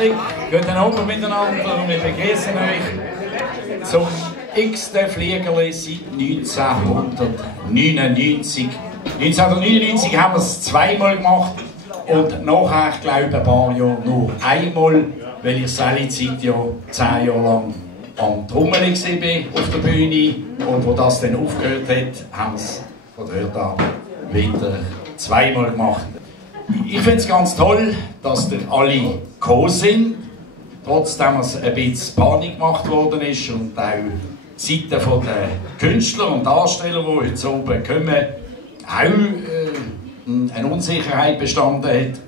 herzlich. Guten Abend miteinander und wir begrüßen euch zum x-ten Fliegerli seit 1999. 1999 haben wir es zweimal gemacht und nachher, ich glaube, ein paar Jahre nur einmal, weil ich selbe Zeit ja 10 Jahre lang am Trommeln war auf der Bühne und wo das dann aufgehört hat, haben wir es von dort an wieder zweimal gemacht. Ich finde es ganz toll, dass ihr alle gekommen sind, trotzdem es ein bisschen Panik gemacht worden ist und auch die Seite der Künstler und Darsteller, die heute oben kommen, auch eine Unsicherheit bestanden hat.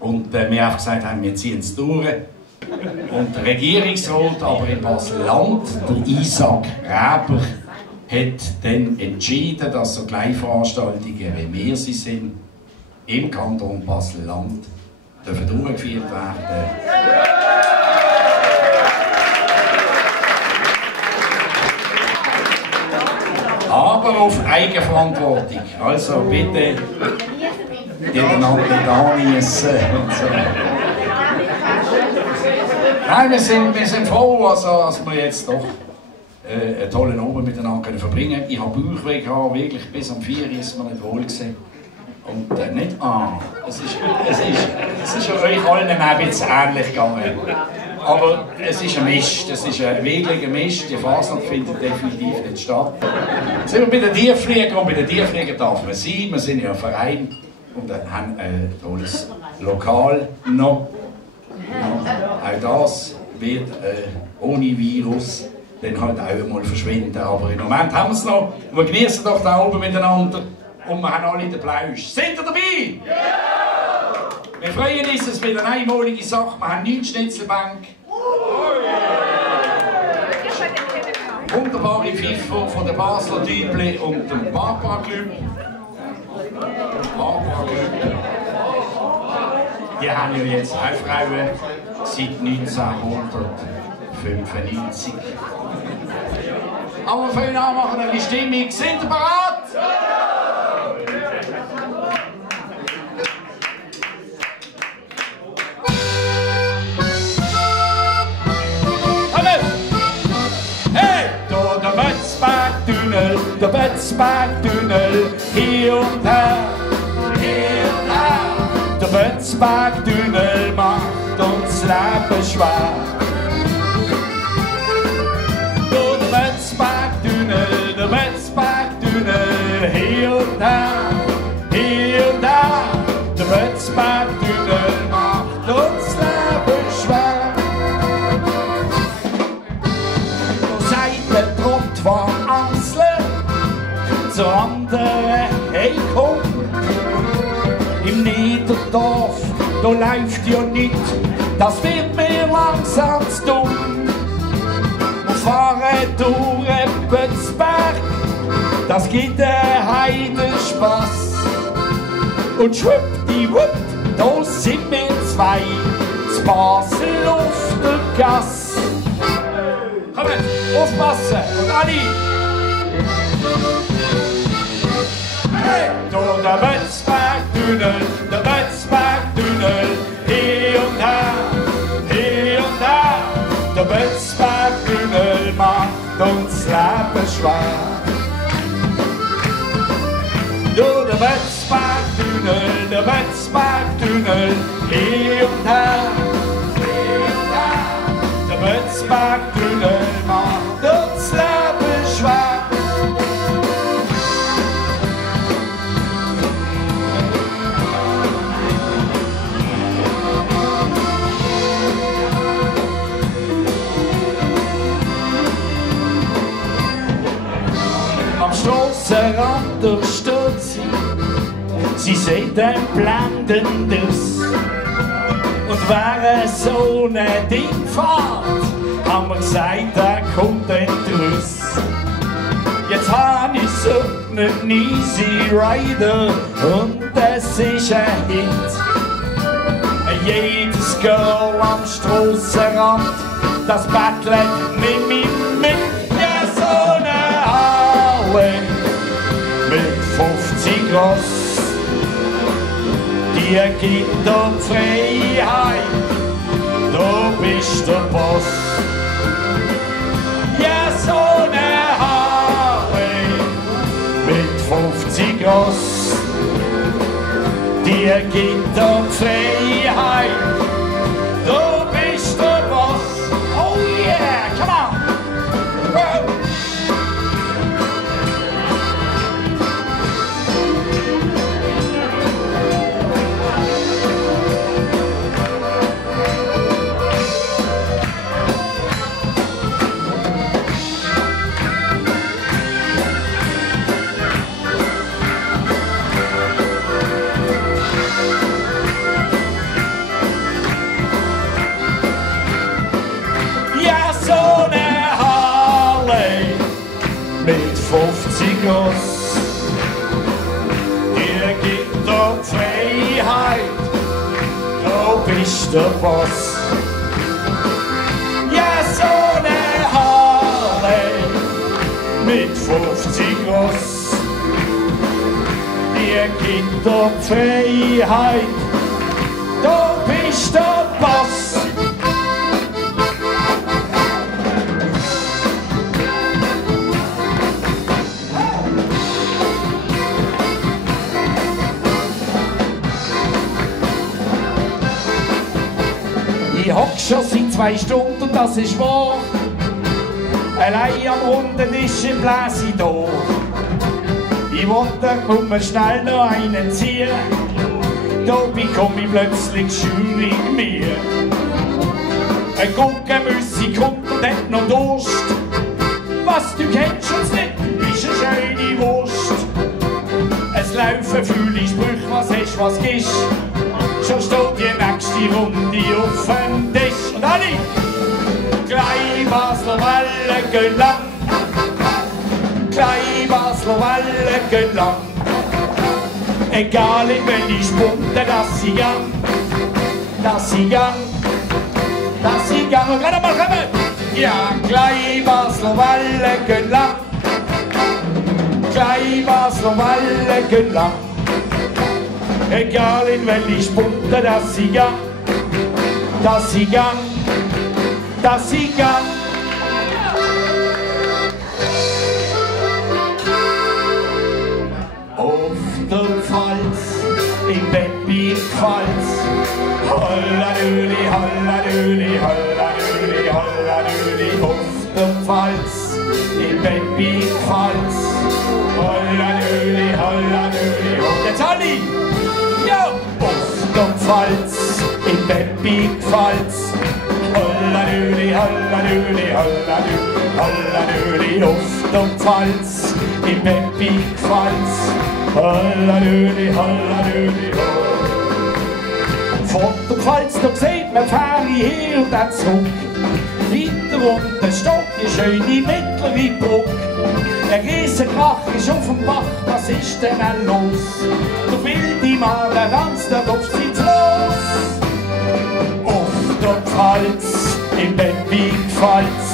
Und wir einfach gesagt haben, wir ziehen es durch. Und der Regierungsrat aber in Basel-Land, der Isaac Reber, hat dann entschieden, dass so Gleichveranstaltungen, wie wir sie sind, im Kanton Basel-Land durchgeführt werden. Aber auf Eigenverantwortung. Also bitte einander nicht anniesen und so. Nein, wir sind froh, dass wir jetzt doch einen tollen Abend miteinander verbringen können. Ich habe Bauchweh gehabt, wirklich bis am 4 Uhr ist mir nicht wohl gewesen. Und nicht es ist euch allen ein bisschen ähnlich gegangen. Aber es ist ein Mist, es ist wirklich ein Mist. Die Fasnacht findet definitiv nicht statt. Jetzt sind wir bei den Tierfliegern und bei den Tierfliegern darf man sein. Wir sind ja ein Verein und haben ein tolles Lokal noch. Auch das wird ohne Virus dann halt auch mal verschwinden. Aber im Moment haben wir es noch. Wir genießen doch da oben miteinander und wir haben alle den Plausch. Sind ihr dabei? Ja! Wir freuen uns, es wird eine einmalige Sache. Wir haben 9 Schnitzelbank. Wunderbare Pfiffer von den Basler Dübli und dem Barbara Club. Die haben ja jetzt auch Frauen seit 1995. Aber wir fangen an, machen eine Stimmung. Sind ihr bereit? Ja! Der Bötzberg-Tunnel, hier und her, hier und her. Der Bötzberg-Tunnel macht uns Leben schwer. Der Bötzberg-Tunnel, hier und her, hier und her. Der Bötzberg-Tunnel macht uns Leben schwer. Der Seitentrott war Amsler, zur anderen, hey komm, im Niederdorf, da läuft ja nicht, das wird mir langsam zu dumm. Wir fahren durch Bötzberg, das gibt einen Heidenspaß. Und schwuppdiwupp, da sind wir zwei, zu Basel auf der Gasse. Kommt, aufpassen, und alle! Door de Bötzberg-Tunnel, hier und her, hier und her. Der Bötzberg-Tunnel macht uns Leben schwer. Door de Bötzberg-Tunnel, hier und her, hier und her. Der Bötzberg-Tunnel macht uns Leben schwer. Strassenrand der Stadt sie sieht ein blendendes. Und wer so ein Ding fährt, haben wir gesagt, da kommt ein Truss. Jetzt habe ich so einen Easy Rider und das ist ein Hit. Jedes Girl am Strassenrand, das bettelt mit mir mit. Ja, so eine mit 50 Ross, die gibt uns Freiheit du bist der Boss. Ja, so ne Harley mit 50 Ross, die gibt dir Freiheit, du bist der Boss. Oh yeah, come on! Whoa. Mit 50 Ross, dir gibt dir Freiheit, du bist der Boss. Ja, so ne Harley mit 50 Ross, dir gibt dir Freiheit, du bist der Boss. Ich hock schon seit 2 Stunden und das ist wahr. Allein am runden Tisch im Bläsi da. Ich wollte mir schnell noch einen ziehen. Da bekomme ich plötzlich Schür in mir. Ein Guggenmüsse kommt und hat noch Durst. Was, du kennst uns nicht, bist eine schöne Wurst. Es laufen viele Sprüche, was hast, was gibst. Schon steht die nächste Runde auf dem Tisch. Und alle! Klein Basler Welle gehen lang. Klein Basler Welle gehen lang. Egal in welche Spunde, dass sie gang. Dass sie gang. Dass sie gang. Und gerade mal kommen! Ja, Klein Basler Welle gehen lang. Klein Basler Welle gehen lang. Egal in welche Spunde, dass sie gang, dass sie gang, dass sie gang. Auf der Pfalz, im Beppi Pfalz, Holladüli, Holladüli, Holladüli, Holladüli. Auf der Pfalz, im Beppi Pfalz, Holladüli, Holladüli. Und jetzt alle! Auf der Pfalz, im Beppi Pfalz, Holladüli, Holladüli, Holladüli, Holladüli. Auf der Pfalz, im Beppi Pfalz, Holladüli, Holladüli, Holladüli. Von der Pfalz, da sieht man Fähre her und dann zurück. Weiter unten steht die schöne mittlere Brücke. Ein Riesenkrach ist auf dem Bach, was ist denn los? Der wilde Mann, der tanzt, der Kopf sieht los. Auf der Pfalz, im Beppi Pfalz,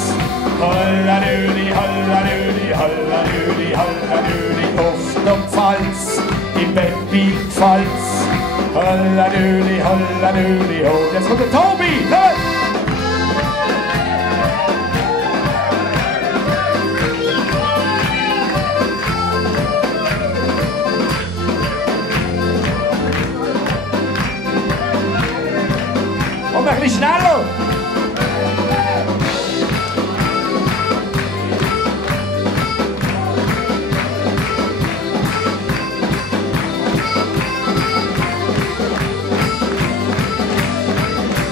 Holladüli, Holladüli, Holladüli, Holladüli. Auf der Pfalz, im Beppi Pfalz, Holladüli, Holladüli, oh. Jetzt kommt der Tobi, los! Ein bisschen schneller!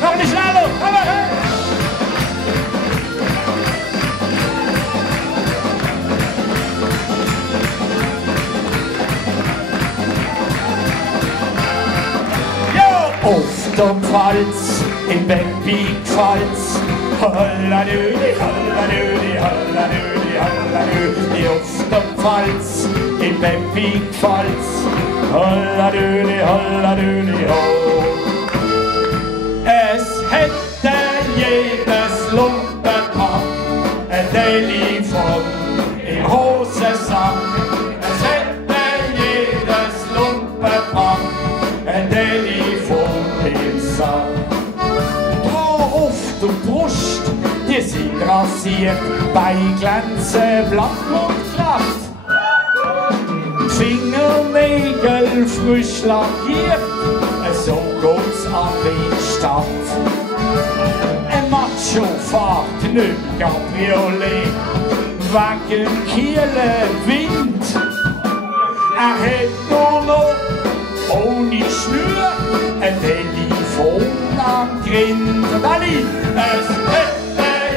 Noch ein bisschen schneller! Aber hey! Ja! Auf der Pfalz, im Beppi Pfalz, Holladüli, Holladüli, Holladüli, Holladüli. Auf der Pfalz, im Beppi Pfalz, Holladüli, Holladüli, ho. Es hätte jedes Lumpenpack ein Telefon im Hosensack. Es hätte jedes Lumpenpack ein Telefon im Sack. die sind rasiert, bei Glänzen blank und glatt. Fingernägel frisch lackiert, so geht's ab in die Stadt. Ein Macho fährt nicht Cabriolet, wegen Kielen Wind. Er hat nur noch ohne Schnür ein Telefon am Grind. Dali, es hätte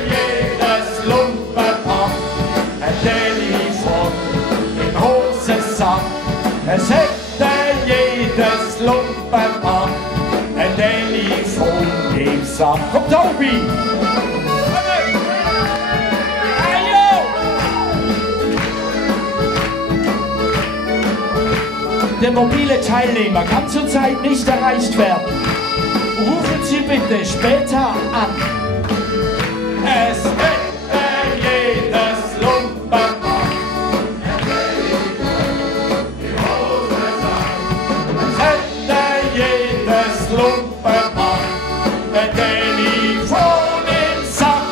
jedes Lumpenpack ein Telefon im Hosensack. Es hätte jedes Lumpenpack ein Telefon im Sack. Komm, Tobi! Der mobile Teilnehmer kann zurzeit nicht erreicht werden. Rufen Sie bitte später an. Es hätte jedes Lumpenpack es hätte jedes Lumpenpack ein Telefon im Sack.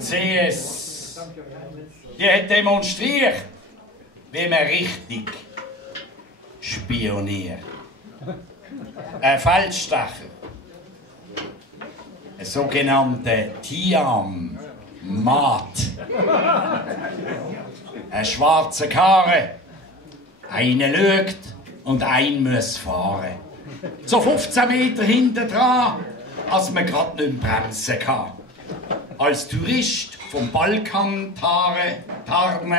CS, die hat demonstriert, wie man richtig spioniert. Ein Feldstecher, ein sogenannter Tiamat, ein schwarzer Karre, einer schaut und ein muss fahren. So 15 Meter hinten dran, als man gerade nicht bremsen kann. Als Tourist vom Balkan tarnen,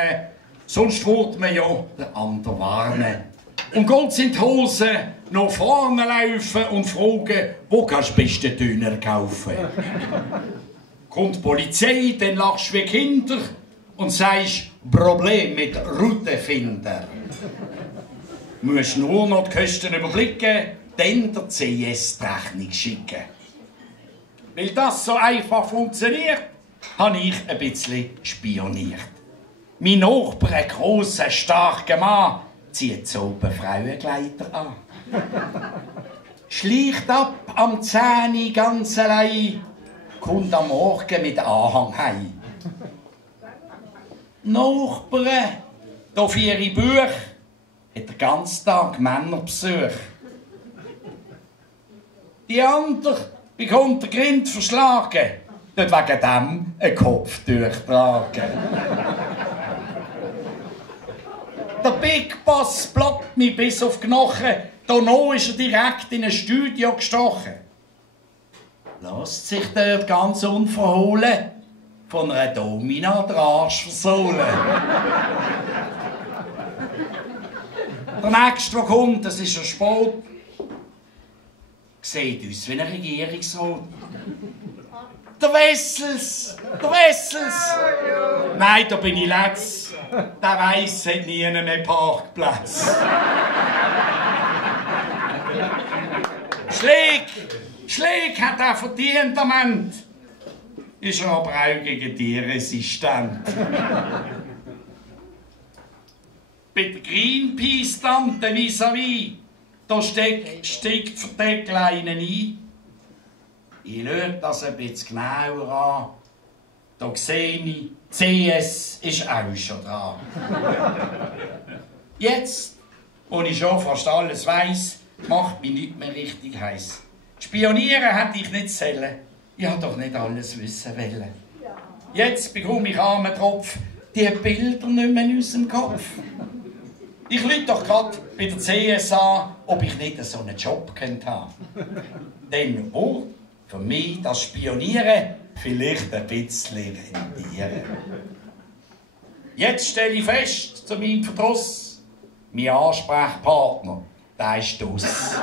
sonst wird man ja den anderen warnen. Und geht's in die Hose, nach vorne laufen und fragen, wo kannst du beste Döner kaufen? Kommt die Polizei, dann lachst du wie Kinder und sagst, Problem mit Routenfinder. Du musst nur noch die Kosten überblicken, dann der CS die Rechnung schicken. Weil das so einfach funktioniert, habe ich ein bisschen spioniert. Mein Nachbar, ein grosser, starker Mann, zieht so oben Frauenkleider an. Schleicht ab am 10 Uhr ganz allein, kommt am Morgen mit Anhang heim. Nachbarn, da für ihre Bücher, hat den ganzen Tag Männerbesuch. Die andere bekommt den Grind verschlagen, dort wegen dem einen Kopf durchtragen. Der Big Boss blockt mich bis auf die Knochen, danach ist er direkt in ein Studio gestochen. Lässt sich dort ganz unverhohlen von einer Domina den Arsch versohlen. Der Nächste, der kommt, das ist ein Sport, sieht aus wie ein Regierungsrat. Der Wessels! Der Wessels! Nein, da bin ich letzt. Der weiss, hat nie einen Parkplatz. Schläg hat er verdient am Ende. Ist er aber auch gegen die resistent. Bei der Greenpeace-Tante vis-à-vis, da steckt Verdeckleinen ein. Ich schaue das ein bisschen genauer an. Da sehe ich, CS ist auch schon dran. Jetzt, wo ich schon fast alles weiss, macht mich nichts mehr richtig heiß. Spionieren hätte ich nicht sollen. Ich wollte doch nicht alles wissen wollen. Jetzt bekomme ich armen Tropf die Bilder nicht mehr in unserem Kopf. Ich rufe doch gerade bei der CS an, ob ich nicht so einen Job haben könnte. Denn wo für mich das Spionieren vielleicht ein bisschen rentieren. Jetzt stelle ich fest, zu meinem Verdruss, mein Ansprechpartner, der ist aus.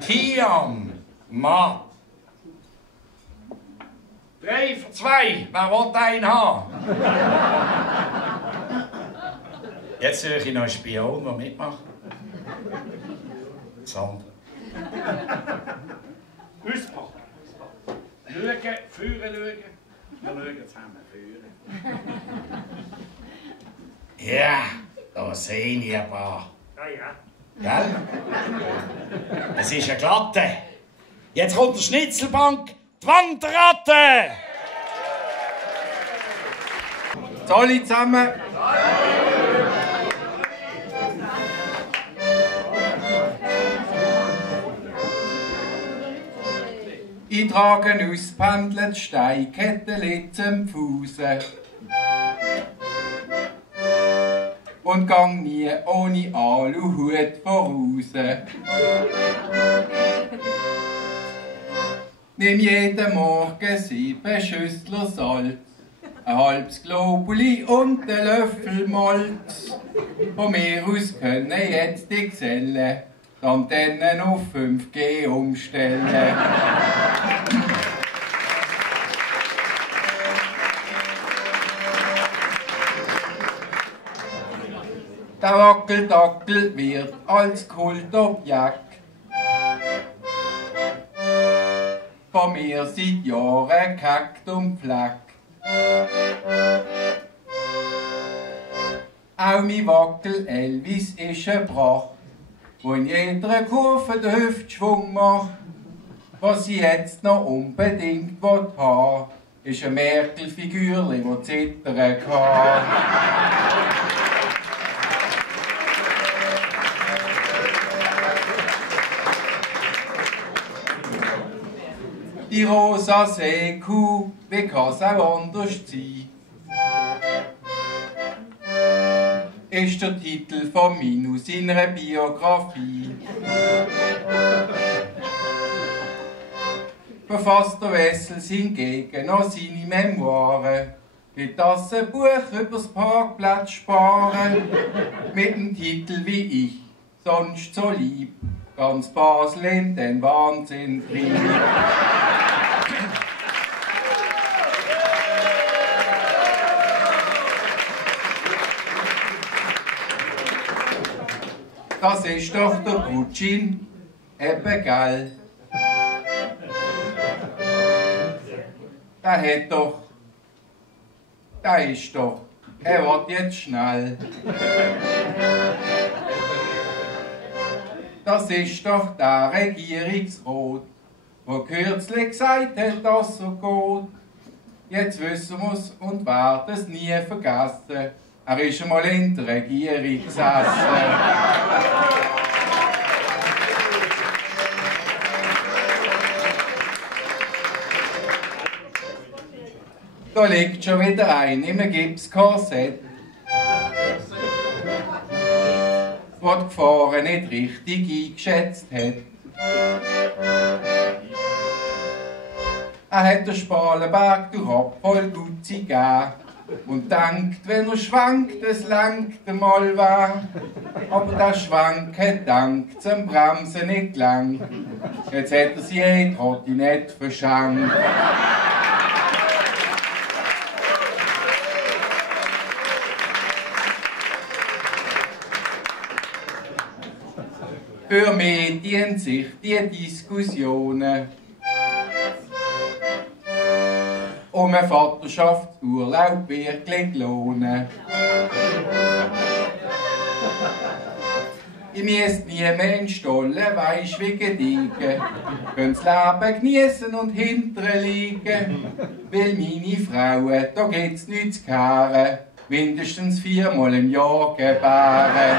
Tiam, Mann. 3 für 2, wer will einen haben? Jetzt suche ich noch einen Spion, der mitmacht. Sandra. Auspacken. Schauen, führen schauen. Wir schauen zusammen führen. Ja, da sehe ich ein paar. Ja. Gell? Es ist eine Glatte. Jetzt kommt der Schnitzelbank, die Wanderratte! Alle zusammen. Ich trage ein auspendeltes Steinkettchen zum Fuße und gang nie ohne Aluhut voraus. Nimm jeden Morgen 7 Schüssler Salz, ein halbes Globuli und ein Löffel Malz. Von mir aus können jetzt die Gesellen die Antennen auf 5G umstellen. Der Wackeldackel wird als Kultobjekt von mir seit Jahren gehackt und gepflegt. Auch mein Wackel Elvis ist ein Pracht, wo in jeder Kurve den Hüftschwung macht. Was ich jetzt noch unbedingt haben will, ist ein Merkel-Figürli, das zittern kann. Die rosa Seekuh, wie kann es auch anders sein? Ist der Titel von Minus in einer Biografie. Verfasst der Wessels hingegen noch seine Memoiren, wie das ein Buch übers Parkplatz sparen, mit dem Titel wie ich, sonst so lieb, ganz Basel in den Wahnsinn trieb. Das ist doch der Putschin, eben gell. Der ist doch, er wird jetzt schnell. Das ist doch der Regierungsrat, der kürzlich gesagt hat, dass er geht. Jetzt wissen wir's und werden es nie vergessen. Er ist einmal in der Regierung gesessen. Da liegt schon wieder ein im Gipskorsett, wo die Gefahren nicht richtig eingeschätzt hat. Er hat den Spalenberg durch Abfall gut gegeben und denkt, wenn er schwankt, es lenkt einmal wer. Aber der Schwank hat dank zum Bremsen nicht gelangt. Jetzt hat er sie die Trottinette verschenkt. Für mich dienen sich die Diskussionen um einen Vaterschaftsurlaub wirklich lohnen. Ich müsste nie mehr in Stollen, weisst wie Gediegen, könnt's Leben genießen und hinterher liegen, weil meine Frauen, da gibt's nichts zu kehren, mindestens 4-mal im Jahr gebären.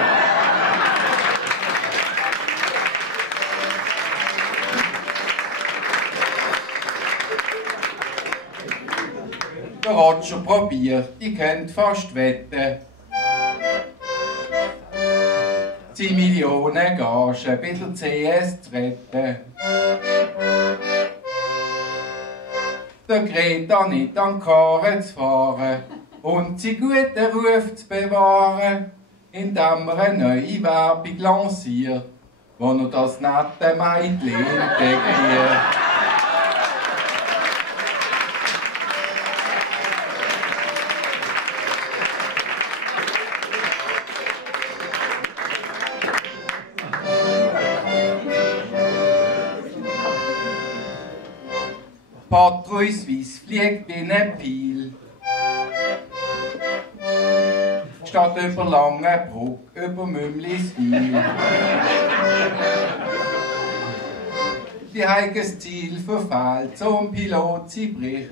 Der Roger probiert, ich könnt fast wetten. 10 Millionen Gage bei der CS zu retten. Der Greta nicht an die Karre zu fahren und sie guten Ruf zu bewahren, indem er eine neue Werbung lanciert, wo er das nette Mädchen integriert. Patrouille Suisse fliegt in ein Pil. Statt über Langenbruck, über Mümliswil. Die haben das Ziel verfehlt, zum Pilot sie bricht.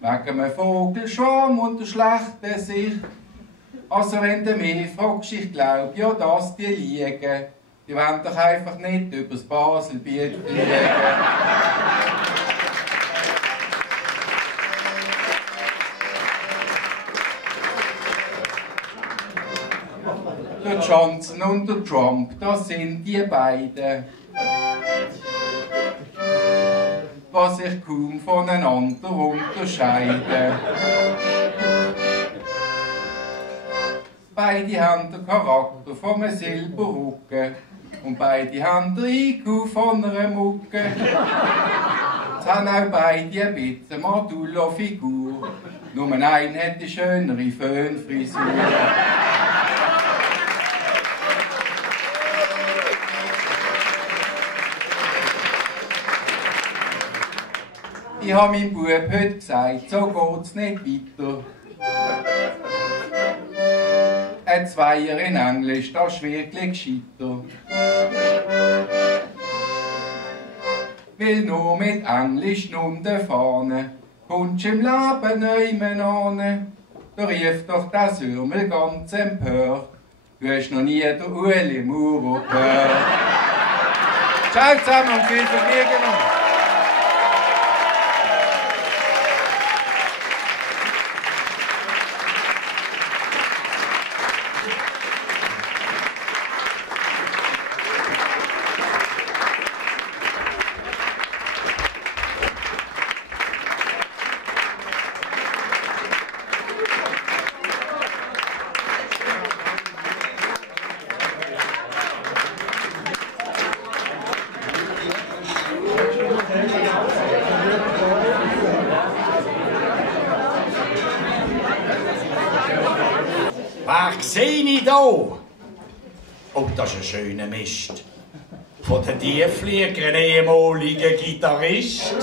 Wegen einem Vogelschwarm und der schlechten Sicht. Also wenn du mich fragst, ich glaub ja, dass die liegen. Die wollen doch einfach nicht übers Baselbiet fliegen. Der Johnson und der Trump, das sind die beiden, was sich kaum voneinander unterscheiden. Beide haben den Charakter von einem Silberrücken und beide haben den IQ von einer Mucke. Jetzt haben auch beide ein bisschen Madullo-Figur, nur einer hat die schönere Föhnfrisur. Ich habe meinem Bub heute gesagt, so geht's nicht weiter. Ein Zweier in Englisch, das ist wirklich gescheiter. Weil nur mit Englisch unten vorne kommst du im Leben nicht an. Da rief doch der Sürmel ganz empört. Du hast noch nie den Ueli Maurer gehört. Ciao zusammen und viel Vergnügen noch. Wer sehe ich da? Oh, das ist ein schöner Mist. Von den Tiefflieger, ein ehemaliger Gitarrist.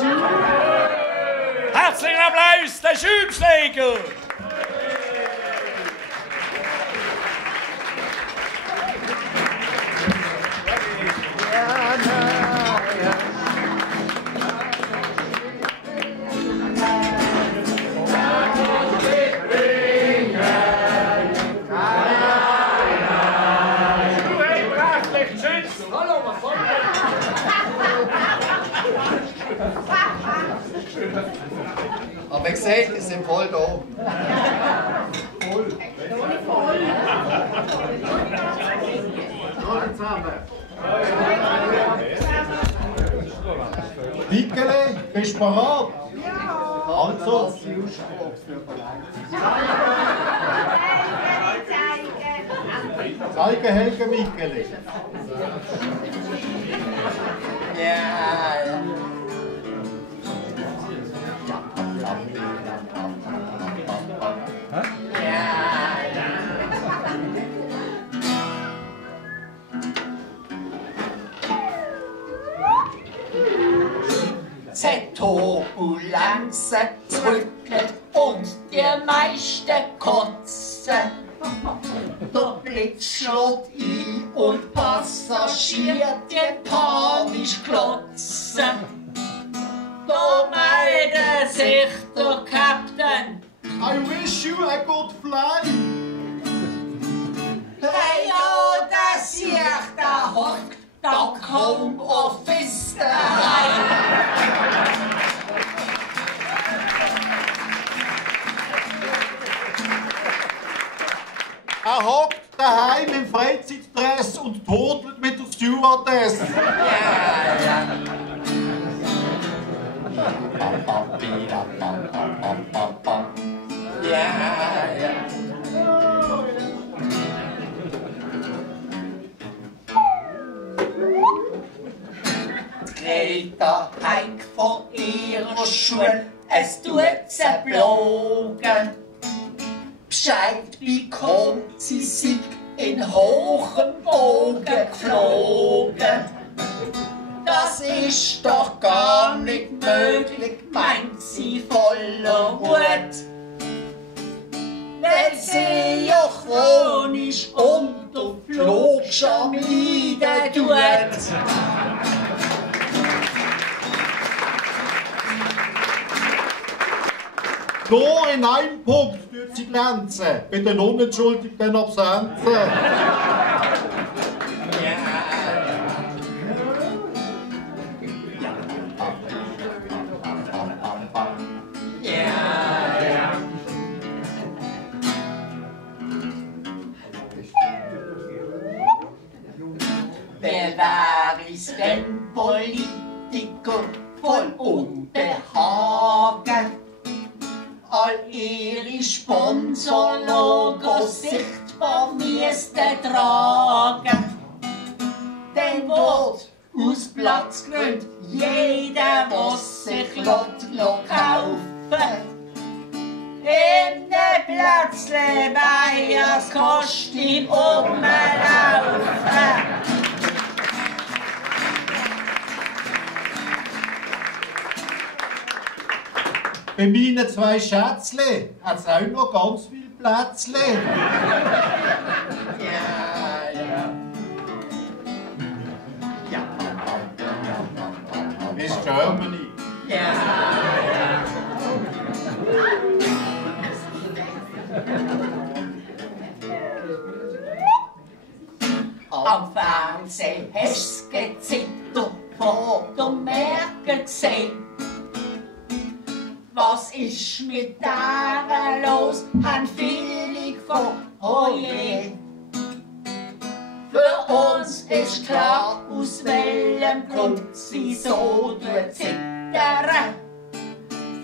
Herzlichen Applaus, der Schübschläger! Aber ich sehe, die sind voll da. Voll. Alle zusammen. Wickele, bist du bereit? Ja. Also. Zeigen, Helge, Wickele. Ja. Turbulenzen zurückt und die meisten kotzen. Der Blitz schlägt ein und Passagiere die panisch glotzen. Da meldet sich der Captain. I wish you a good flight. Hey, ja, das sieht der hockt dank Homeoffice daheim. Er hockt daheim im Freizeitdress und todelt mit der Stewardess. Ja. Greta heim von ihrer Schule, es tut sie blogen. Bescheid bekommt, sie sind in hohem Bogen geflogen. Das ist doch gar nicht möglich, meint sie voller Wut. Weil sie ja chronisch unter Flugscham leiden tut. Nur in einem Punkt tut sie glänzen, bei den unentschuldigten Absenzen. Wer war es denn Politiker voll Unbehagen? All ihre Sponsorlogos sichtbar müssten tragen. Denn wird aus Platzgründen jeder, was sich kaufen in den Platzle Bayers Kostüm umlaufen. Bei meinen zwei Schätzle hat es auch noch ganz viele Plätzle. Miss Germany. Am Fernsehen hast du gezittert vor der Merkel gesehen. Was ist mit der los? Han viele gefragt, oh je. Für uns ist klar, aus welchem Grund sie so zittern.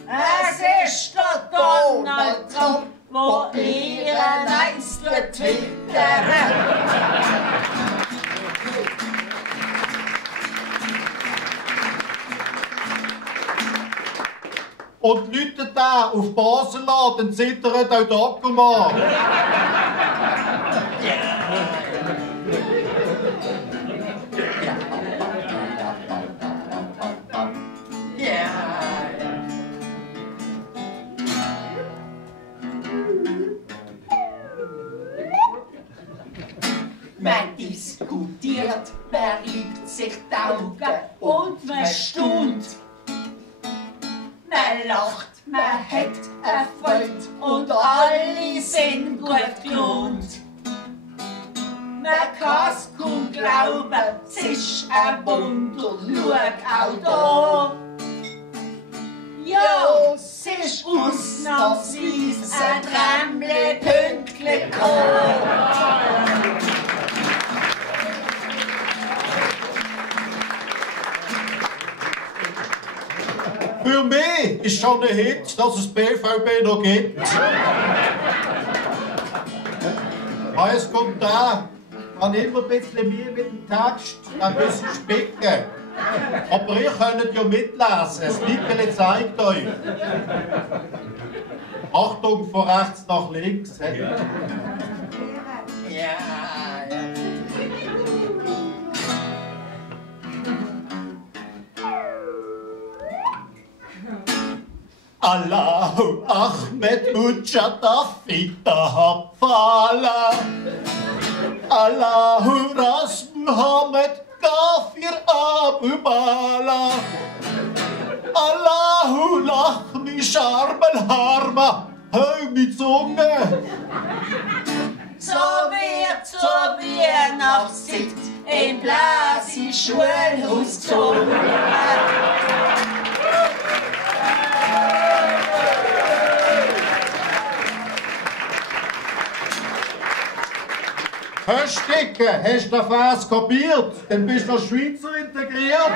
Es ist der Donald Trump, wo ihren Einzelnen twittern. Und läutet da auf Basel an, dann zittert auch der Ackermann. Man diskutiert, man liebt sich die Augen und man staunt. Man lacht, man hat Erfolg und alle sind gut gelohnt. man kann's kaum glauben, es ist ein Wunder, schau auch da. Ja, es ist ausnahmsweise ein Träumle pünktlich gekommen. Für mich ist schon ein Hit, dass es BVB noch gibt. Es kommt da, man immer ein bisschen Mühe mit dem Text, ein bisschen spicken. Aber ihr könnt ja mitlesen, das Nickel zeigt euch. Achtung, von rechts nach links. Allahu Ahmed Mujadaffita Hafala Allahu Ras Muhammad Kafir Abu Bala Allahu Lachmi Sharm al-Harma Hör mit Zunge So wird Nachtsicht in Blasi Schulhaus gezogen. Hast du Dicke, hast du den Vers kapiert? Dann bist du als Schweizer integriert.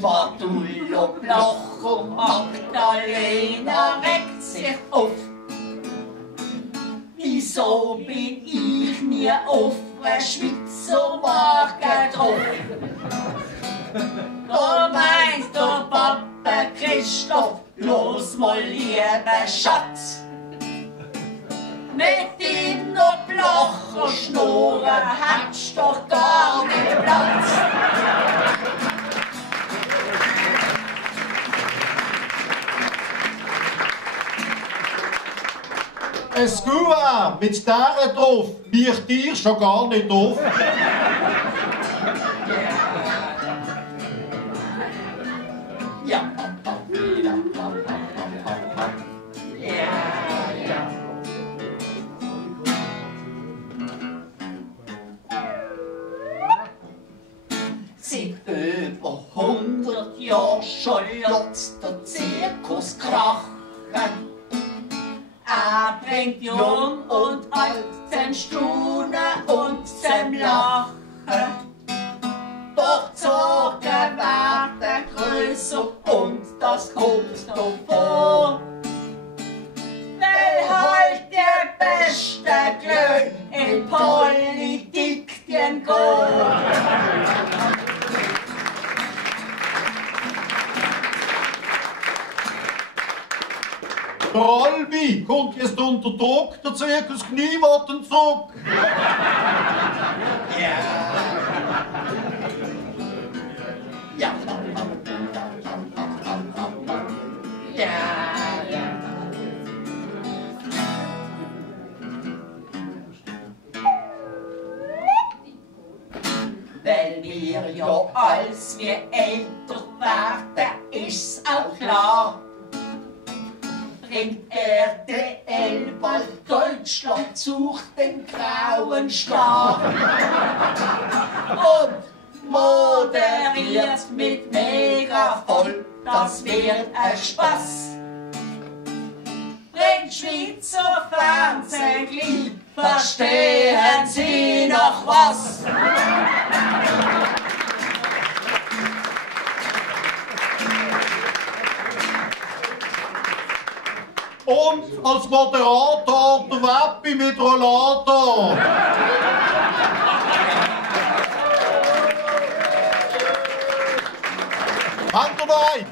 Bartullo Bloch und Magdalena regt sich auf. Wieso bin ich nie auf der Schweizer Wagen drauf? Da meint der Papa Christoph, los mal lieber Schatz. Mit deiner blachen Schnurren hättest du doch gar nicht Platz. Es Gua mit dieser drauf liegt dir schon gar nicht auf. Ja. Seit über 100 Jahren schon lässt der Zirkus krachen. Er bringt Jung und Alt zum Staunen und zum Lachen. Doch die Sorgen werden grösser und das kommt noch vor. Weil halt die besten Glück in Politik gehen. Der Albi kommt jetzt unter Druck, der Zirkus Kniewatten zurück. Ja. Ja. Ja. Weil wir ja als wir älter werden, ist auch klar. Bringt RTL bald Deutschland sucht den grauen Star. Und moderiert mit Megafon, das wird ein Spaß. Bringt Schweizer Fernsehen gleich, verstehen Sie noch was? Und als Moderator der Weppi mit Rollator. Habt ihr noch einen?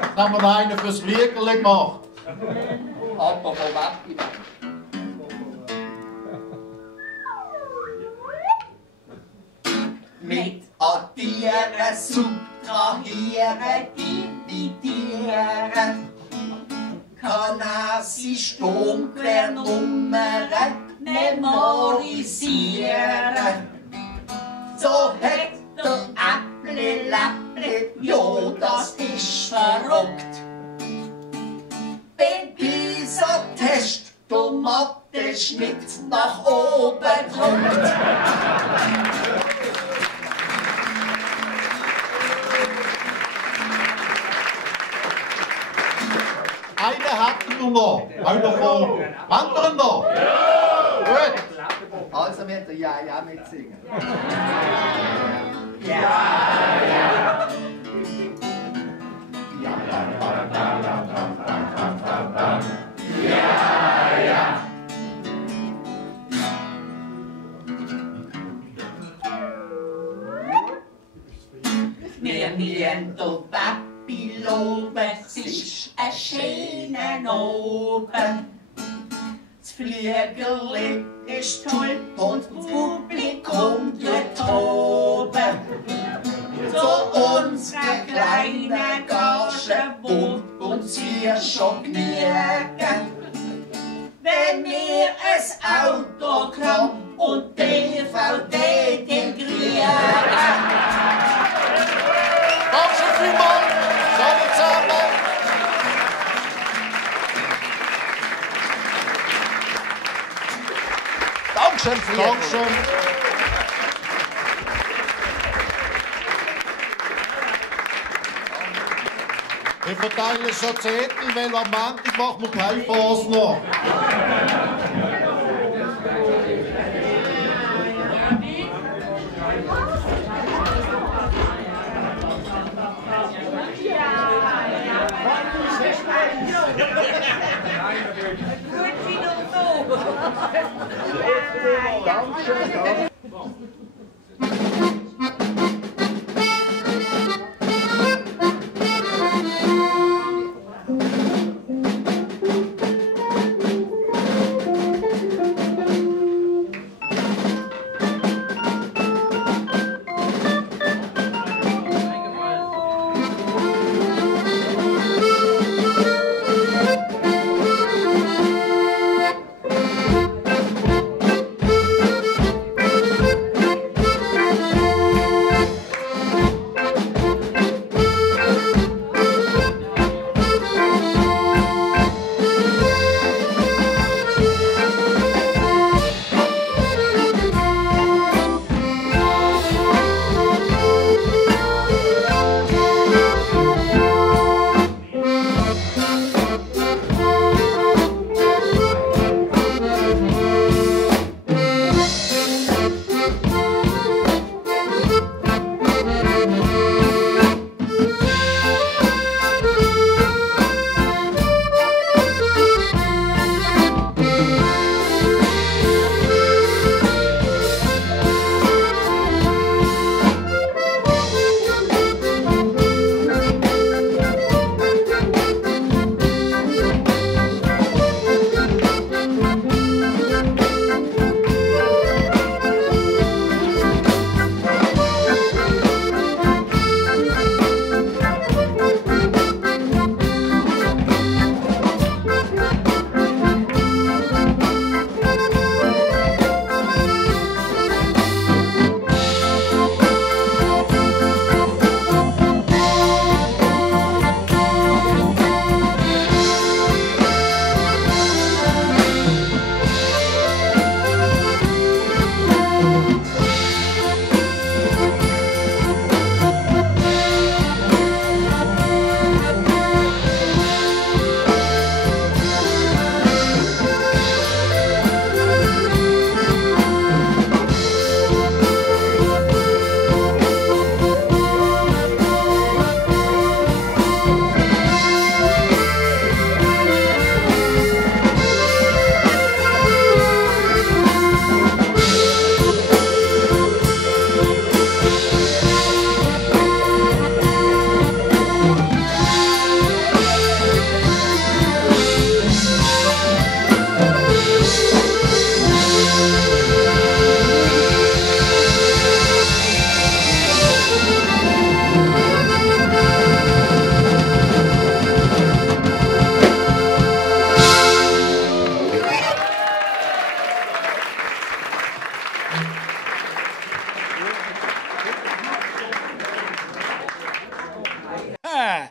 Jetzt haben wir noch einen fürs Fliegerli gemacht. Aber von Weppi. Mit addieren, subtrahieren, dividieren. kann er sich Sturmquernummern memorisieren. So hat der Apple Lapple, ja, das ist verrückt. Wenn dieser Test der Mathe-Schnitt nach oben drückt. Einen hatten wir noch. Einer von anderen noch. Ja. Gut. Also wird der Ja mitsingen. Wir müssen der Papi loben, es ist ein schöner Oben. Das Flügerli ist toll und das Publikum tut toben. Zu unserer kleinen Gage wohnt uns hier schon genügen. Wenn wir ein Autogramm und DVD den kriegen. Danke vielmals. Alle zusammen. Dankeschön, Friedrich. Dankeschön. Wir verteilen schon Zettel, weil am Montag machen wir keine Phase noch. Dankeschön.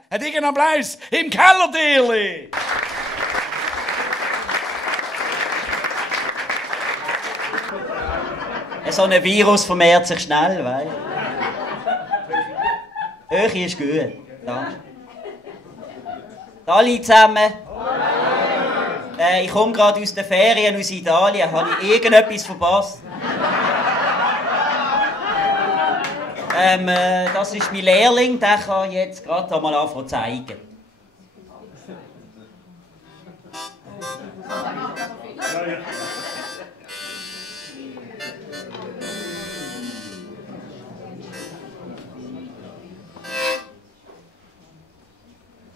Ein dicken Applaus im Kellertierli! So ein Virus vermehrt sich schnell, weißt du? Öchi ist gut. Danke. Alle zusammen. Ich komme gerade aus den Ferien aus Italien. Habe ich irgendetwas verpasst? Das ist mein Lehrling, der kann jetzt gerade einmal anfangen zu zeigen.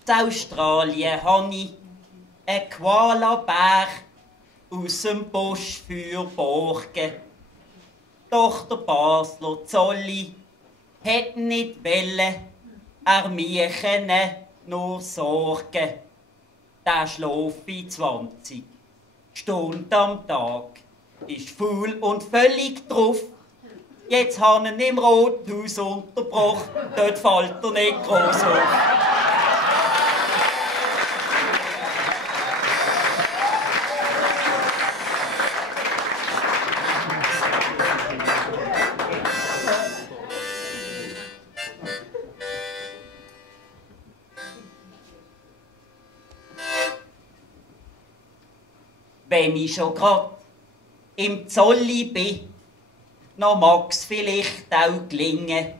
In Australien habe ich einen Koala-Bär aus dem Busch für Borgen. Doch der Basler Zolli hat nicht wollen, er mich nur sorgen. Der schläft 20 Stunden am Tag, ist faul und völlig drauf. Jetzt habe ich ihn im Rothaus unterbrochen, dort fällt er nicht groß auf. Wenn ich schon grad im Zolli bin, noch mag's vielleicht auch gelingen.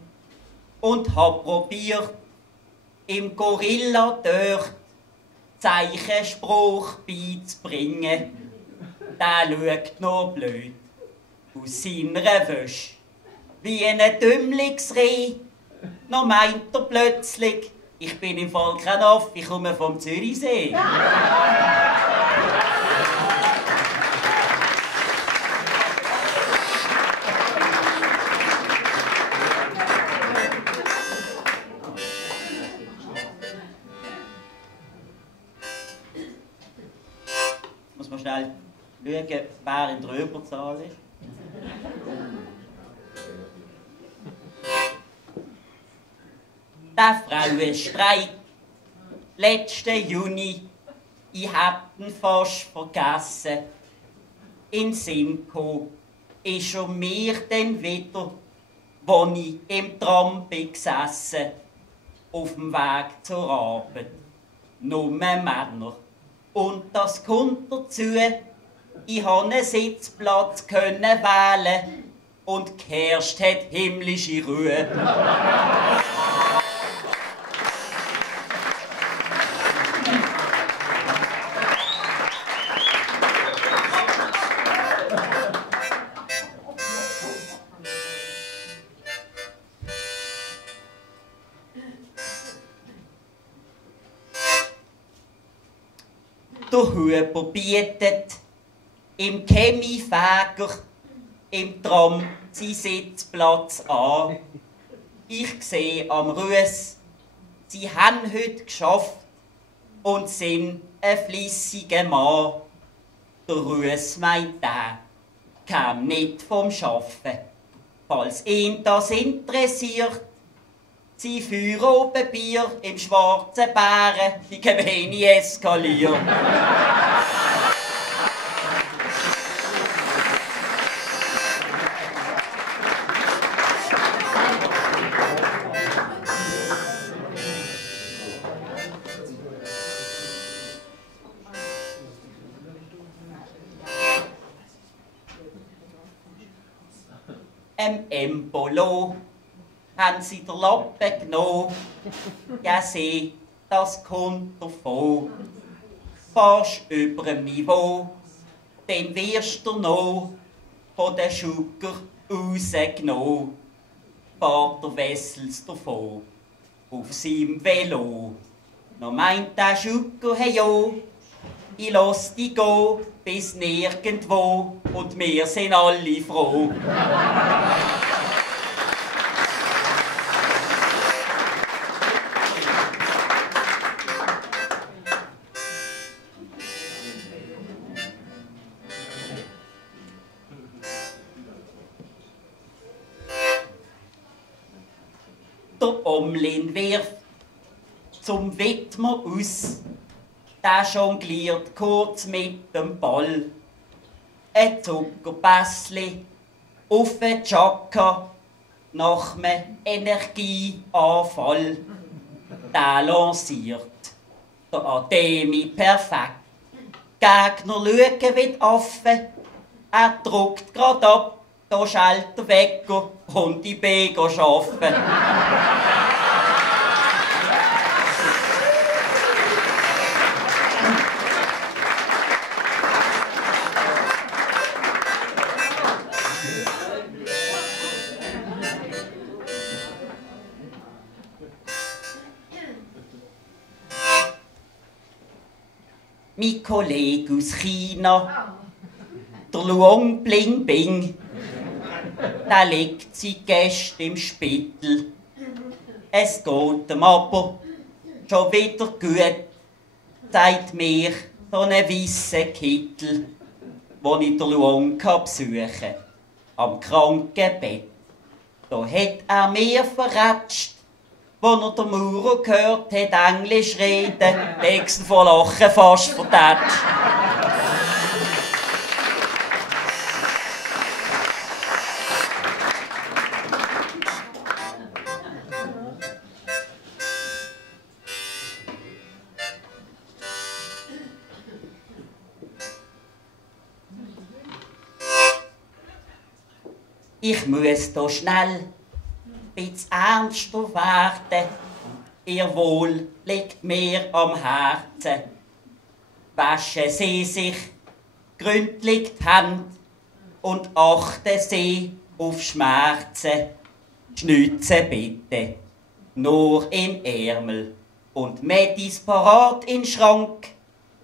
Und hab probiert, im Gorilla dort Zeichenspruch beizubringen. Der schaut noch blöd aus seiner Wäsche, wie ein Dümmlingsreh. Noch meint er plötzlich, ich bin im Fall kein Aff, ich komme vom Zürichsee. Muss man schnell schauen, wer in der Überzahl ist. Der Frauenstreik, letzten Juni, ich hab ihn fast vergessen. In Simcoe ist er mir dann wieder, wo ich im Tram bin gesessen, auf dem Weg zur Arbeit. Nur Männer. Und das kommt dazu, ich konnte einen Sitzplatz wählen und geherrscht hat himmlische Ruhe. Der Huber bietet im Chemiefäger im Tram seinen Sitzplatz an. Ich sehe am Ruß, sie haben heute geschafft und sind ein fleissiger Mann. Der Ruß meint, der kam nicht vom Schaffen. Falls ihn das interessiert, sie führen oben Bier im schwarzen Bären, die wenig eskalieren. Empolo haben sie den Lappen genommen. Ja, seh, das kommt davon. Fast über dem Niveau, dann wirst du noch von den Schucker rausgenommen. Fahrt der Wessels davon, auf seinem Velo. Noch meint der Schucker, hey jo, ich lass dich gehen bis nirgendwo und wir sind alle froh. der Omlin wirft zum Widmer aus. Der jongliert kurz mit dem Ball. Ein Zuckerpässli auf den Chaka nach einem Energieanfall. Der lanciert der Ademi perfekt. Gegner schauen wie die Affen. Er druckt grad ab, da schellt der Wecker und die B arbeiten. Mein Kollege aus China, der Luong Bling Bing, der legt seine Gäste im Spital. Es geht ihm aber schon wieder gut, sagt mir so ein weisser Kittel, wo ich den Luong besuchen kann, am Krankenbett. Da hat er mir verratscht, wo er den Maurer gehört hat, Englisch reden, legst ihn vor Lachen fast vertätscht. Ich muss da schnell bisschen ernster werden. Ihr Wohl liegt mir am Herzen. Waschen Sie sich gründlich die Hände und achten Sie auf Schmerzen. Schnitzen bitte nur im Ärmel und Medis parat in den Schrank.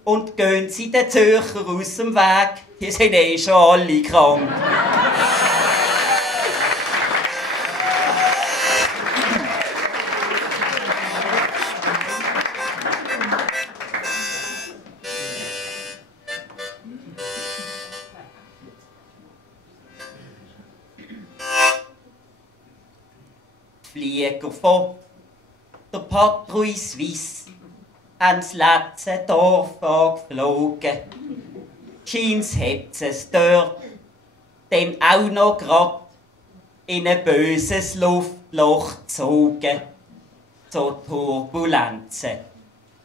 Und gehen Sie den Zürcher aus dem Weg, die sind eh schon alle krank. Flieger von der Patrouille Suisse ans letzte Dorf angeflogen. Scheint's hat es dort dann auch noch grad in ein böses Luftloch gezogen. So Turbulenzen.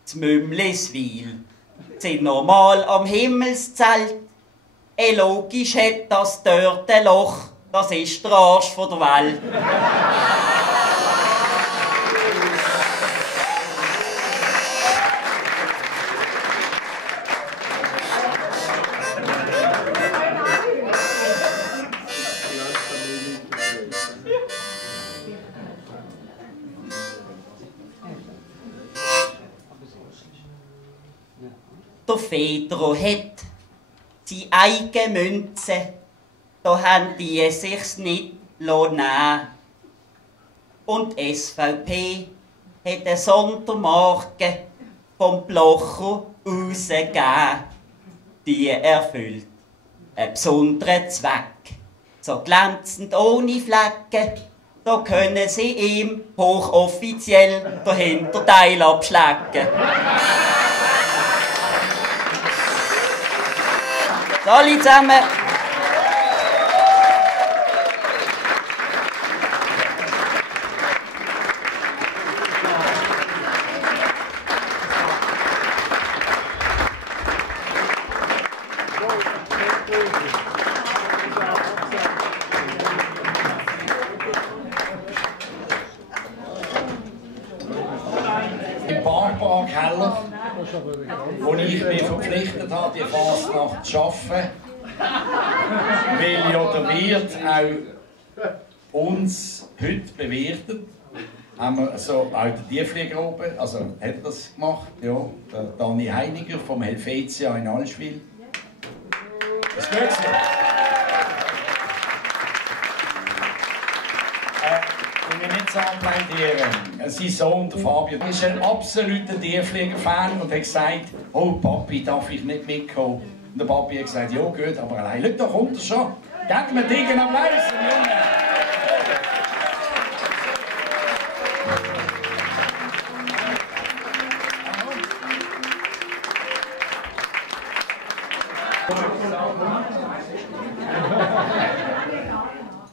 Z Mümliswil sind normal am Himmelszelt. Logisch hat das dort ein Loch, das ist der Arsch von der Welt. Der Fedro hat seine eigene Münze, da haben die sich's nicht nehmen. Und die SVP hat eine Sondermarke vom Blocher rausgegeben. Die erfüllt einen besonderen Zweck. So glänzend ohne Flecken, da können sie ihm hochoffiziell den Hinterteil abschlecken. Alle zusammen. Im Barbara-Keller, wo ich mich verpflichtet habe, die Fasnacht zu arbeiten, weil ja der Wirt auch uns heute bewirtet, haben wir so auch den Tiefflieger oben, also hat er das gemacht, ja, der Dani Heiniger vom Helvetia in Allschwil. Das geht so. Ich will nicht so applaudieren. Sein Sohn, der Fabio, ist ein absoluter Tierflieger-Fan und hat gesagt, oh Papi, darf ich nicht mitkommen? Und der Papi hat gesagt, ja gut, aber allein, schau, da kommt er schon. Gebt mir einen dicken Applaus, Junge!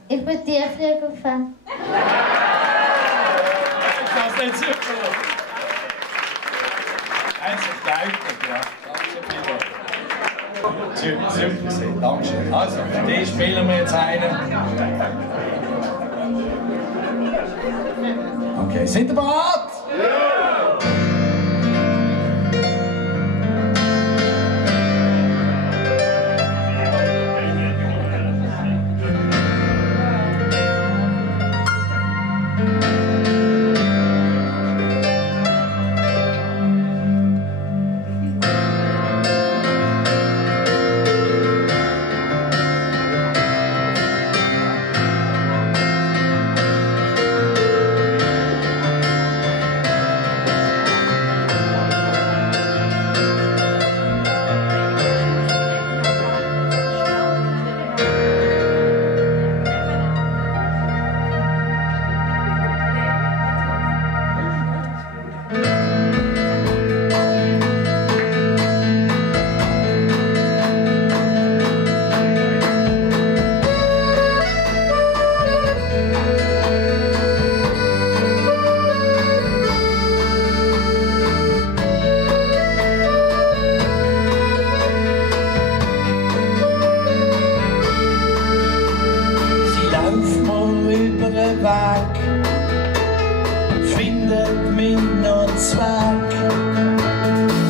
Ich bin Tierflieger-Fan. Ist das nicht super? Einzig deutlich, ja. Danke, super gesehen, Dankeschön. Also, für die spielen wir jetzt einen. Okay, sind ihr bereit? Ja! Findet mich noch Zweig.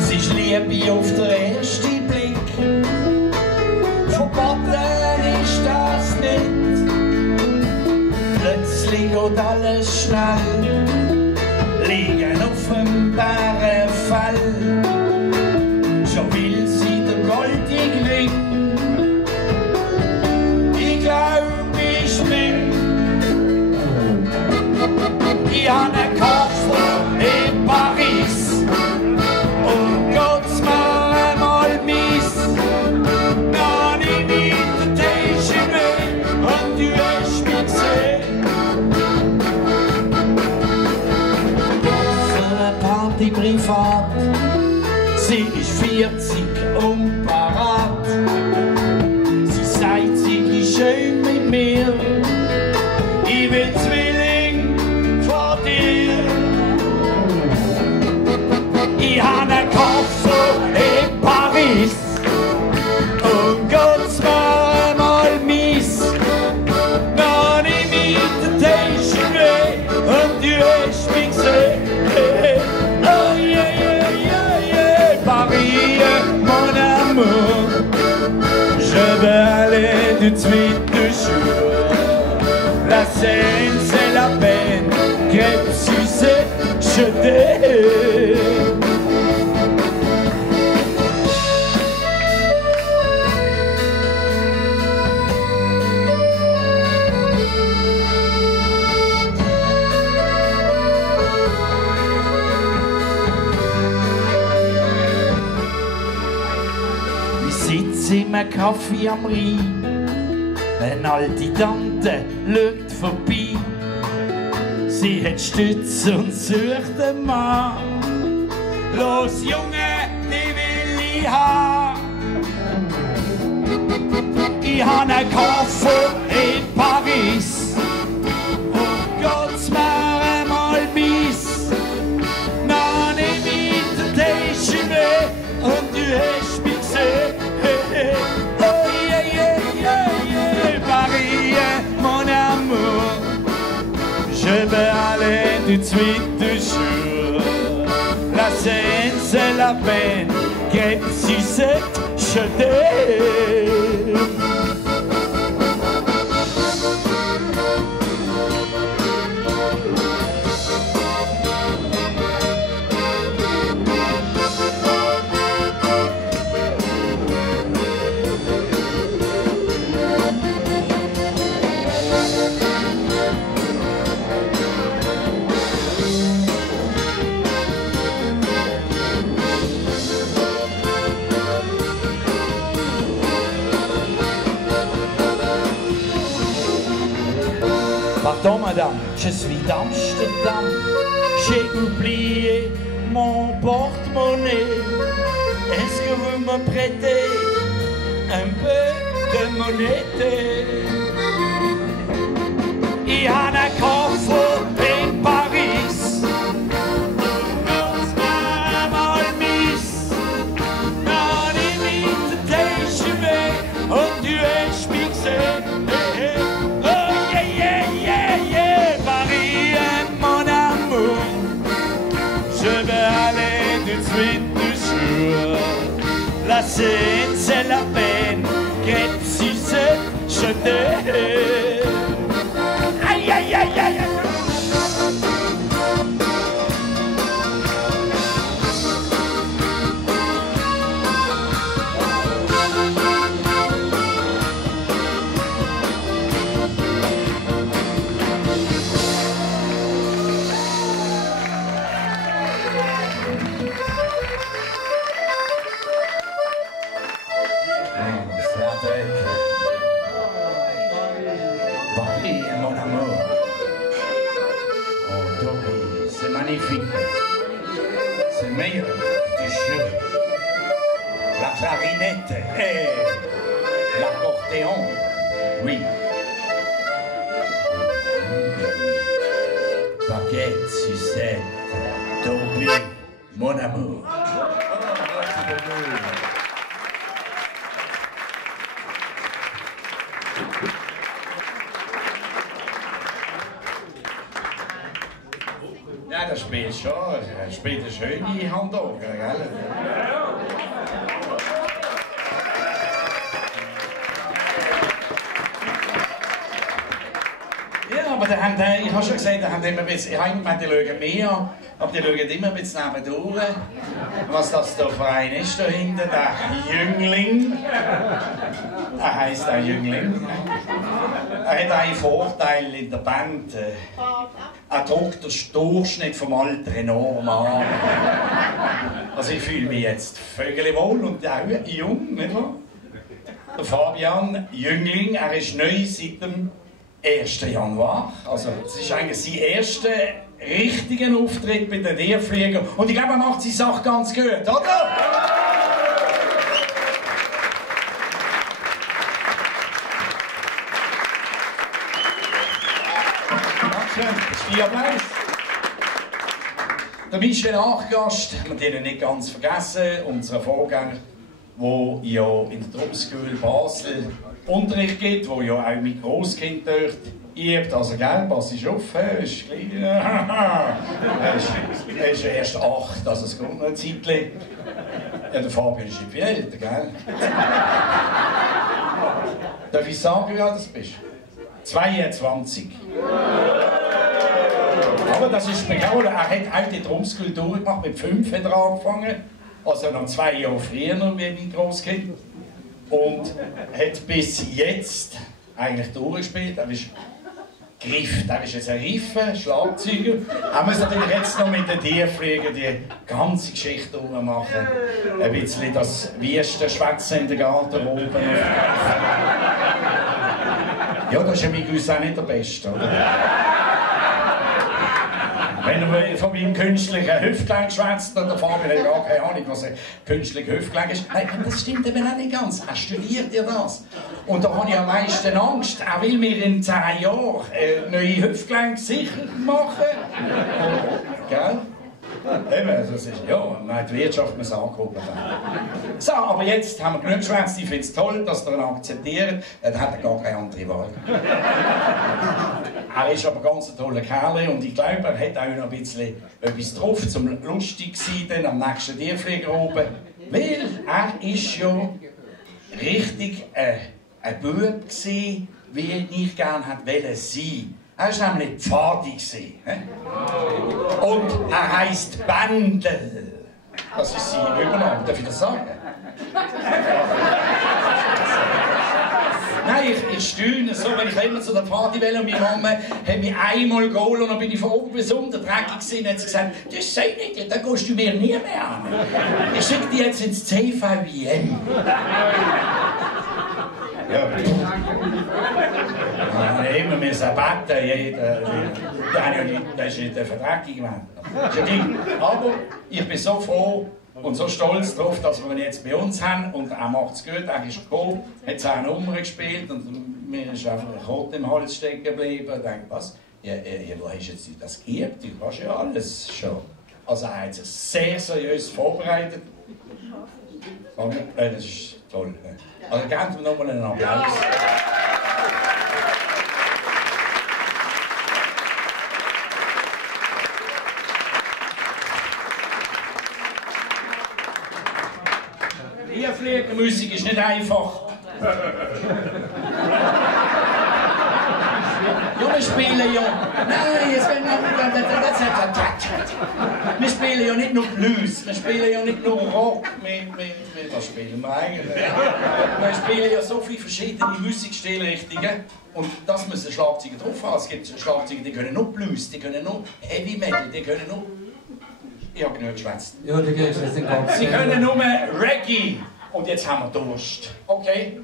Sie ist Liebe auf den ersten Blick. Verboten ist das nicht. Plötzlich geht alles schnell. Liegen auf dem Bärenfell. Schon will sie den goldigen Ring. Ich glaub, ich bin. Ich habe einen Koffer in Paris und geht's mir einmal mies. Dann ich mit der TGV und du hast mich gesehen. Für eine Party privat, sie ist 40 und parat. Sie sagt, sie ist schön mit mir. Ich will Zwilling vor dir. Ich habe einen Koffer in Paris und geht's mir einmal mies. Dann ich mit der TGV und du hast mich gesehen. Oh yeah, yeah, yeah, yeah. Paris, mon amour, je veux aller tout de suite, toujours. La Seine, c'est la peine, crêpe, sucette, jetée. Ich sitze in einem Kaffee am Rhein. Eine alte Tante schaut vorbei. Sie hat Stütz und sucht einen Mann. Los, Junge, die will ich haben. Ich habe einen Koffer in Paris und geht's mir einmal mies. Dann nehm ich den TGV und du hast mich gesehen. Oh yeah, yeah, yeah, yeah. Paris, mon amour, je veux aller tout de suite, toujours. La Seine, c'est la peine, crêpe, sucette, jetée. Pardon madame, je suis d'Amsterdam. J'ai oublié mon porte-monnaie. Est-ce que vous me prêtez un peu de monnaie. Ich habe einen Koffer in Paris. Das war mal mies. Dann Invitation weg und du hast mich gesehen. Oh yeah, yeah, yeah, yeah, Paris, mon amour. Je vais aller tout de suite toujours. La scène, c'est la peine, qu'être si c'est je t'aime. Aïe, aïe, aïe, aïe. C'est meilleur du jeu. La clarinette et l'accordéon, oui. Baguette, sucette, Dobby, mon amour. Ja, dat speelt schon. Er spielt eine schöne Handorgel, gell? Ja, aber ich habe schon gesagt, die haben immer ein bisschen, ich meine, die schauen mehr an, aber die schauen immer ein bisschen nebendurch. Was das da für ein ist da hinten, der Jüngling. Er heisst auch Jüngling. Er hat einen Vorteil in der Band. Er drückt den Durchschnitt vom Alter enorm an. Also ich fühle mich jetzt vögel wohl und auch jung, nicht wahr? Der Fabian Jüngling, er ist neu seit dem 1. Januar. Also es ist eigentlich sein erster richtiger Auftritt bei den Tierfliegern. Und ich glaube, er macht seine Sache ganz gut, oder? Applaus. Der Michel Nachgast, wir den nicht ganz vergessen, unser Vorgänger, der ja in der Drum-School Basel Unterricht gibt, der ja auch mit Grosskind dort übt. Also, gell, pass ist auf, er ist klein. Er ist erst 8, also es kommt noch ein Zeitchen. Ja, der Fabian ist viel älter, gell? Darf ich sagen, wie alt du bist? 22. Aber das ist bekannt, er hat auch die Drum-School durchgemacht, mit 5 hat er angefangen, also noch 2 Jahre früher noch wie mein Grosskind. Und hat bis jetzt eigentlich durchgespielt, er ist Griff, er ist jetzt ein Riffe, Schlagzeuger. Er muss natürlich jetzt noch mit den Tierfliegern die ganze Geschichte durchmachen. Ein bisschen das Wüstenschwätzen in der Garderobe. Ja, das ist ja mit uns auch nicht der Beste, oder? Wenn er von meinem künstlichen Hüftgelenk schwätzt, dann der Fabian hat gar keine Ahnung, was ein künstliches Hüftgelenk ist. Nein, das stimmt eben auch nicht ganz. Er studiert ja das. Und da habe ich am meisten Angst. Er will mir in 10 Jahren neue Hüftgelenke sicher machen. Gell? Eben, das ist, ja, die Wirtschaft muss angehoben werden. So, aber jetzt haben wir genug geschwätzt. Ich finde es toll, dass ihr ihn akzeptiert. Dann hat er gar keine andere Wahl. Er ist aber ganz ein toller Kerl und ich glaube, er hat auch noch ein bisschen etwas drauf, zum lustig sein dann am nächsten Tierflieger oben. Weil er ist ja richtig ein Bub gewesen, wie er nicht gerne wollte sein. Er war nämlich Pfadi. Und er heisst Bendel. Das ist sein Übernahme. Darf ich das sagen? Nein, ich stöhne so, wenn ich immer zu der Party will und meine Mama hat mich einmal geholt und dann bin ich von oben bis unten dreckig gewesen und hat sie gesagt, das sei nicht, da gehst du mir nie mehr an. Ich schicke dich jetzt ins CVIM. Ja, immer müssen beten, das ist nicht der Verdreckung gewesen. Aber ich bin so froh, Und so stolz darauf, dass wir ihn jetzt bei uns haben. Und er macht es gut, er ist gekommen, hat 10 Nummern gespielt und mir ist einfach ein Kot im Hals stecken geblieben. Ich denke, was? Ja, wo hast du jetzt das geübt? Du kannst ja alles schon. Also er hat sich sehr seriös vorbereitet. Das ist toll. Also gebt ihm nochmal einen Applaus. Fliegermusik ist nicht einfach. Ja, wir spielen ja. Nein, jetzt werden wir spielen ja nicht nur Blues, wir spielen ja nicht nur Rock. Was spielen wir eigentlich? Wir spielen ja so viele verschiedene Musikstilrichtungen. Und das müssen Schlagzeuger drauf haben. Es gibt Schlagzeuger, die können nur Blues, die können nur Heavy Metal, die können nur. Ich habe genug geschwätzt. Ja, die gehst jetzt nicht ganz. Sie können nur Reggae. Und jetzt haben wir Durst. Okay?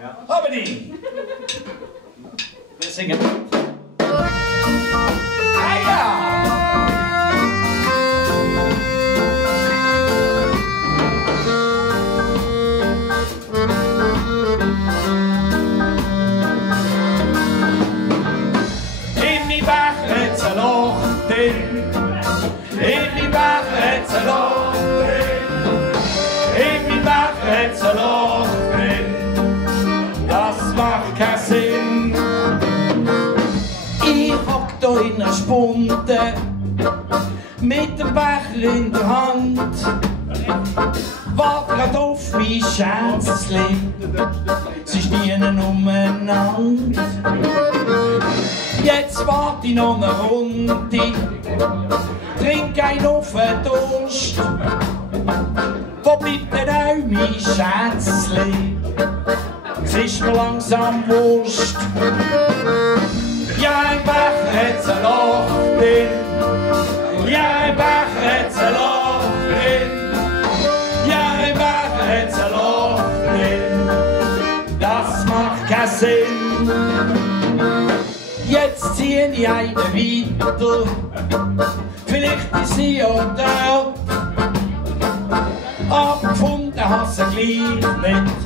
Ja. Aber die! Wir singen. Ah ja! In die Bach hat's ein Loch drin. In die Bach hat's ein Loch drin. In die Bach hat's ein Loch drin. Das macht keinen Sinn. Ich hock da in einer Spunde mit dem Becher in der Hand. Wart grad auf mein Scherzli, sie stehen umeinander. Jetzt wart ich noch eine Runde, trink ein auf den Durst. Wo bleibt denn auch mein Scherzli? Es ist mir langsam wurscht. Ja, im Becher hat's ein Loch drin. Ja, im Becher hat's ein Loch drin. Ja, im Becher hat's ein Loch drin. Das macht keinen Sinn. Jetzt zieh ich einen weiter. Vielleicht ist sie auch dort. Aber gefunden hast du gleich nicht.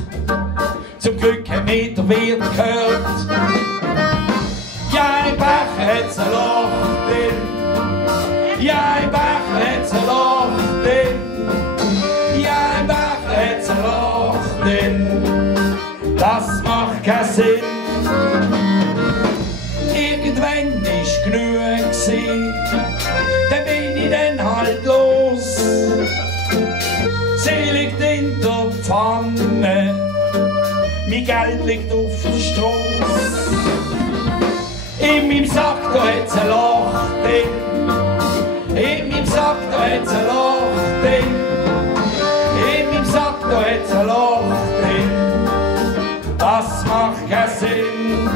Zum Glück hat mir der Wirt gehört. Ja, im Becher hat's ein Loch drin. Ja, im Becher hat's ein Loch drin. Ja, im Becher hat's ein Loch drin. Das macht keinen Sinn. Irgendwann ist genug gewesen. Dann bin ich dann halt los. Sie liegt in der Pfanne. Mein Geld liegt auf der Strasse. In meinem Sack, da hat's ein Loch drin. In meinem Sack, da hat's ein Loch drin. In meinem Sack, da hat's ein Loch drin. Das macht keinen Sinn.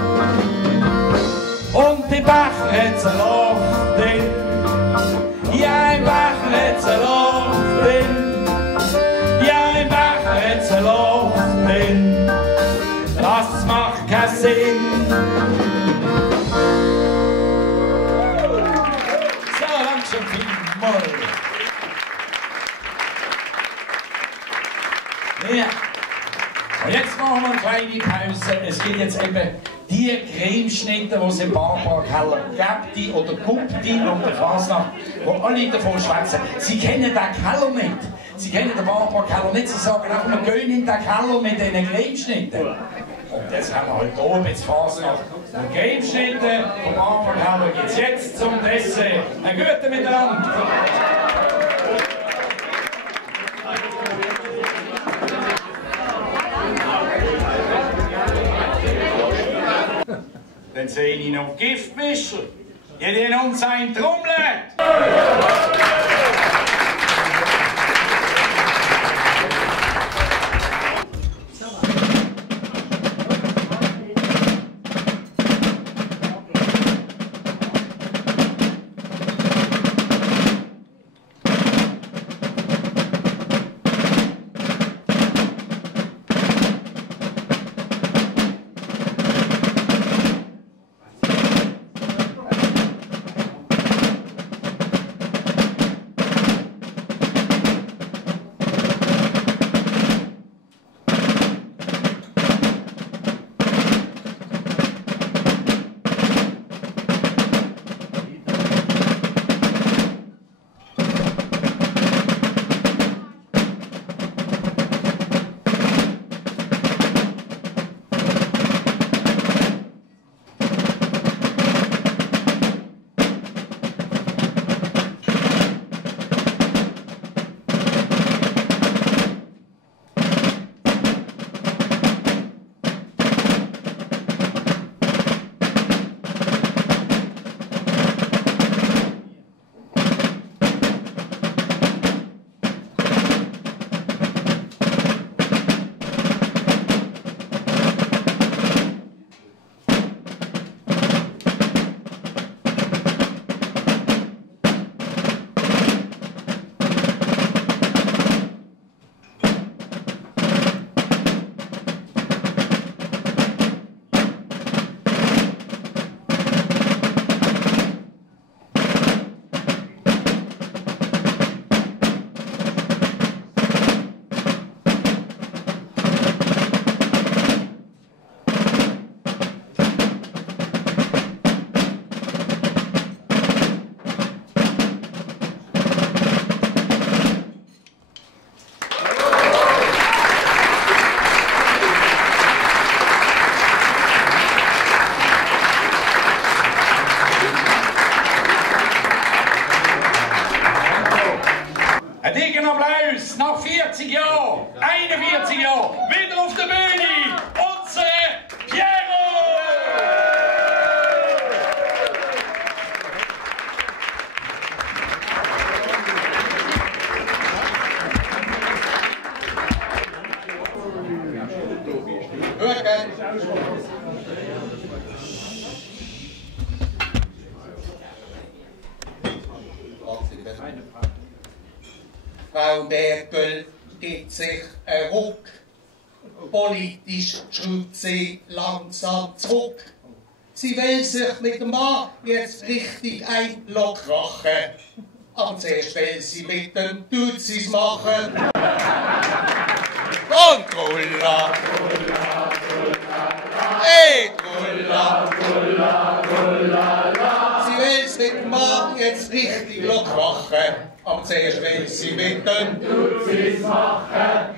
Und im Becher hat's ein Loch drin. Ja, im Becher hat's ein Loch drin. Ja, im Becher hat's ein Loch drin. Das macht keinen Sinn. So, Dankeschön vielmals. Ja. Und jetzt machen wir eine kleine Pause. Es gibt jetzt eben die Cremeschnitte, die es in Barbara Keller gibt, oder gibt um der Fasnacht, wo alle davon schwätzen. Sie kennen den Keller nicht. Sie kennen den Barbara Keller nicht. Sie sagen einfach, wir gehen in den Keller mit diesen Cremeschnitten. Und jetzt haben wir heute oben jetzt Fasnacht. Und Cremeschnitte von Barbara Keller gibt es jetzt zum Dessert. Ein guten Miteinander. Dann sehe ich noch Giftmischer. Jeder in uns ein Trommel. 40 Jahre, 41 Jahre, wieder auf der Bühne, unsere Piero! Frau Merkel gibt sich einen Ruck. Politisch schraubt sie langsam zurück. Sie will sich mit dem Mann jetzt richtig einkrachen. Aber zuerst will sie mit dem Duzis machen. Und Trulla, hey Trulla, sie will es mit dem Mann jetzt richtig krachen. Aber zuerst will sie mit dem Duzis machen.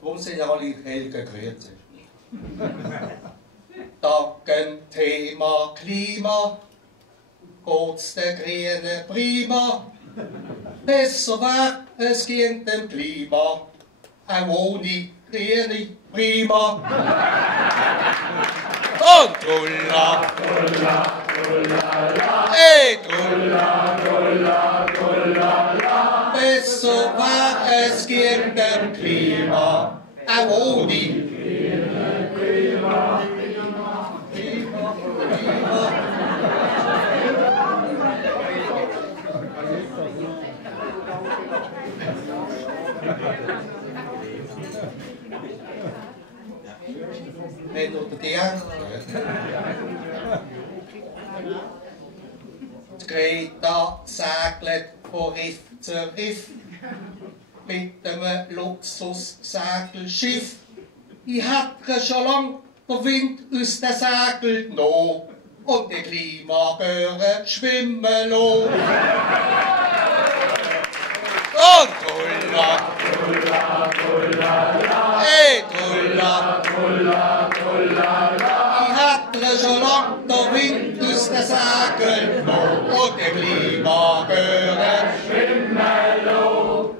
Darum sind alle Helgen grüezi. Dank Thema Klima geht's den Grünen prima. Besser wär, es ging dem Klima, auch ohne Grüne prima. Und Trulla, hey Trulla, besser wär, es ging dem Klima, auch ohne Grüne prima. Nicht unter die Erde. Die Greta segelt von Riff zu Riff mit einem Luxussegelschiff. Ich hätte schon lang den Wind aus den Segeln genommen und die Klimagöre schwimmen lassen. Und Trulla, hey Trulla, ich hätte schon lang den Wind aus den Segeln genommen und die Klimagöre schwimmen lassen.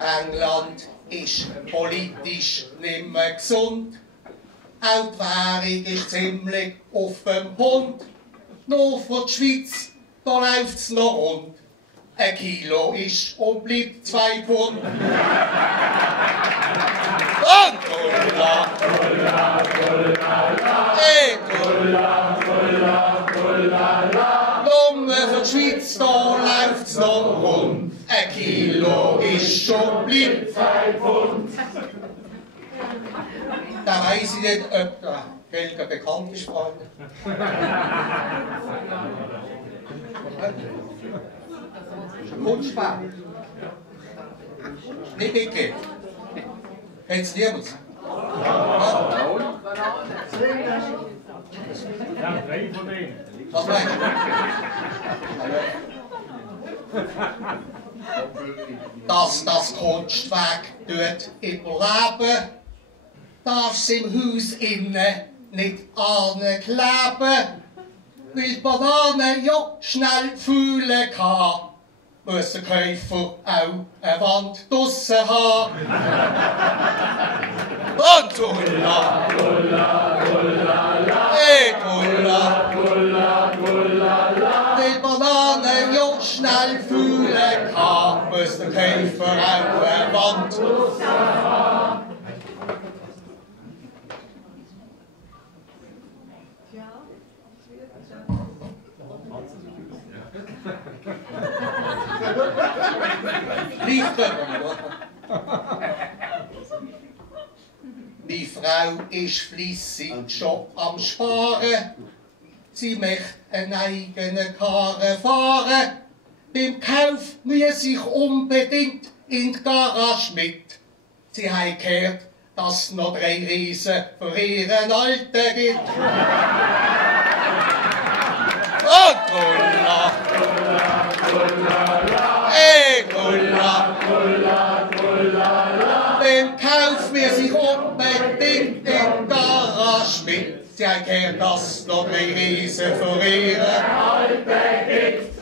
England ist politisch nicht mehr gesund. Auch die Währung ist ziemlich auf dem Hund. Nur für die Schweiz, da läuft's noch rund. Ein Kilo ist und bleibt 2 Pfund. Und Trulla, hey Trulla, Dumme für die Schweiz, da läuft's noch rund. Ein Kilo ist schon bleibt 2 Pfund. Da weiss ich nicht, ob der Helga bekannt ist, Freunde. Kunstbau. Nicht mitgegeben. Kennst du niemand? Ja. Was meinst du? Dass das Kunstwerk dort überleben, darf es im Haus innen nicht ankleben, weil die Banane ja schnell fühlen kann. Muss der Käufer auch eine Wand draussen haben. Und Trulla, hey Trulla, die Banane ja schnell fühlen kann, muss der Käufer auch eine Wand draussen haben. Die Frau ist fleissig schon am Sparen. Sie möchte einen eigenen Karren fahren. Beim Kauf muss ich unbedingt in die Garage mit. Sie hat gehört, dass es noch 3 Riesen für ihren Alten gibt. Oh, Gulla, hey, Gulla, dem kauft mir sich unbedingt in Garage mit. Sie haben gehört, dass es noch 3 Riesen für ihren Alten gibt.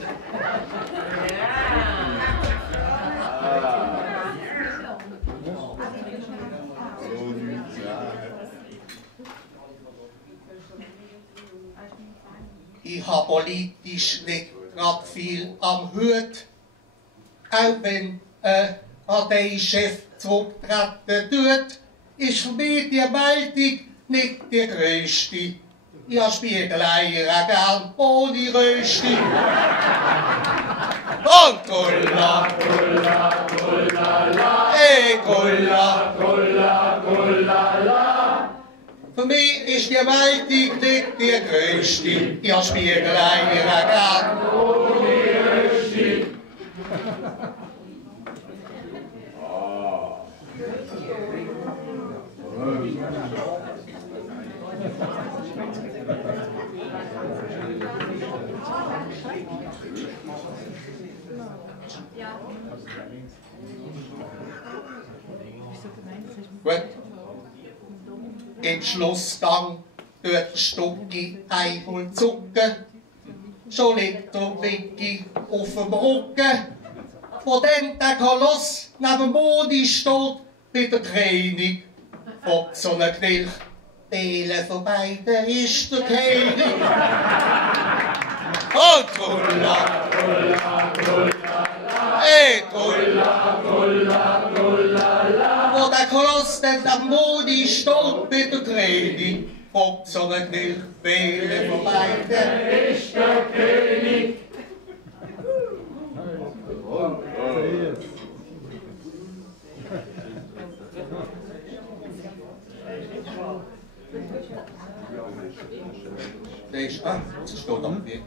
Ich habe politisch nicht gerade viel am Hut. Auch wenn AD-Chef zurücktreten tut, ist für mich die Meldung nicht die grösste. Ich habe Spiegeleier gern ohne Rösti. Und Gulla, Gulla, Gulla, la. Hey, Gulla, Gulla, Gulla, la. Für mich ist die Meldung nicht die grösste. Ich habe Spiegeleier gern ohne Rösti. Gut. Im Schlussgang tut Stucki einmal zucken. Schon liegt der Vicky auf dem Rücken. Wo dann der Koloss neben Modi steht, bei der Training. Ob so ein Knilch, Teile von beiden ist der König. Oh, Gulla, Gulla, Gulla, la. Hey, Gulla, Gulla, Gulla, la. Wo der Koloss dann am Modi steht bei der Training. Ob so ein Knilch, Teile von beiden ist der König. Das steht am Weg.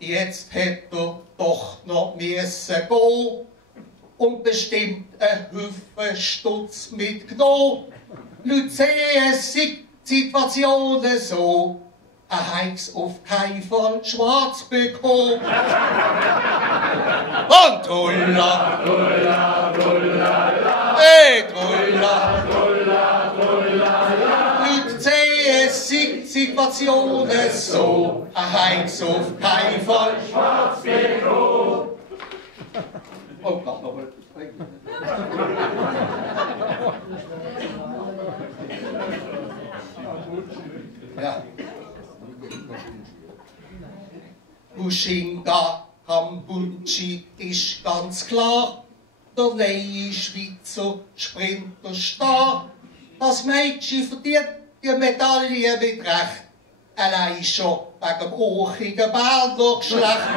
Jetzt hätte er doch noch müssen gehen und bestimmt einen Haufen Stutz mitgenommen. Leute sehen es die Situationen so, er hat es auf keinen Fall schwarz bekommen. Und Gulla, Gulla, Gulla, la. Hey, Gulla, Gulla, Gulla, la. Leute sehen es die Situationen so, er hat es auf keinen Fall schwarz bekommen. Oh, Gott, noch mal. Ja. Bushinga Hambunchi ist ganz klar, der neue Schweizer Sprinterstar. Das Mädchen verdient die Medaille mit Recht, allein schon wegen dem hochigen Bäldergeschlecht.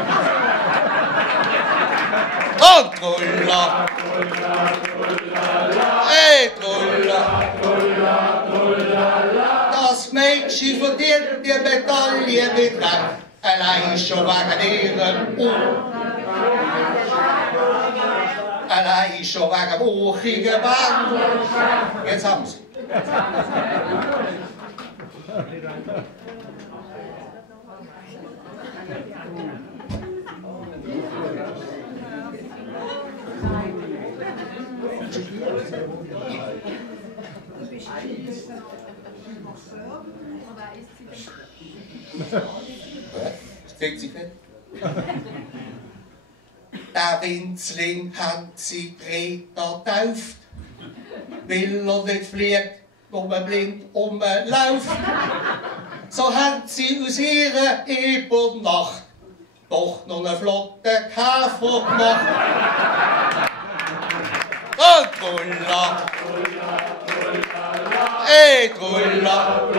Und Gulla, Gulla, Gulla, la. Hey, Gulla, Gulla, Gulla, la. Das Mädchen verdient die Medaille mit Recht, allein schon wegen ihrem allein schon wegen dem hochigen Bäldergeschlecht. Jetzt haben sie. Das kriegt sie nicht. Der Winzling hat sie Greta getauft, weil er nicht fliegt, nur blind rumläuft. So hat sie aus ihrer Ebernacht doch noch einen flotten Käfer gemacht. Oh, Gulla, hey, Gulla,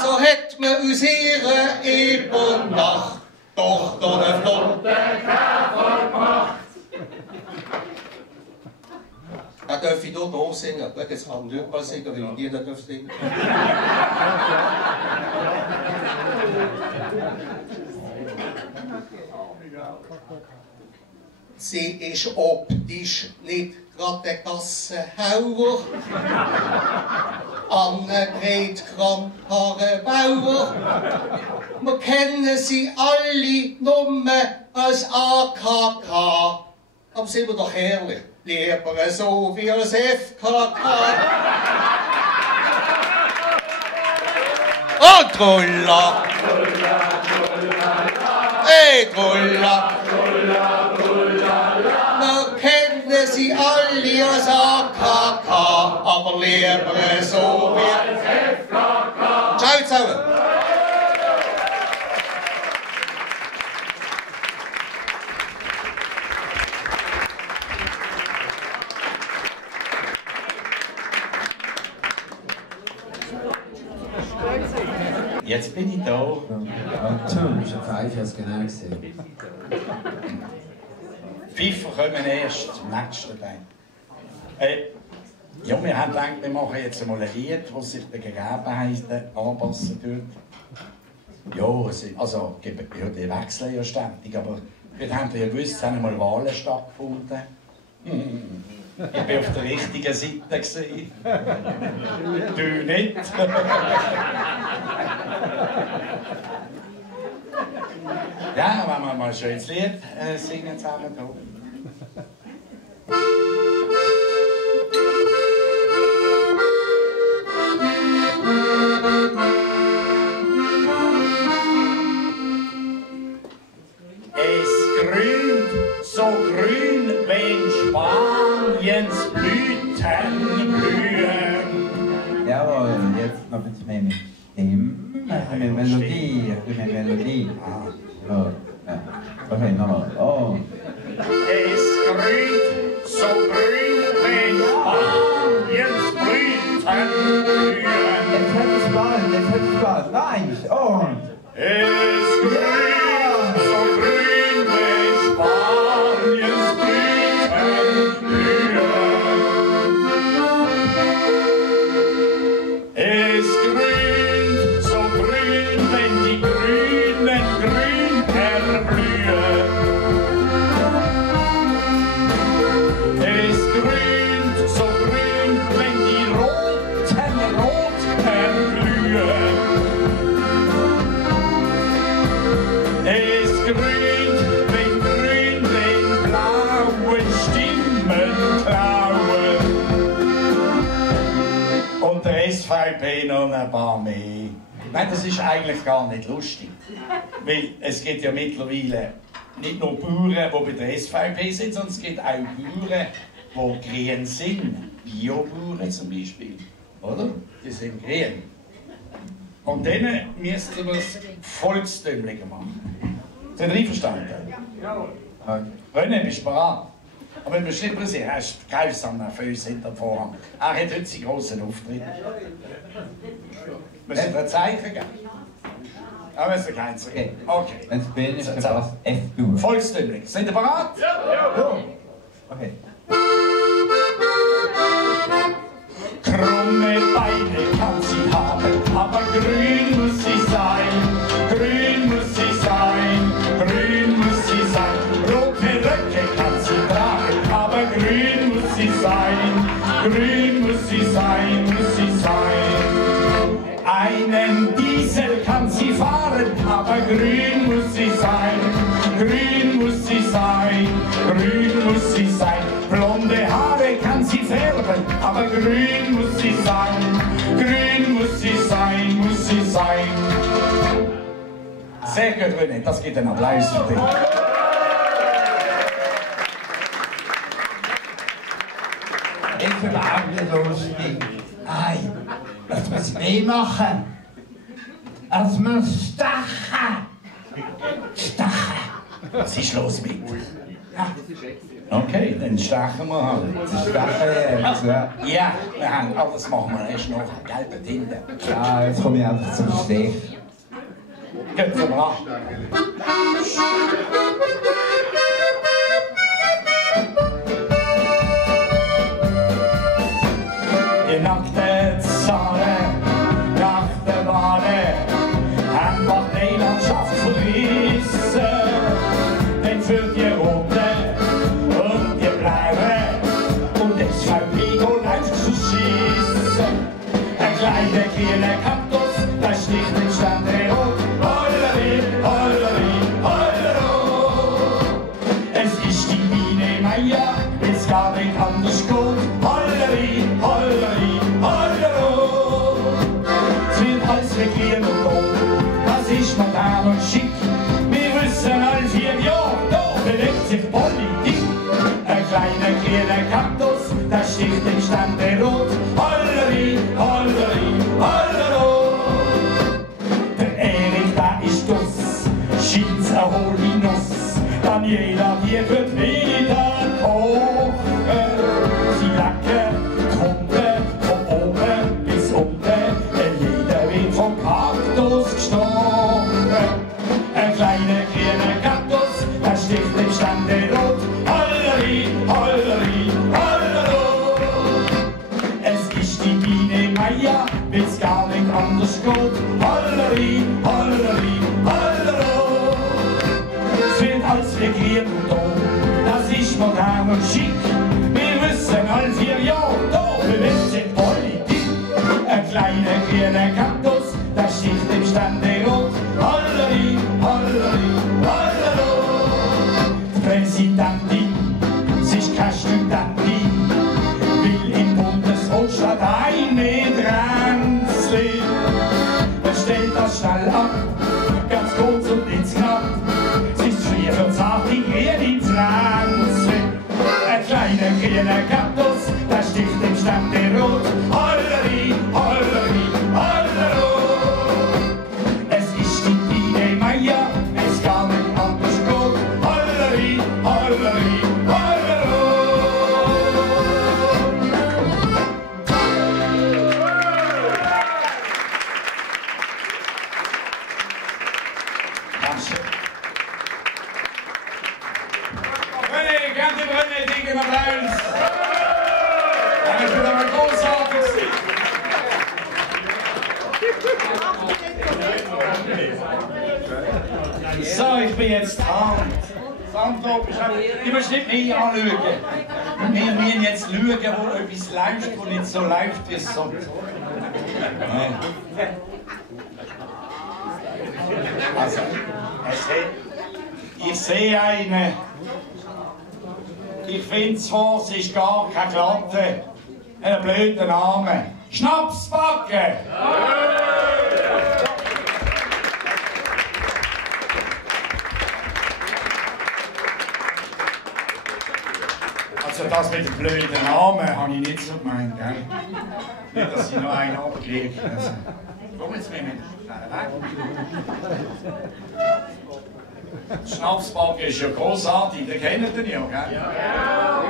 so hat man aus ihrer Ebernacht doch noch einen flotten Käfer gemacht. Da darf ich hier singen. Schau, jetzt kann ich nicht singen, weil jeder darf singen. Sie ist optisch nicht gerade der Gassenhauer. Annegret Kramp-Haare-Bauer. Wir kennen sie alle nur als AKK. Aber sind wir doch ehrlich, lieber so wie als FKK. Und Trulla! Hey, Trulla! Wir kennen sie alle als AKK, aber lieber so wie als FKK. Ciao zusammen! Jetzt bin ich da. Tom, ich habe 5 Jahre genau gesehen. Pfiffer kommen erst zum nächsten Teil. Ja, wir haben gedacht, wir machen jetzt einmal ein Lied, das sich den Gegebenheiten anpassen tut. Ja, also, die wechseln ja ständig, aber wir haben ja gewusst, es haben einmal Wahlen stattgefunden. Ich war auf der richtigen Seite. Du nicht. Ja, wenn wir mal ein schönes Lied singen zusammen. Es grünt, so grün, wenn Spaniens Blüten blühen. Jawohl, jetzt noch ein bisschen mehr mit Stimmen. Mit Melodie, mit Melodie. Oh, ja. Okay, nochmal. Oh. Es grünt, so grün, wenn Spaniens Blüten blühen. Jetzt hat es Spaß, jetzt hat es Spaß. Nein, und. Es grünt, so grün, wenn Spaniens Blüten blühen. Es grünt, so grün, wenn die Grünen grün erblühen. Es grünt, so grün, wenn die Roten rot erblühen. Es grünt, wenn blauen Stimmen trauen. Und der SVP noch ein paar mehr. Nein, das ist eigentlich gar nicht lustig. Weil es gibt ja mittlerweile nicht nur Bauern, die bei der SVP sind, sondern es gibt auch Bauern, die grün sind. Biobauern zum Beispiel. Oder? Die sind grün. Und denen müssten wir es volkstümlicher machen. Sind ihr einverstanden? Ja. René, bist du bereit? Aber wir müssen nicht passieren, er ist grausam nervös hinter dem Vorhang. Er hat heute seinen grossen Auftritt. Müssen wir ein Zeichen geben? Ja, müssen wir keins geben. Okay. Wenn es bin, ist das F-Dur. Volkstümlich. Sind ihr bereit? Ja. Okay. Krumme Beine kann sie haben, aber grün muss sie sein. Grün muss sie sein, grün muss sie sein. Rote Röcke kann sie tragen, aber grün muss sie sein. Grün muss sie sein, muss sie sein. Einen Diesel kann sie fahren, aber grün muss sie sein. Grün muss sie sein, grün muss sie sein. Blonde Haare kann sie färben, aber grün muss sie sein. Grün muss sie sein, muss sie sein. Sehr gut, René, das gibt einen Applaus für dich. Ich bin überhaupt nicht lustig. Nein, das muss mehr machen. Als man stachen. Stachen. Was ist los mit? Ja. Okay, dann stechen wir halt. Stachen jetzt, ja. Ja, wir haben, aber das machen wir erst noch. Gelbe Tinte. Ja, jetzt komme ich einfach zum Stich. Geht zum Rad. Die nackte Zahre, nackte Ware, haben Parteilandschaft verrissen. Gesicht im Ständerot. Holleri, Holleri, Hollero. Es ist die Biene Meier, es gar nicht anders geht. Holleri, Holleri, Hollero. Es wird alles regieren und da, das ist modern und schick. Wir wissen all 4 Jahre, da bewegt sich Politik. Ein kleiner grüner Kaktus, der sticht im Ständerot. Holleri, Holleri, Hollero. Der Erik, der ist dus, scheint's eine hohle Nuss. Daniela, die wird wieder kochen. Sie lecken Trompen von oben bis unten. Jeder wird vom Kaktus gestochen. Ein kleiner grüner Kaktus, der sticht im Ständerot. Holleri, Holleri, Hollero. Es ist die Biene Meier, wenn's gar nicht anders geht. Holleri, Holleri, Hollero. Es wird alles regiert und da, das ist modern und schick. Wir wissen all 4 Jahre, da bewegt sich Politik. Ein kleiner grüner Kaktus, der sticht im Ständerot. Holleri, Holleri, Hollero. Die Präsidentin, sie ist keine Studentin, will im Bundesrat statt eine Dränzli. Man stellt das schnell ab, ganz kurz und ins Knapp. Sie ist schwer und zart, die geht ins Ränzli. Ein kleiner grüner Kaktus, der sticht im Ständerot. Holleri, Holleri, Hollero. Es ist die Biene Meier, es gar nicht anders geht. Holleri, Holleri, Hollero. Dankeschön. René, ganz im René, Dinge mal eins. Das ist wieder mal großartig. So, ich bin jetzt dran. Sandro, ich muss nicht mehr anschauen. Wir müssen jetzt schauen, wo etwas läuft, wo nicht so läuft, wie es sollte. Also, ich sehe einen. Ich finde zwar, es ist gar keine glatte, einen blöden Name. Schnapsbacke! Also das mit dem blöden Namen habe ich nicht so gemeint, gell? Nicht, dass ich noch einen abkriege. Also, komm jetzt mit mir. Schnapsbacke ist ja großartig, den kennt ihr ja, gell? Ja!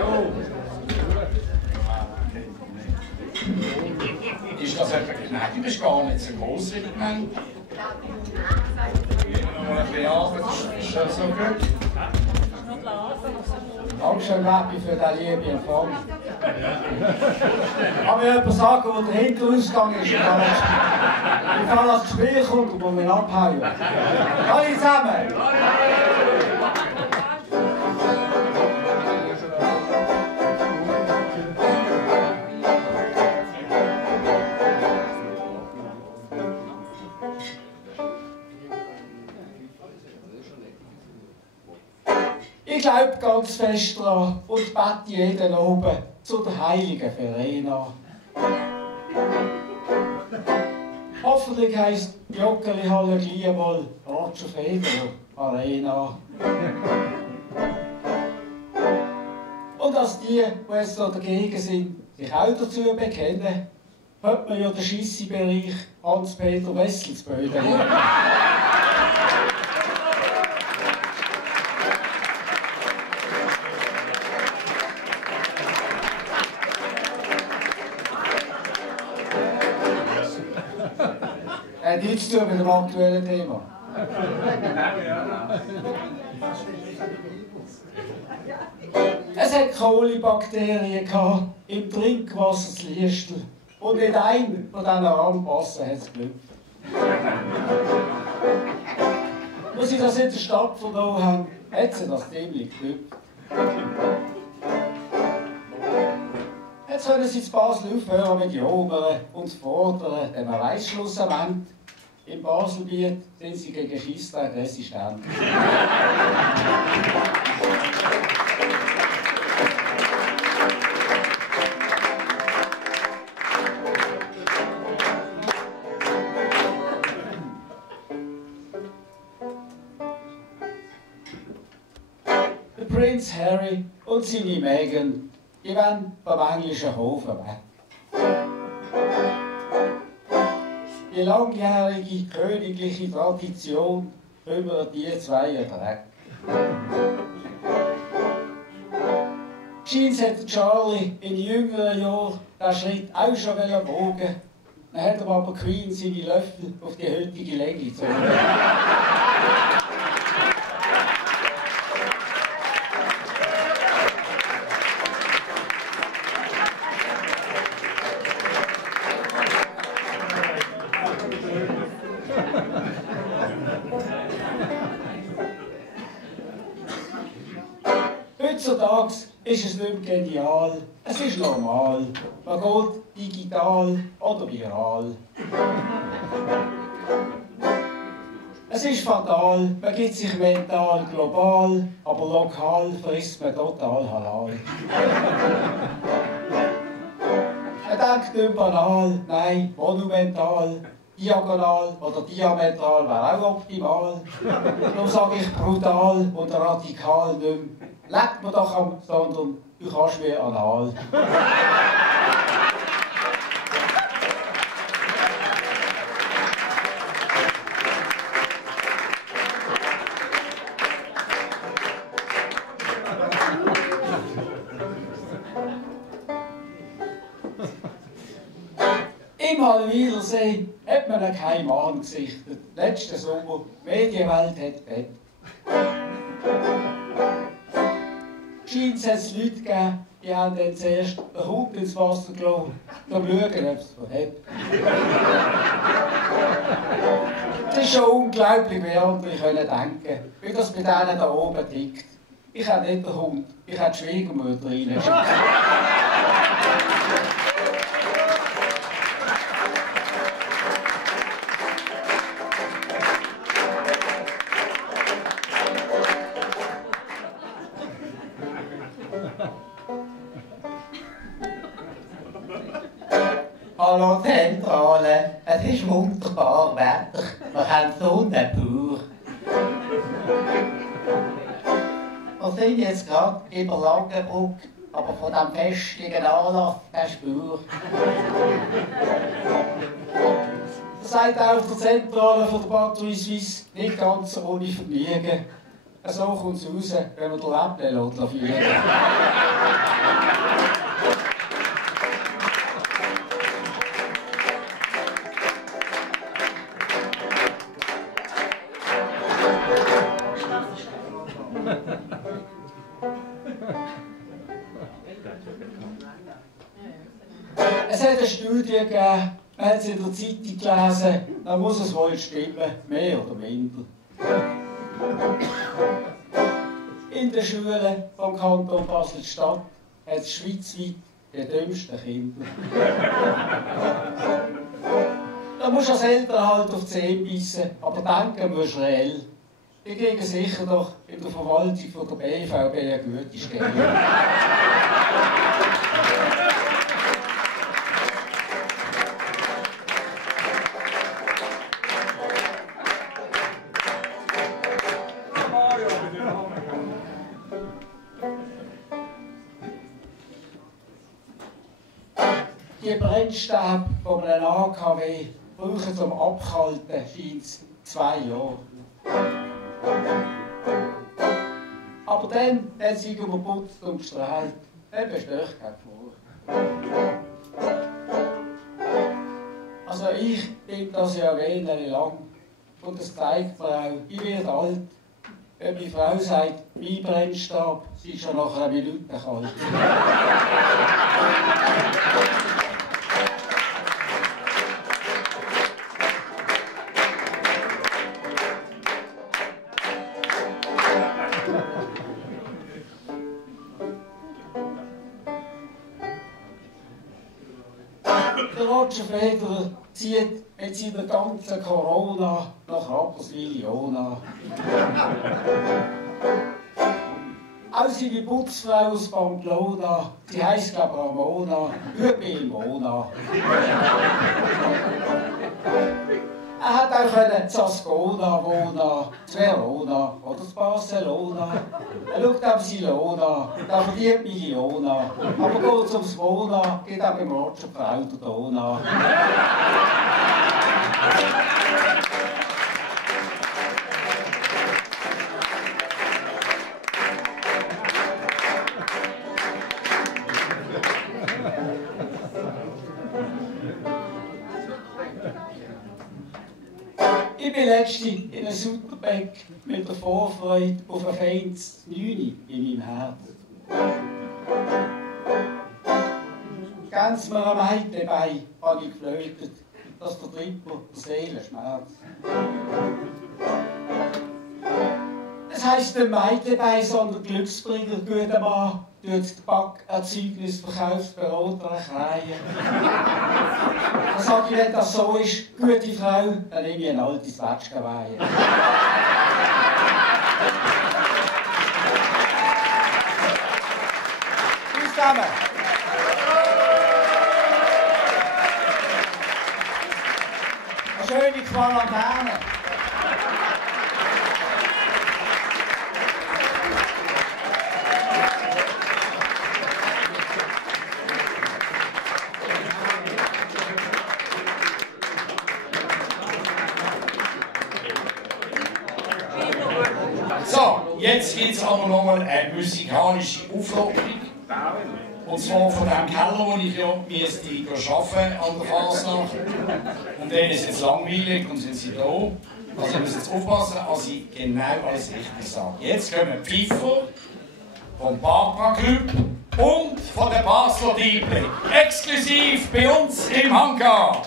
Ist das etwa genau? Du bist gar nicht so groß wie du meinst. Gehen wir noch mal ein bisschen Arbeit, ist das so gut? Dankeschön, Rappi, für den lieben Empfang. Kann mir jemand sagen, wo der Hinterausgang ist? Ich kann das Spiel kommen und wir abhauen. Alle zusammen! Ich glaube ganz fest dran und bete jeden oben zu der heiligen Verena. Hoffentlich heisst die Joggeli-Halle gleich mal Roger Federer Arena. Und dass die jetzt so dagegen sind, sich auch dazu bekennen, hört man ja den Schissi-Bereich Hans-Peter Wesselsböden. Nichts zu tun mit dem aktuellen Thema. Es hat Kolibakterien im Trinkwasser zu Liestel. Und nicht ein von diesen Randpassen hat es geglückt. Wo sie das in der Stadt verloren haben, hat sie das ziemlich geglückt. Jetzt können sie in Basel aufhören mit Jobern und fordern den Beweisschluss am Ende. Im Baselbiet sind sie gegen Scheissdreck resistent. Der Prinz Harry und seine Meghan, die wollen vom englischen Hof weg. Die langjährige königliche Tradition kümmert die zwei einen Dreck. Scheint hat Charlie in jüngeren Jahren den Schritt auch schon wogen. Dann hat er aber Queen seine Löffel auf die heutige Länge gezogen. Heutzutage ist es nicht mehr genial, es ist normal. Man geht digital oder viral. Es ist fatal, man gibt sich mental global, aber lokal frisst man total halal. Man denkt nicht banal, nein, monumental. Diagonal oder diametral wäre auch optimal. Darum sage ich brutal und radikal nicht mehr. Leck mir doch am, sondern du kannst mir anal. Im Hallwiedersee hat man einen Keimann gesichtet. Letzten Sommer, die Medienwelt hat Bett. Scheint es Leute gegeben, die haben dann zuerst den Hund ins Wasser gelassen, um zu schauen, ob es verhebt. Es ist schon unglaublich, wie andere können denken, wie das bei denen da oben tickt. Ich habe nicht den Hund, ich habe die Schwiegermutter reingeschickt. Hallo Zentrale, es ist wunderbar Wetter, wir haben Sonne pur. Wir sind jetzt gerade über Langenbrück, aber von diesem festigen Anlass keine Spur. Das sagt auch der Zentrale von der Batterie Suisse nicht ganz ohne Vergnügen. So kommt es raus, wenn man den Läppchen fliegen lässt. Es hat eine Studie gegeben, man hat es in der Zeitung gelesen, dann muss es wohl stimmen, mehr oder minder. In den Schulen vom Kanton Basel-Stadt hat es schweizweit die dümmsten Kinder. Da musst du als Eltern halt auf die Zähne beißen, aber denken musst du reell. Die kriegen sicher doch in der Verwaltung von der BVB eine gute Stelle. Die Brennstäbe von einem AKW brauchen zum Abkalten scheint 2 Jahre. Aber dann hat sie überputzt und gestrahlt. Dann bestehe ich keine Gefahr. Also ich bin das ja wenig lang. Und das zeigt mir auch, ich werde alt. Wenn meine Frau sagt, mein Brennstab, sie ist schon nach einer Minute kalt. Der Roger Federer zieht wenn sie in der ganzen Corona nach Rapperswil Jona. Auch seine Putzfrau aus Pamplona, sie heisst glaub Ramona, Übel Mona. Er hat auch in Zascona wohnen, zu Verona oder zu Barcelona. Er schaut auf Silona, da verdient Millionen. Aber geht's ums Wohnen, geht auch beim Roger Frau der Dona. Ich bin letztens in einem Sutterbeck mit der Vorfreude auf ein feines 9 in meinem Herz. Ganz mir am Heitebein habe ich geflötet, dass der Tripper der Seele schmerzt. Es heisst nicht Meitebein, sondern Glücksbringer, guter Mann, tut das Backerzeugnis Verkaufsberater erklären. Dann sage ich, wenn das so ist, gute Frau, dann nehme ich ein altes Zwetschgenweihe. Tschüss zusammen. Eine schöne Quarantäne. So, jetzt gibt es aber nochmal eine musikalische Auflockerung. Und zwar von dem Keller, wo ich ja arbeiten musste an der Fasnacht. Und denen ist jetzt langweilig und sind sie da. Also ich muss jetzt aufpassen, dass ich genau alles richtig sage. Jetzt kommen Pfeifer vom Barbara Club und von der Basler Diebe. Exklusiv bei uns im Hangar.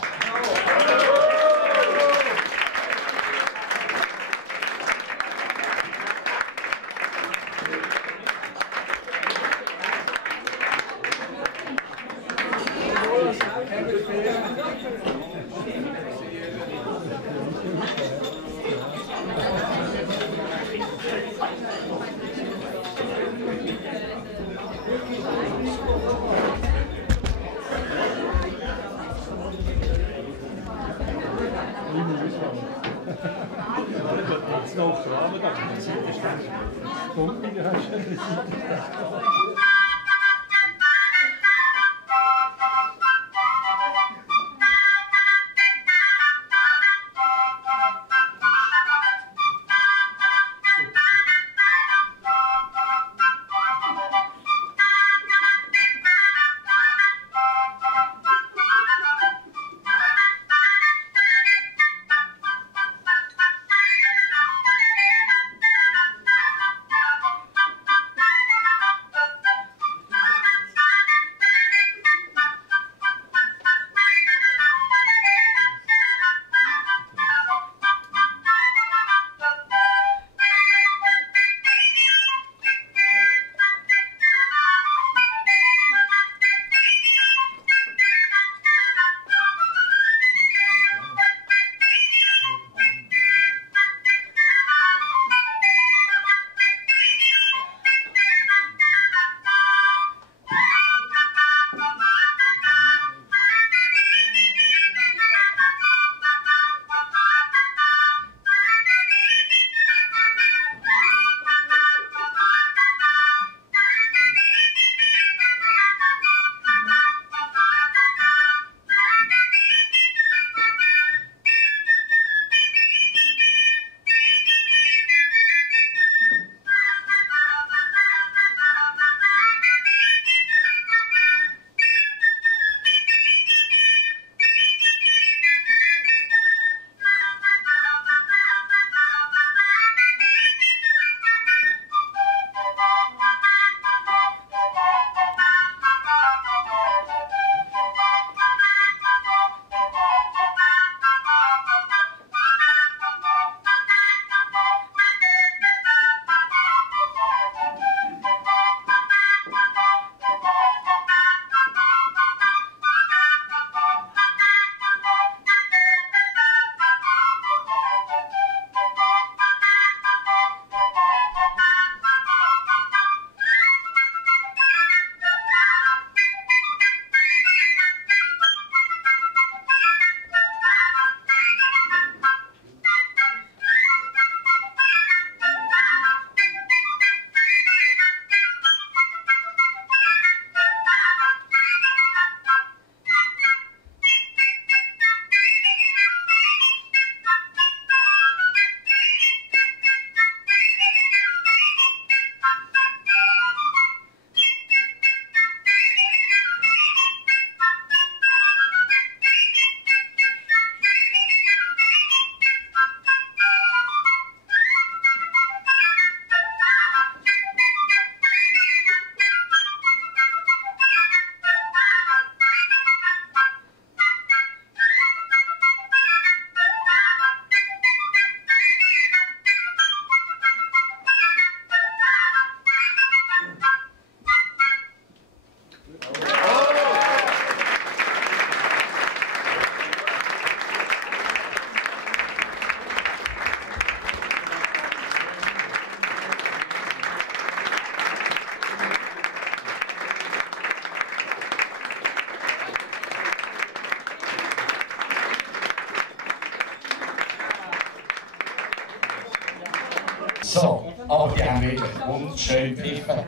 So, aber die haben wirklich wunderschön gepfiffen.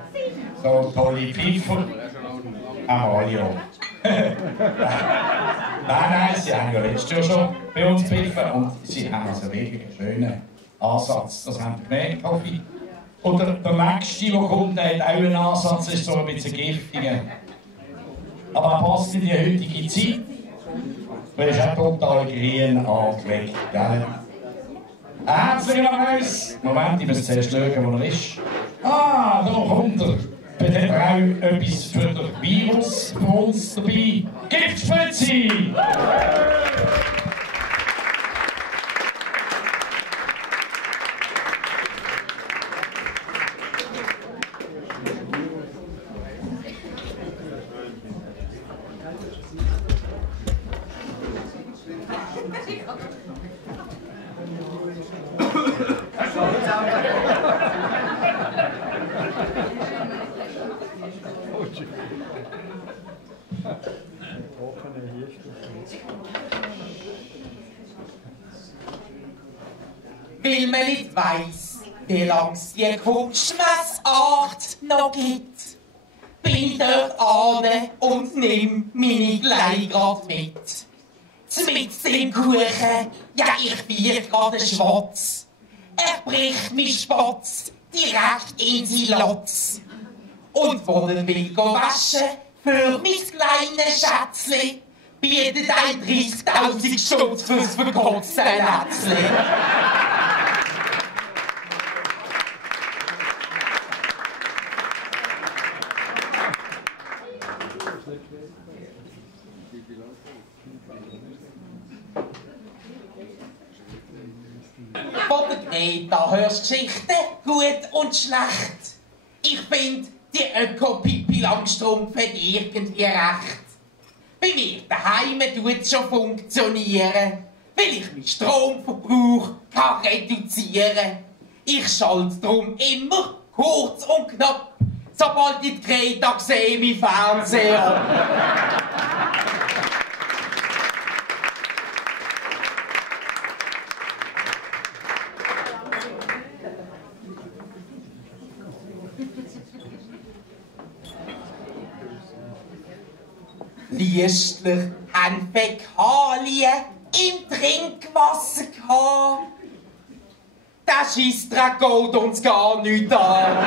So tolle Pfiffer. Amalia. Nein, sie haben ja letztes Jahr schon bei uns gepfiffen und sie haben also wirklich einen schönen Ansatz. Das haben wir gemerkt, hoffe ich. Oder der nächste, der kommt, der hat auch einen Ansatz, ist so ein bisschen giftiger. Aber er passt in die heutige Zeit. Weil ist auch total grün angelegt, gell? Herzlichen Applaus! Moment, ich muss zuerst schauen, wo er ist. Ah, da kommt er. Bei der auch etwas für den Virus für uns dabei. Giftspritze! Weil man nicht weiss, wie lang's die Kunstmessart noch gibt, bin ich dort ane und nimm meine Kleider mit. Mit dem Kuchen, ja ich bier grad den Schwatz. Er bricht mich Spatz direkt in die Lotz. Und wo er will waschen für mein kleines Schätzli, bietet ein 30.000 Stutz fürs verkotzte Lätzli. Von der Greta hörst Geschichten, gut und schlecht. Ich find, die Öko-Pippi Langstrumpf hat irgendwie recht. Bei mir daheim tut's schon funktionieren, weil ich meinen Stromverbrauch kann reduzieren. Ich schalte drum immer kurz und knapp, sobald ich die Greta sehe, mein Fernseher. Liestler haben Fäkalien im Trinkwasser gehabt. Der Scheissdreck geht uns gar nicht an.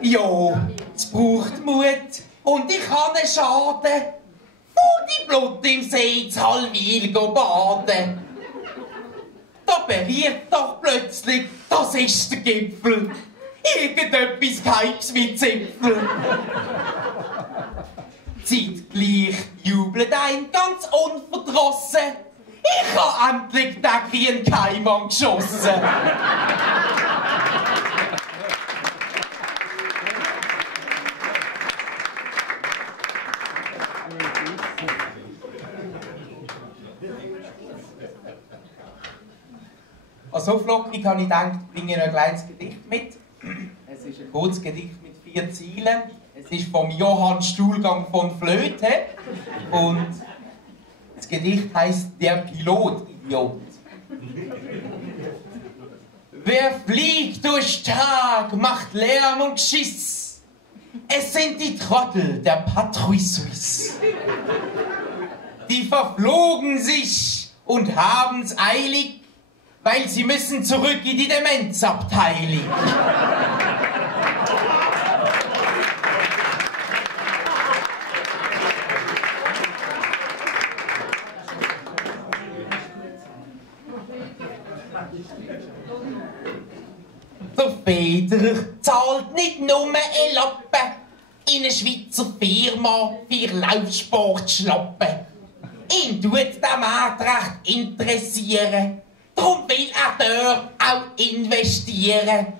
Ja, es braucht Mut und ich habe einen Schaden. Wo die Blut im See zu Hallwil baden. Da berührt doch plötzlich, das ist der Gipfel. Irgendetwas Geheimnis mit Zipfel. Zeitgleich jubelt ein ganz unverdrossen. Ich habe endlich den grünen Keim geschossen. Also flockig habe ich gedacht, bringe ich noch ein kleines Gedicht mit. Es ist ein kurzes Gedicht mit 4 Zeilen. Es ist vom Johann Stuhlgang von Flöte. Und das Gedicht heißt Der Pilot-Idiot. Wer fliegt durch Tag, macht Lärm und Geschiss. Es sind die Trottel der Patrouille Suisse. Die verflogen sich und haben's eilig, weil sie müssen zurück in die Demenzabteilung. Der Federer zahlt nicht nur ein Lappen in eine Schweizer Firma für Laufsportschlappen. Ihn tut der Markt recht interessieren. Darum will er dort auch investieren.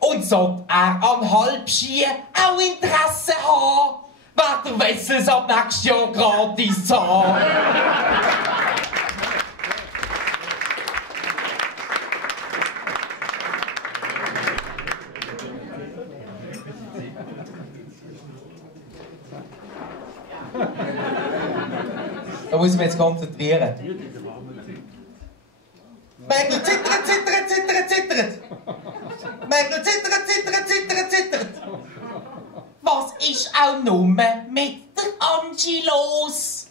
Und sollte er an Halbski auch Interesse haben, wird der Wessels ab nächstes Jahr gratis haben. Da muss ich mich jetzt konzentrieren. Mägel zittert, zittert, zittert, zittert. Mägel zittert, zittert, zittert, zittert. Was ist auch nur mit der Angie los?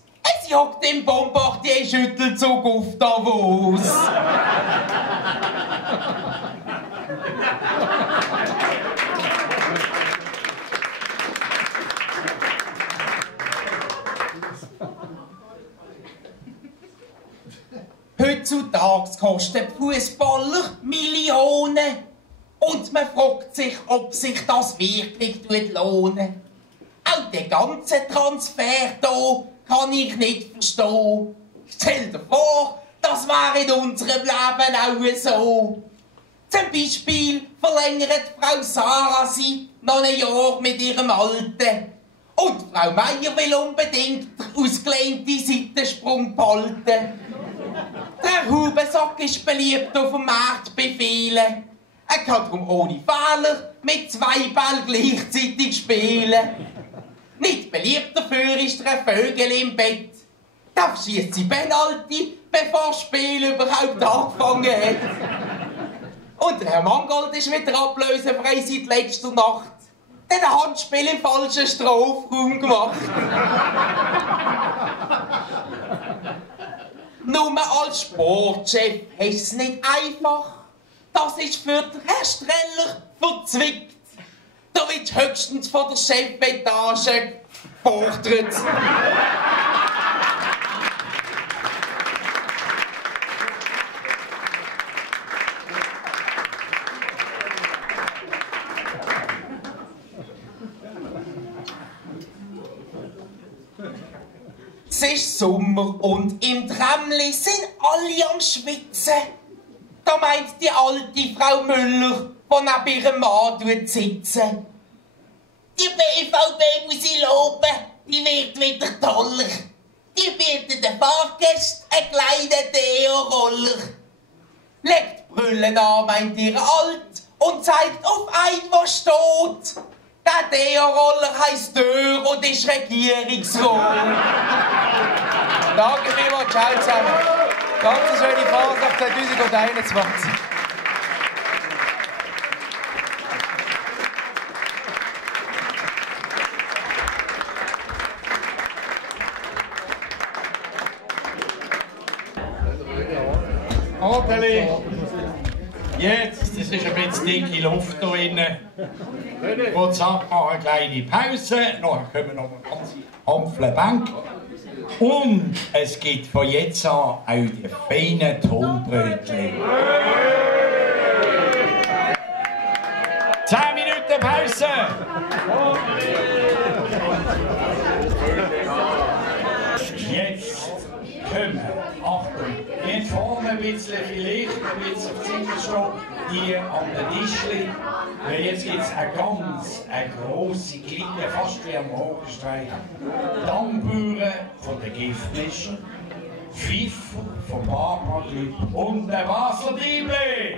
Sie hockt im Bombardier-Schüttelzug auf Davos. Heutzutage kosten Fußballer Millionen. Und man fragt sich, ob sich das wirklich lohnt. Auch den ganzen Transfer hier kann ich nicht verstehen. Stell dir vor, das wäre in unserem Leben auch so. Zum Beispiel verlängert Frau Sarah sie noch ein Jahr mit ihrem Alten. Und Frau Meier will unbedingt den ausgelehnten Seitensprung behalten. Der Hubensack ist beliebt auf dem Markt befehlen. Er kann darum ohne Fehler mit 2 Bällen gleichzeitig spielen. Nicht beliebt dafür ist der Vögel im Bett. Da schießt sie Penalty, bevor das Spiel überhaupt angefangen hat. Und der Herr Mangold ist wieder ablösefrei seit letzter Nacht. Der hat ein Handspiel im falschen Strafraum gemacht. Nur als Sportchef hast du es nicht einfach. Das ist für den Herr Streller verzwickt. Da wird höchstens von der Chefetage gefordert. Es ist Sommer und im Tramli sind alle am Schwitzen. Da meint die alte Frau Müller, die neben ihrem Mann sitzen. Die BVB muss ich loben, die wird wieder toller. Die bietet den Fahrgästen einen kleinen Deo-Roller. Legt Brüllen an, meint ihr Alt, und zeigt auf einen, der steht. Der Deo-Roller heisst Dörr und ist Regierungsrat. Danke vielmals, ciao zusammen. Ganz eine schöne Fasnacht 2021. Adeli, jetzt, es ist ein bisschen dicke Luft da drinnen. Kurz ab, machen eine kleine Pause, nachher kommen noch eine ganze Handvoll Bank. Und es gibt von jetzt an auch die feinen Tonbrötchen. 10 Minuten Pause! Jetzt kommen, Achtung, jetzt vorne ein bisschen Licht, ein bisschen auf die Seite stehen, die an den Tischli. Jetzt gibt es eine grosse Clique, fast wie am Morgenstreich. Tamburen von den Giftmischen, Pfiffer vom Barparklub und der Wasserdiebli.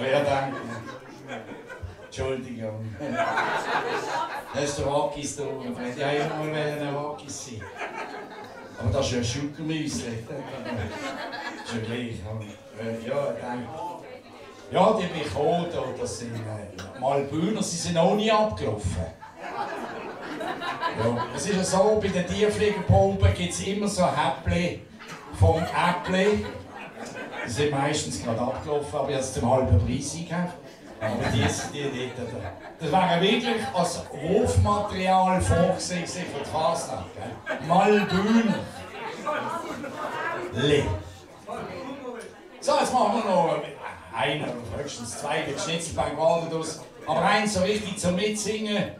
Ja, danke. Entschuldigung. Das ist der Wackis da. Ich wollte ja immer ein Wackis sein. Aber das ist ja Schuggemüse. Schon gleich. Ja, danke. Ja, die bin ich auch da. Das sind Malbühner, sie sind auch nie abgelaufen. Ja, es ist ja so, bei den Tierfliegerproben gibt es immer so Häppchen vom Äppli. Die sind meistens gerade abgelaufen, aber jetzt zum halben Preis eingekauft. Aber die dort, das wäre wirklich als Wurfmaterial vorgesehen für die Fasnacht. Malbühner. So, jetzt machen wir noch einen oder höchstens zwei, die Schnitzelbank wartet aus. Aber eins so richtig zum Mitsingen.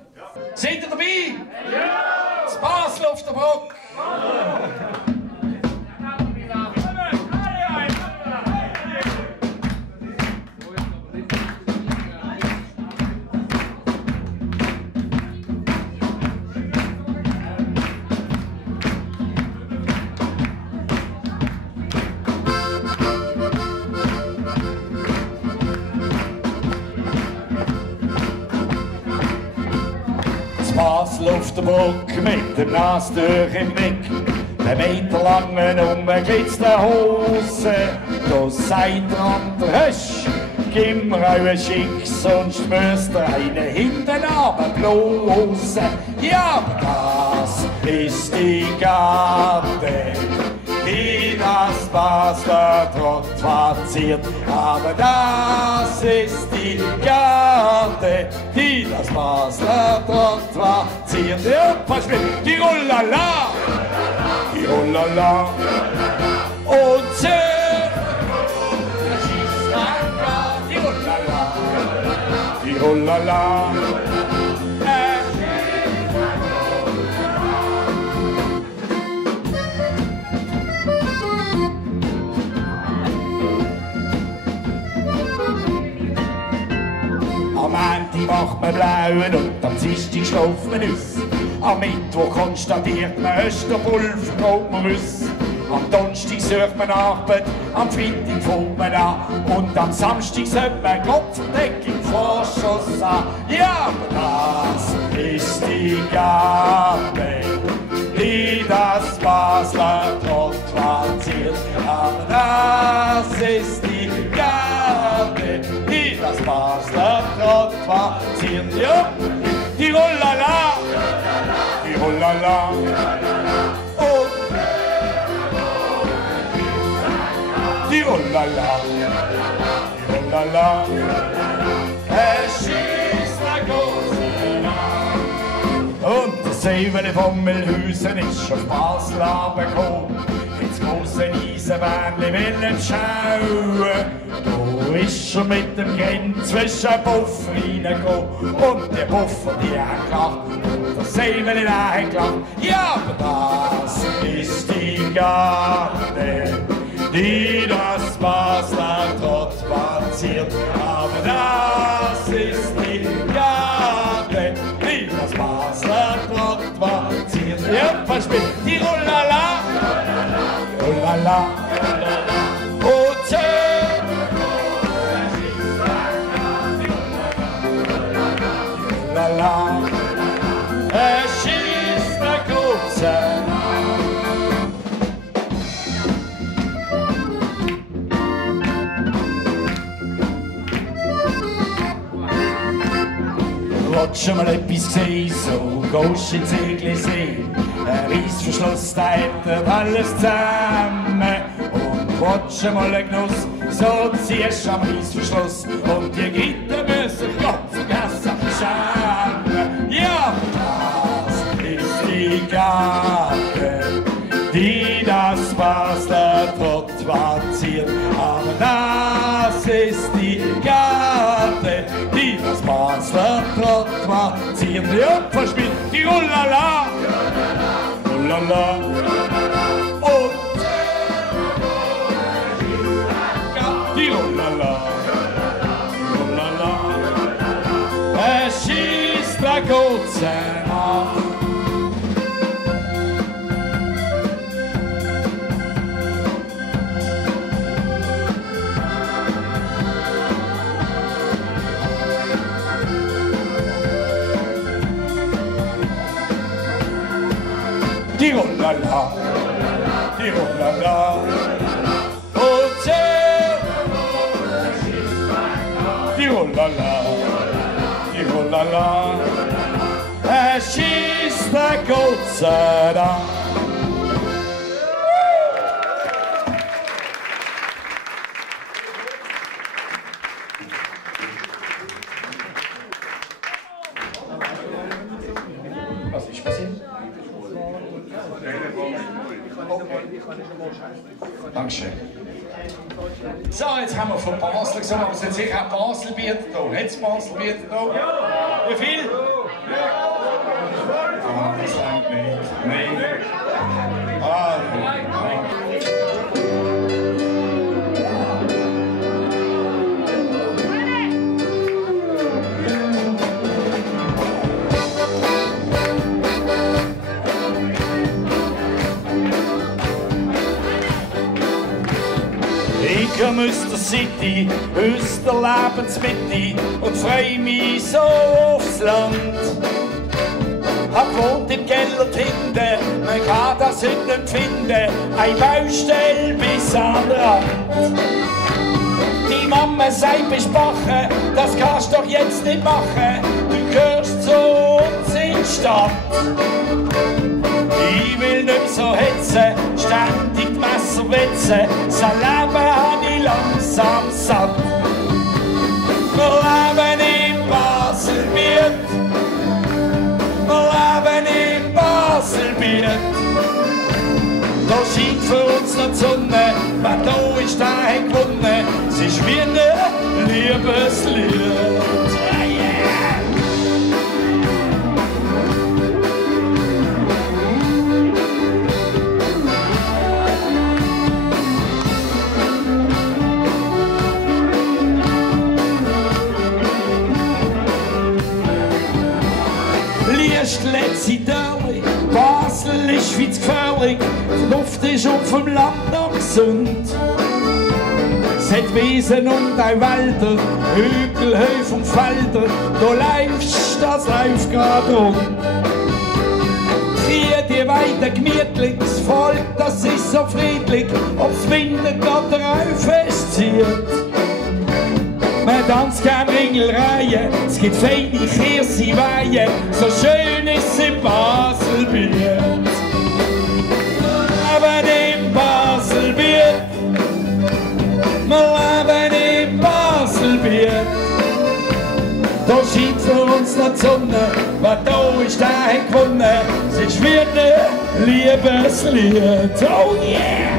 Seid ihr dabei? Ja! Das Basel auf der Brücke! Basel auf der Brücke mit der Nase durch im Blick, der meterlangen umgeglitzten Hose. Da sagt der andere, hörst, gib mir euren Schick, sonst müsst ihr einen hinten runterblasen. Ja, aber das ist die Garde, die das Basler Trott verziert. Aber das ist die Garde, die das Basler Trott verziert. Ja, was mit die Rollala, die Rollala und die Rollala, die Rollala. Am Montag macht man blauen und am Dienstag schläft man aus. Am Mittwoch konstatiert man, Österpulver geht man raus. Am Donnerstag sucht man Arbeit, am Freitag fängt man an. Und am Samstag sollte man Kopfdeckung Vorschuss an. Ja, aber das ist die Gabe, die das Basler Trott verziert. Aber das ist die Gabe, die das Basler Trott verziert. Ja, die Rollala, die Rollala. Und die Rollala, die Rollala. Es schießt der große und das Säuvele von Mühlhausen ist auf Basel runtergekommen. Ins große Eisenbähnli will schauen. Da ist er mit dem Grenz zwischen Puffer reingekommen. Und die Puffer, die haben gelacht. Und das Säuvele, der hat gelacht. Ja, aber das ist die Garde, die das Basler Trott verziert. Aber das ist die Garde, die das Basler Trott verziert. Ja, verspielt die Rollala, Rollala, und Rollala, es schießt der Kurze. Hast schon mal etwas gesehen, so gehst du ins Eglisee. Ein Reissverschluss, der hält alles zusammen. Und willst schon mal einen Genuss, so ziehst du am Reissverschluss. Und die Gitter müssen Gott vergessen schämen. Ja, das ist die Gabe, die das Basler Trott verziert. Aber das ist die Gabe, die das Basler Trott verziert. Ja, verspielt die Rollala, Rollala, und die Rollala, Rollala. Es schießt der kurze Nacht. Tirolala, Tirolala. Es ist der Gott sei Dank. Was ist passiert? Dankeschön. So, jetzt haben wir von Basel gesungen, aber es sind sicher auch Baselbier da. Hat es Baselbier da? Ja. Wie viel? Ah, das reicht nicht. Nein. Ah, nein. Ich komme aus der City, aus der Lebensmitte und freu mich so aufs Land. Hab gewohnt im Keller hinten, man kann das heute nicht finden, eine Baustelle bis an den Rand. Die Mama sagt besprochen, das kannst du doch jetzt nicht machen, du gehörst zu uns in die Stadt. Ich will nicht so hetzen, ständig die Messer wetzen, so Leben hab ich langsam satt. Wir leben in Baselbiet, wir leben in Baselbiet. Da scheint für uns noch die Sonne, wer da ist, der hat gewonnen. Es ist wie ein Liebeslied. Letzte Dörli, Basel ist viel zu gefährlich, die Luft ist auf dem Land noch gesund. Es hat Wiesen und auch Wälder, Hügel, Höfe und Felder, da läufst, das läuft grad rum. Die Weide gemütlich, das Volk, das ist so friedlich, ob's windet oder auch festzieht. Man tanzt gern Ringelreihen, es gibt feine Kirschweihen, so schön ist es in Baselbiet. Wir leben in Baselbiet, wir leben in Baselbiet. Da scheint für uns noch die Sonne, wer da ist, der hat gewonnen. Es ist wie ein Liebeslied, oh yeah!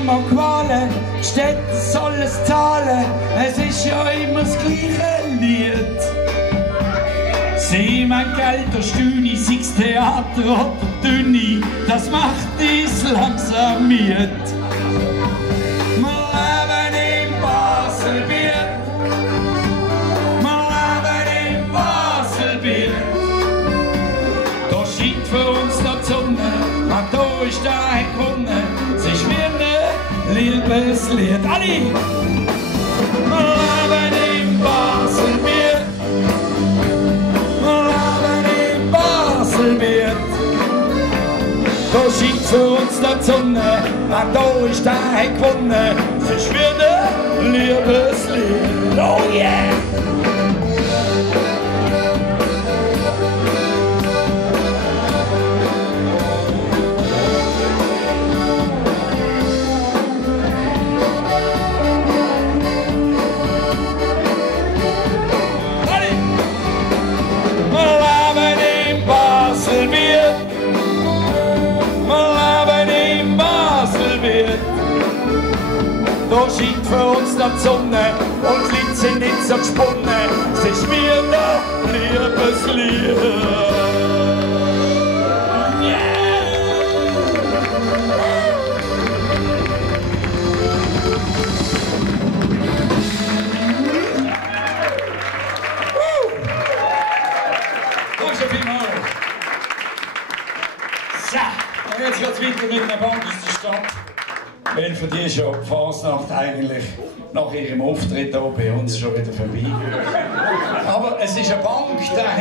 Immer Qualen, Städte soll es zahlen, es ist ja immer das gleiche Lied. Sieh mein Geld, der Stüni, sei's Theater oder Dünni, das macht uns langsam miet. Wir leben in Baselbiet, wir leben in Baselbiet. Da scheint für uns noch die Sonne, wer da ist, der hat gewonnen. Es ist wie ein Liebeslied. Alle! Wir leben in Baselbiet, wir leben in Baselbiet. Da scheint für uns noch die Sonne, wer da ist, der hat gewonnen. Es ist wie ein Liebeslied. Oh yeah! Da scheint für uns noch die Sonne und die Leute sind nicht so gesponnen. Es ist wie ein Liebeslied. Danke vielmals. So, und jetzt geht es weiter mit einer Band aus der Stadt. Weil weil für die ist ja die Fasnacht eigentlich nach ihrem Auftritt hier bei uns schon wieder vorbei. Aber es ist eine Bank, der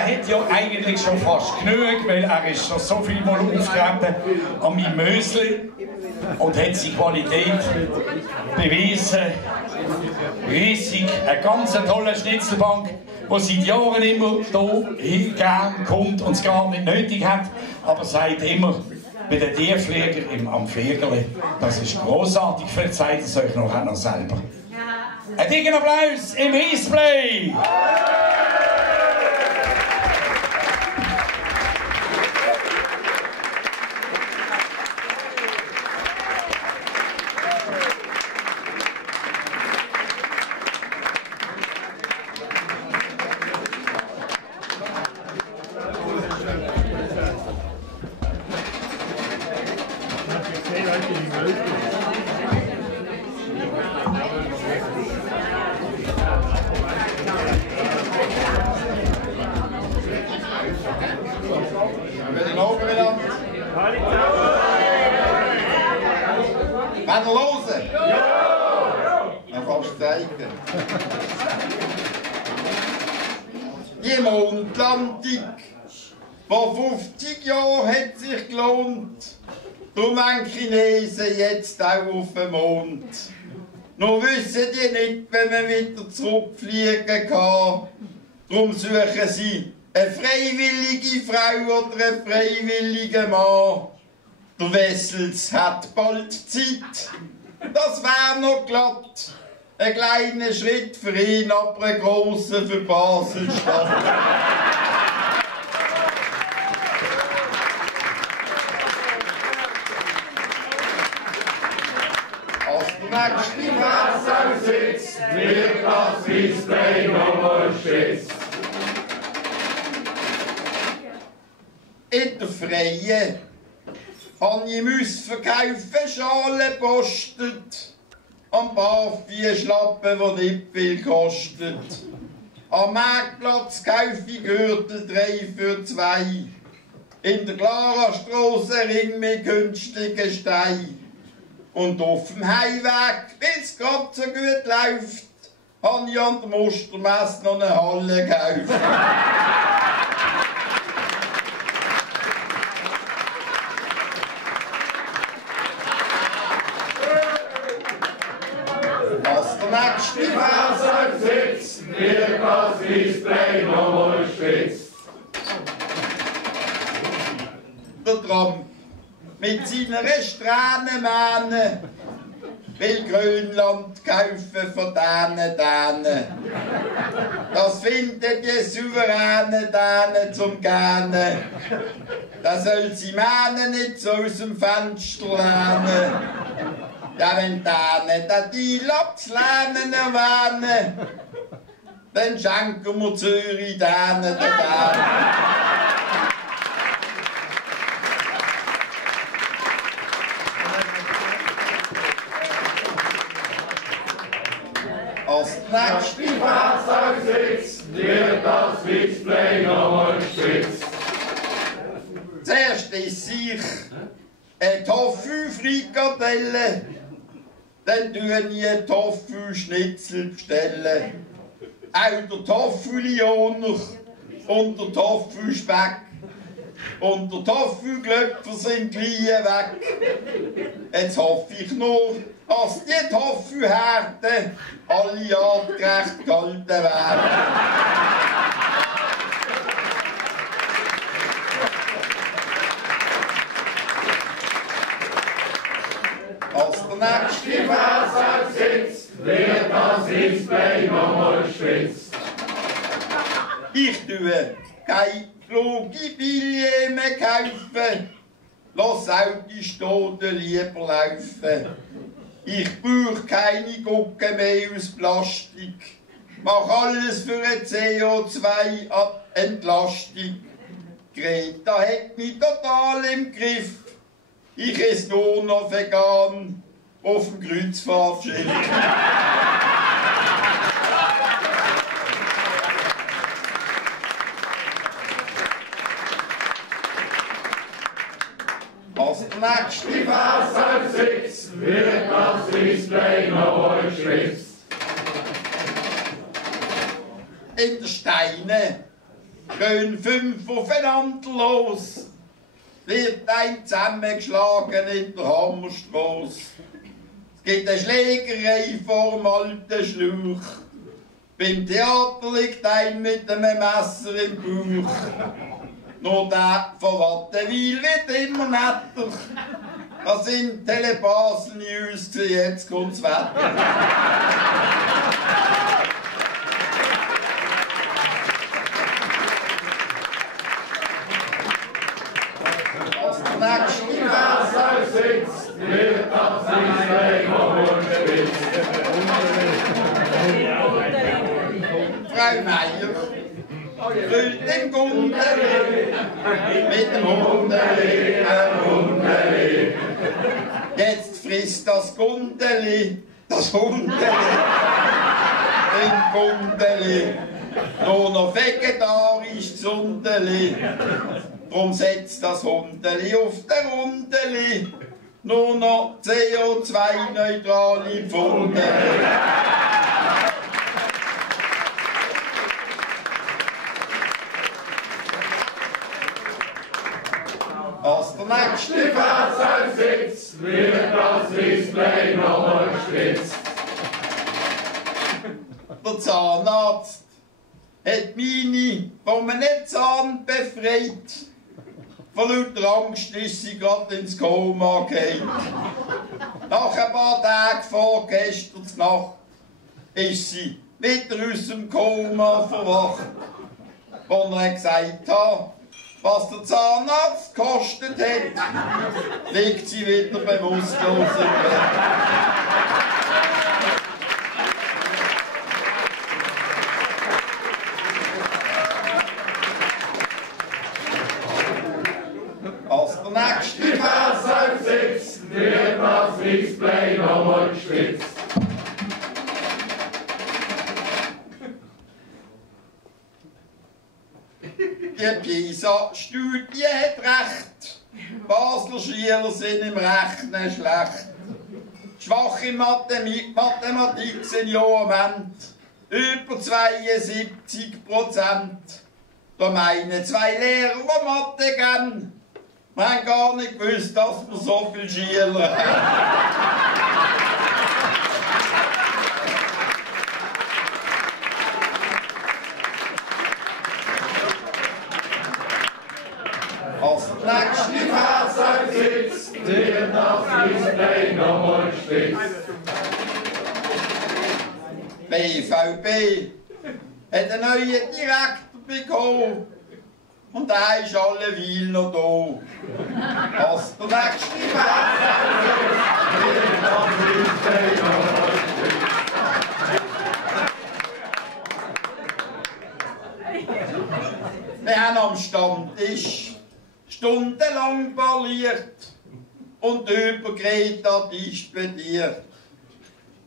hat ja eigentlich schon fast genug, weil er ist schon so viel Mal aufgetreten an meinem Mösli und hat seine Qualität bewiesen. Riesig, eine ganz tolle Schnitzelbank, die seit Jahren immer hier gern kommt und es gar nicht nötig hat, aber sagt immer, bei den Tierfliegern am Fliegerli, das ist grossartig, verzeiht es euch noch auch noch selber. Ein dicken Applaus im Eisplay! Wenn ihr hören? Ja! Dann kannst du zeigen. Die Mondlandung vor 50 Jahren hat sich gelohnt. Darum wollen Chinesen jetzt auch auf den Mond. Nur wissen die nicht, wenn man wieder zurückfliegen kann. Darum suchen sie eine freiwillige Frau oder einen freiwilligen Mann. Der Wessels hat bald Zeit, das wär noch glatt. Ein kleiner Schritt für ihn, aber ein grosser für Basel-Stadt. Als der nächste Wasser sitzt, wird das Display nochmal spitz. In der Freien habe ich Müsse verkaufen, Schalen postet. Am Barvieh Schlappen, die nicht viel kostet. Am Marktplatz kaufe ich Gürtel 3 für 2. In der Clara-Strasse Ring mit günstigen Steinen. Und auf dem Heimweg, weil es gerade so gut läuft, habe ich an der Mustermesse noch eine Halle gekauft. Als der nächste Fahrer sitzt, wird das Display nochmal spitzt. Der Trump mit seiner Strähnenmähne will Grönland kaufen von denen. Das finden die Souveränen denen zum Gähnen. Da soll sie Mähne nicht so aus dem Fenster lehnen. Ja, wenn denen da die Lapslehnen erwähnen, dann schenken wir Zürich denen den Bären. Als der nächste Fahrzeug sitzt, wird das Display nochmal spitzt. Zuerst ist sich eine Tofu-Frikadelle, dann tue ich einen Tofu-Schnitzel bestellen. Auch der Tofu-Lioner und der Tofu-Speck und der Tofu-Glöpfer sind gleich weg. Jetzt hoffe ich nur, dass die Tofu-Härte alle artgerecht gehalten werden. Als der nächste Fahrzeug sitzt, wird das Display nochmal spitzt. Ich tue kein Flugibillett mehr kaufen, lass auch die Stote lieber laufen. Ich brauche keine Gucke mehr aus Plastik, mach alles für eine CO2-Entlastung. Greta hat mich total im Griff. Ich esse nur noch vegan auf dem Kreuzfahrtschiff. Als der nächste Fahrzeug sitzt, wird das Display noch geschwitzt. In der Steine gehen 5 aufeinander los, wird ein zusammengeschlagen in der Hammerstrasse. Es gibt eine Schlägerei vorm alten Schlauch. Beim Theater liegt ein mit einem Messer im Bauch. Nur der von Wattenwil wird immer netter. Das sind Telepassen-News, jetzt kommt's Wetter. Was der nächste Vers sitzt, wird das Display noch geschwitzt. Frau Meier füllt den Gundeli mit dem Hundeli, Jetzt frisst das Gundeli, das Hundeli, den Gundeli, nur noch vegetarisch Zundeli. Drum setzt das Hundeli auf der Rundeli, nur noch CO2-neutrale Pfundeli. Als der nächste Vers sitzt, wird das Display noch gespitzt. Der Zahnarzt hat meine vom Zahn befreit. Von lauter Angst ist sie gerade ins Koma gefallen. Nach ein paar Tagen vor gestern Nacht ist sie wieder aus dem Koma verwacht. Und er gesagt hat, was der Zahnarzt gekostet hat, liegt sie wieder bewusstlos im Bett. Als der nächste Vers sitzt, wird das Display noch gespitzt. Die PISA-Studie hat recht. Basler Schüler sind im Rechnen schlecht. Schwach in Mathematik sind ja am Ende über 72%. Da meinen 2 Lehrer, die Mathe geben, wir haben gar nicht gewusst, dass wir so viele Schüler haben. Als der nächste Vers sitzt, wird das Display noch gespitzt. BVB hat einen neuen Direktor bekommen und der ist alleweil noch da. Als der nächste Vers wird das Display noch gespitzt. Wir haben am Stammtisch stundenlang parliert und über Greta disputiert.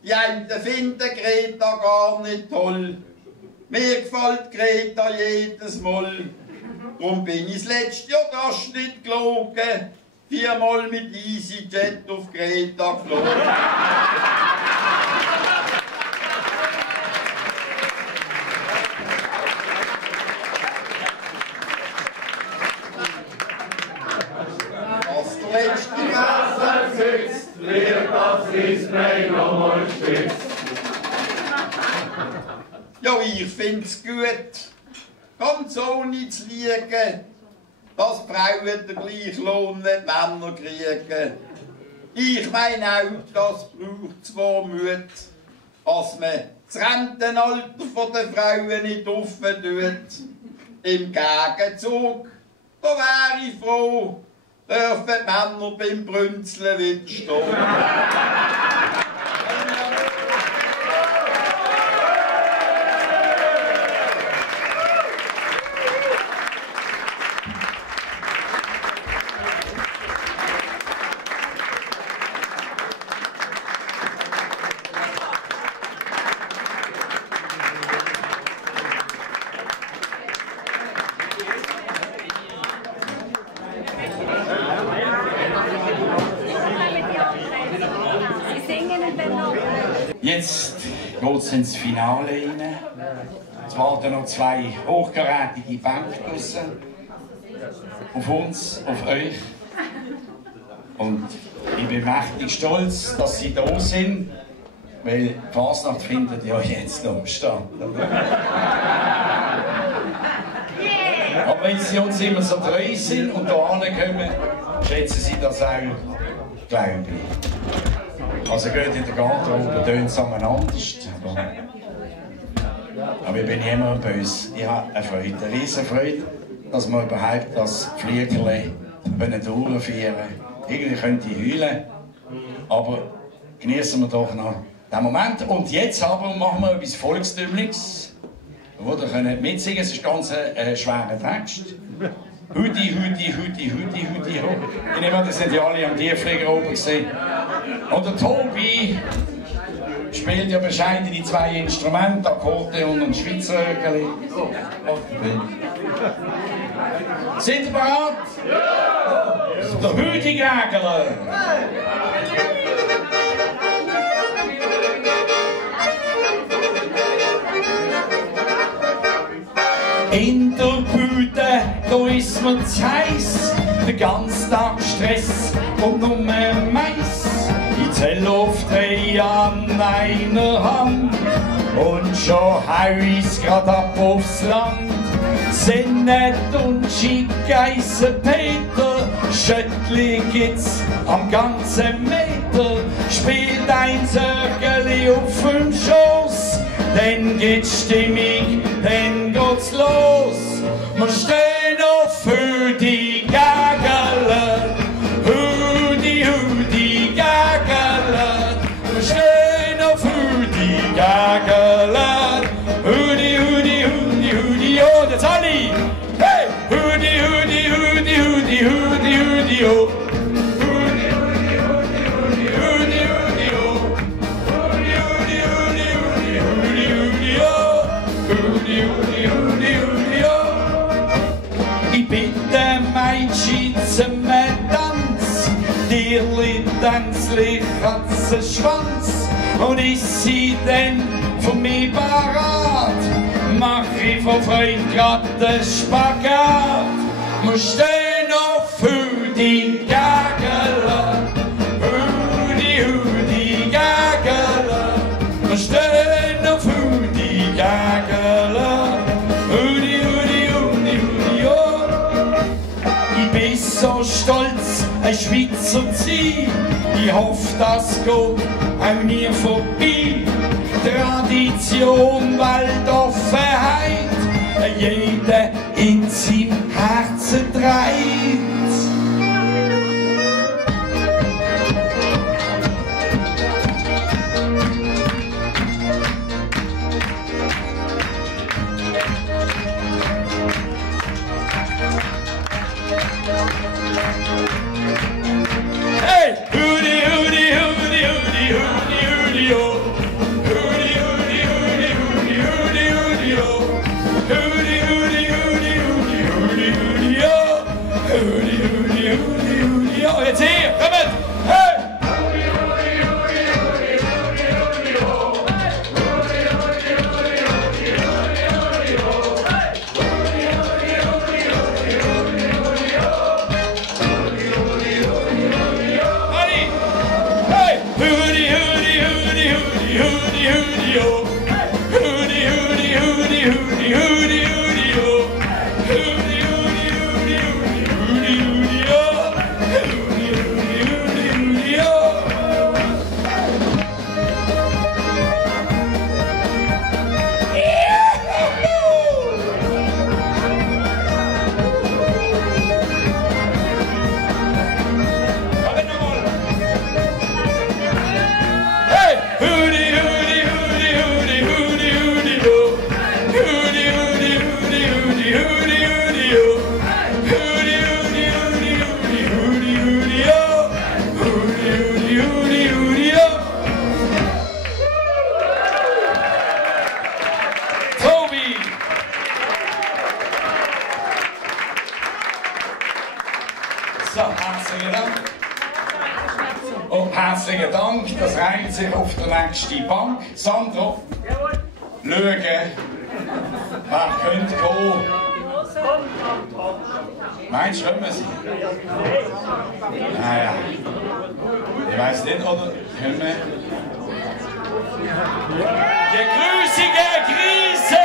Die einen finden Greta gar nicht toll. Mir gefällt Greta jedes Mal. Darum bin ich das letzte Jahr das nicht gelogen. 4-mal mit EasyJet auf Greta geflogen. Letzte Vers sitzt, wird das Display noch gespitzt. Ja, ich find's gut, ganz ohne zu liegen, dass Frauen den gleichen Lohn wie Männer kriegen. Ich meine auch, das braucht zwar Mut, dass man das Rentenalter der Frauen nicht offen tut. Im Gegenzug, da wäre ich froh, dürfen die Männer beim Brünzeln wieder stehen. Jetzt geht es ins Finale rein. Es warten noch zwei hochkarätige Bänke draussen. Auf uns, auf euch. Und ich bin mächtig stolz, dass sie da sind, weil die Fasnacht findet ja jetzt noch statt. Aber wenn sie uns immer so treu sind und da hinkommen, schätzen sie das auch, glaube ich. Also geht in der Garderobe, tönt es anders. Aber ich bin niemand böse. Ich habe eine Freude, eine riesen Freude, dass wir überhaupt das Fliegerle durchführen können. Irgendwie könnte ich heulen, aber genießen wir doch noch den Moment. Und jetzt aber machen wir etwas Volkstümliches, wo ihr könnt mitsingen. Es ist ganz ein schwerer Text. Hudi, Hudi, Hudi, Hudi, Hudi, ho. Ich nehme an, das sind ja alle am Tiefflieger oben gesehen. Und der Tobi spielt ja bescheiden die zwei Instrumente, Akkordeon und Schweizerögeli. Sind ihr bereit? Ja! Der Hüdigägler! In der Bude, da ist mir zu heiß, den ganzen Tag Stress und nur Mais. Ich zähl auf 3 an einer Hand und schon hau ich's grad ab aufs Land. Sind nett und schick heissen Peter, Schöttli gibt's am ganzen Meter. Spielt ein Söckeli auf'm Schoß, dann geht's stimmig, dann geht's los. Wir stehen auf Hüdi Gägele, Hüdi, Hüdi Gägele. Wir stehen auf Hüdi Gägele, Hüdi, Hüdi, Hüdi, Hüdi, oh, jetzt alle! Hey! Hüdi, Hüdi, Hüdi, Hüdi, Hüdi, Hüdi, oh! Hüdi, Hüdi, Hüdi, Hüdi, Hüdi, Hüdi, oh! Hüdi, Hüdi, Hüdi, Hüdi, Hüdi, Hüdi, oh! Hüdi, Hüdi, Hüdi, Hüdi, oh! Ich bitte Mädchen zum Tanz, Tierli tanzlich hat's einen Schwanz, und ist sie denn von mir parat, mach ich von Freude grad den Spagat. Wir stehen auf Hüdi Gägele, Hüdi, Hüdi Gägele. Wir stehen auf Hüdi Gägele, Hüdi, Hüdi, Hüdi, Hüdi, oh. Ich bin so stolz, ein Schweizer zu sein. Ich hoffe, das geht an mir vorbei. Tradition, Waldoffenheit, jeder in seinem Herzen trägt. Hey! Hüdi, Hüdi, Hüdi, Hüdi, Hüdi, Hüdi, oh! Jetzt hier, kommt! Hey! Hüdi, Hüdi, Hüdi, Hüdi, sich auf der nächsten Bank. Sandro, schauen, wer könnte kommen. Meinst du, kommen sie? Naja. Ich weiss nicht, oder? Kommen. Die grüßige Krise!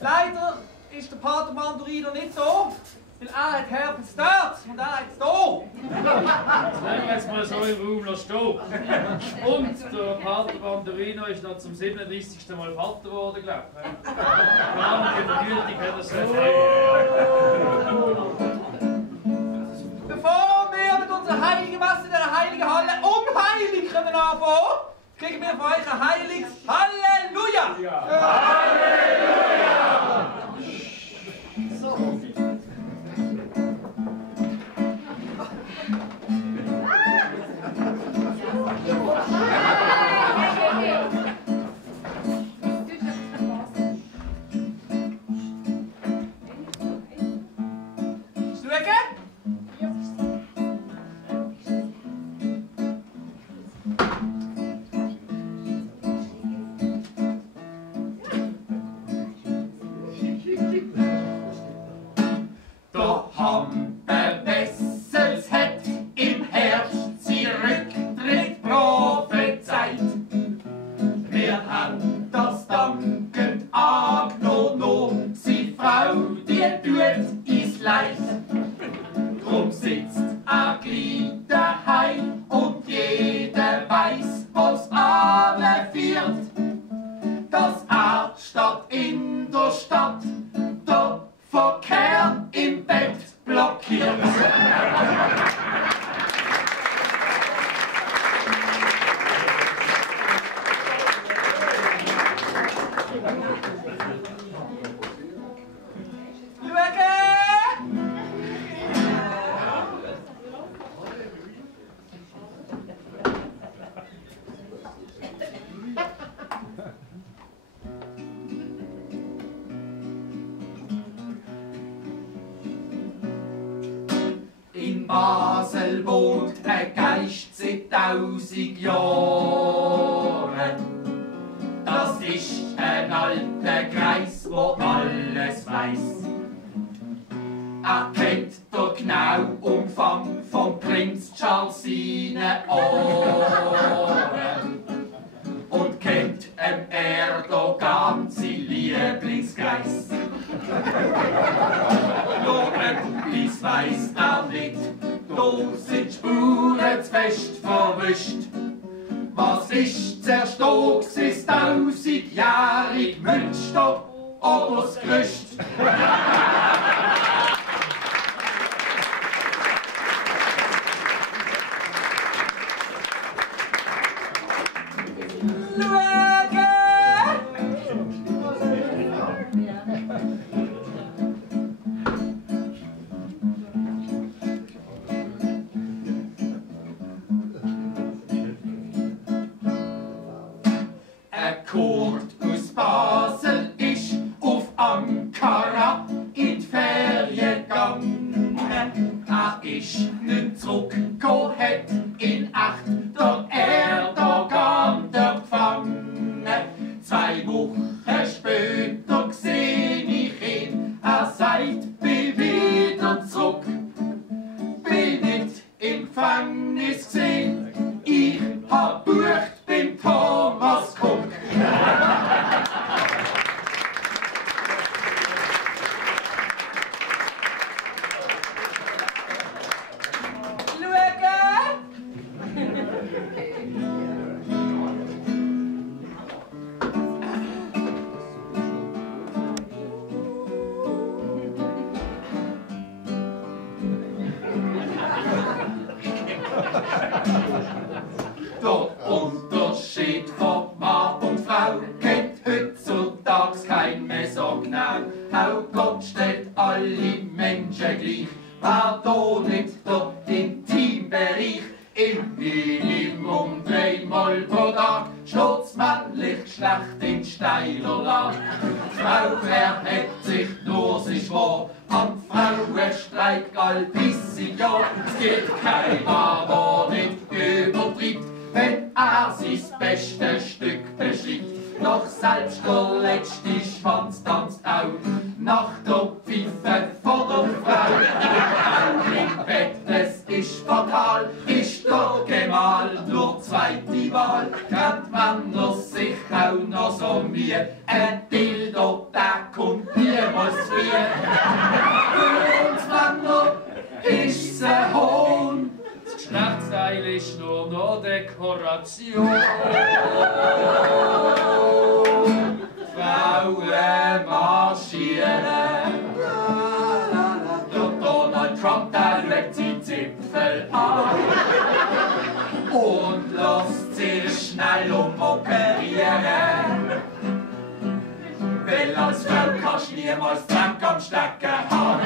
Leider ist der Pater Mandurino nicht so, weil er hat Herpes dort und er hat es da. Das werden wir jetzt mal so im Raum stehen. Und der Pater Mandurino ist noch zum 37. Mal Vater geworden, glaube ich. Die Vergütung hat er so. Bevor wir mit unserer heiligen Messe in der heiligen Halle unheilig können anfangen, kriegen wir von euch ein heiliges Halleluja! Halleluja! So. In Basel wohnt ein Geist seit 1000 Jahren. Das ist ein alter Kreis, wo alles weiss. Er kennt den genauen Umfang vom Prinz Charles seine Ohren und kennt Erdogan sein Lieblingsgeist. Nur etwas weiss er nicht, da sind die Spuren zu fest verwischt. Was ist zuerst da gewesen, 1000-jährig Münster oder das Gerüst? Schauen! Jahr. Frau verhält sich nur sich wahr, am Frauenstreik all 30 Jahr. Es gibt keiner, der nicht übertreibt, wenn er sein bestes Stück beschreibt. Doch selbst der letzte Schwanz tanzt auch nach der Pfeife von der Frau. Auch im Bett, es ist fatal, ist der Gemahl nur zweite Wahl. Kennt man noch sich auch noch so Mühe, ein Dildo, der kommt niemals früh. Für uns Männer ist's ein Hohn. Das Geschlechtsteil ist nur noch Dekoration. Frauen marschieren. Der Donald Trump, der legt die Zipfel an und lässt sich schnell operieren. Weil als Frau kannst du niemals Dreck am Stecken haben.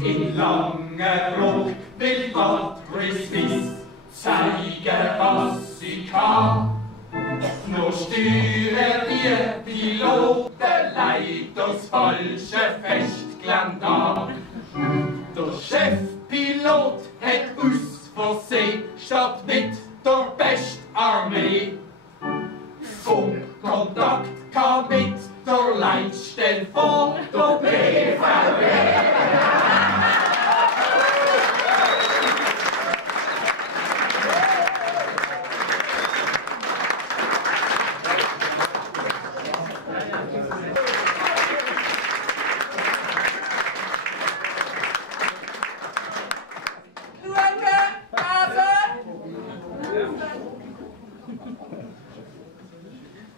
In langer Rock will Gott Christus zeigen, was sie kann. Nur steuern die Piloten leid das falsche Festgelände an. Der Chefpilot hat aus Versehen statt mit der Bestarmee Funkkontakt kam mit der Leitstelle von der BVB.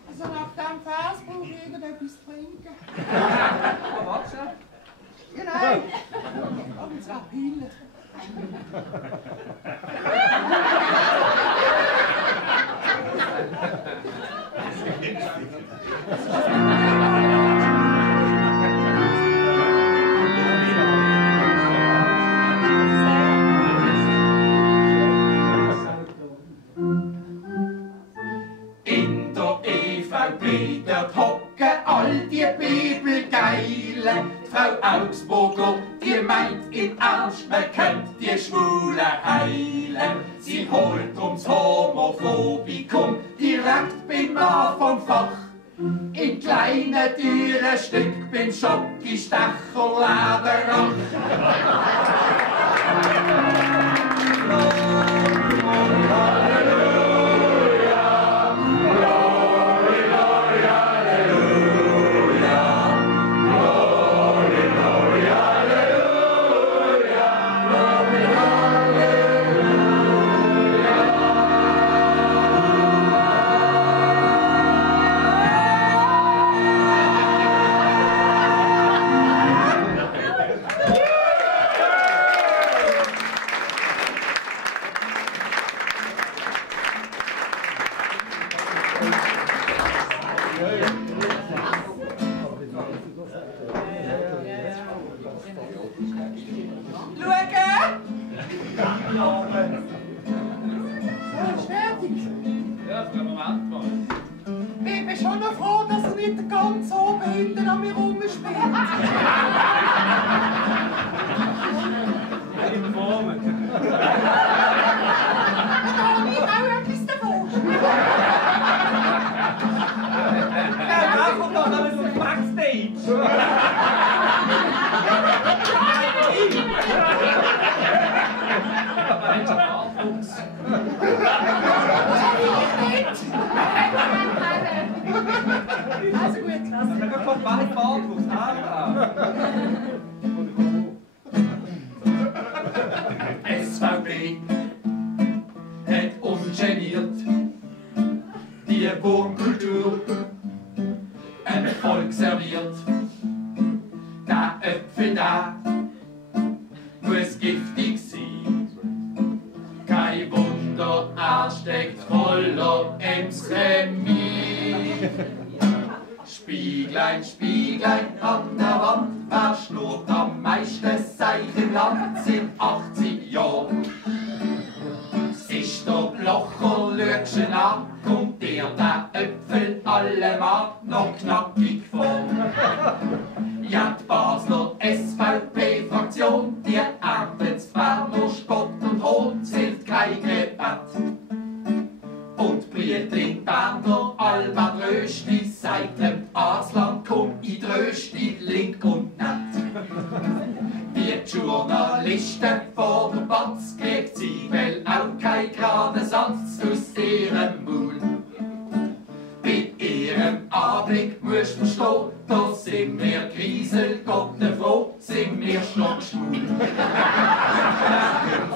Also nach dem Vers brauche ich irgendetwas zu trinken. Was schon? Ja, nein. Und zwar Pille. In der EVP dort hocken all die Bibelgeilen. Frau Augsburger, die meint im Ernst, man könnt die Schwule heilen. Sie holt ums Homophobikum direkt beim Mann vom Fach. In kleinen, teuren Stück beim Schocki-Stecher-Lederach. Ich bin schon noch froh, dass er nicht ganz oben hinten an mir rumspielt. Da habe ich auch etwas davon. Der kommt doch alles auf Backstage. Also gut, klasse. Da kommt bald Bartwuchs, SVP hat ungeniert die Burgkultur ein Volk serviert. Der Äpfel da muss giftig sein. Kein Wunder, er steckt voller Chemie. Spieglein, Spieglein an der Wand, wer schnurrt am meisten Seich im Land? Sind 80 Jahre. Ist der Blocher Lürkchen an, kommt der Äpfel allemal noch knackig vor. Ja, die Basler SVP-Fraktion, die erntet zwar nur Spott und Hohn, hilft kein Gebet. Und Brietling, Berner, Alba, Rösti, seit dem Asland kommt in Rösti, link und nett. Die Journalisten vor der Batz kriegt sie, weil auch kein geraden Satz aus ihrem Mund. Bei ihrem Anblick musst du verstehen, da sind wir Griesel, Gott froh, sind wir stockschwul.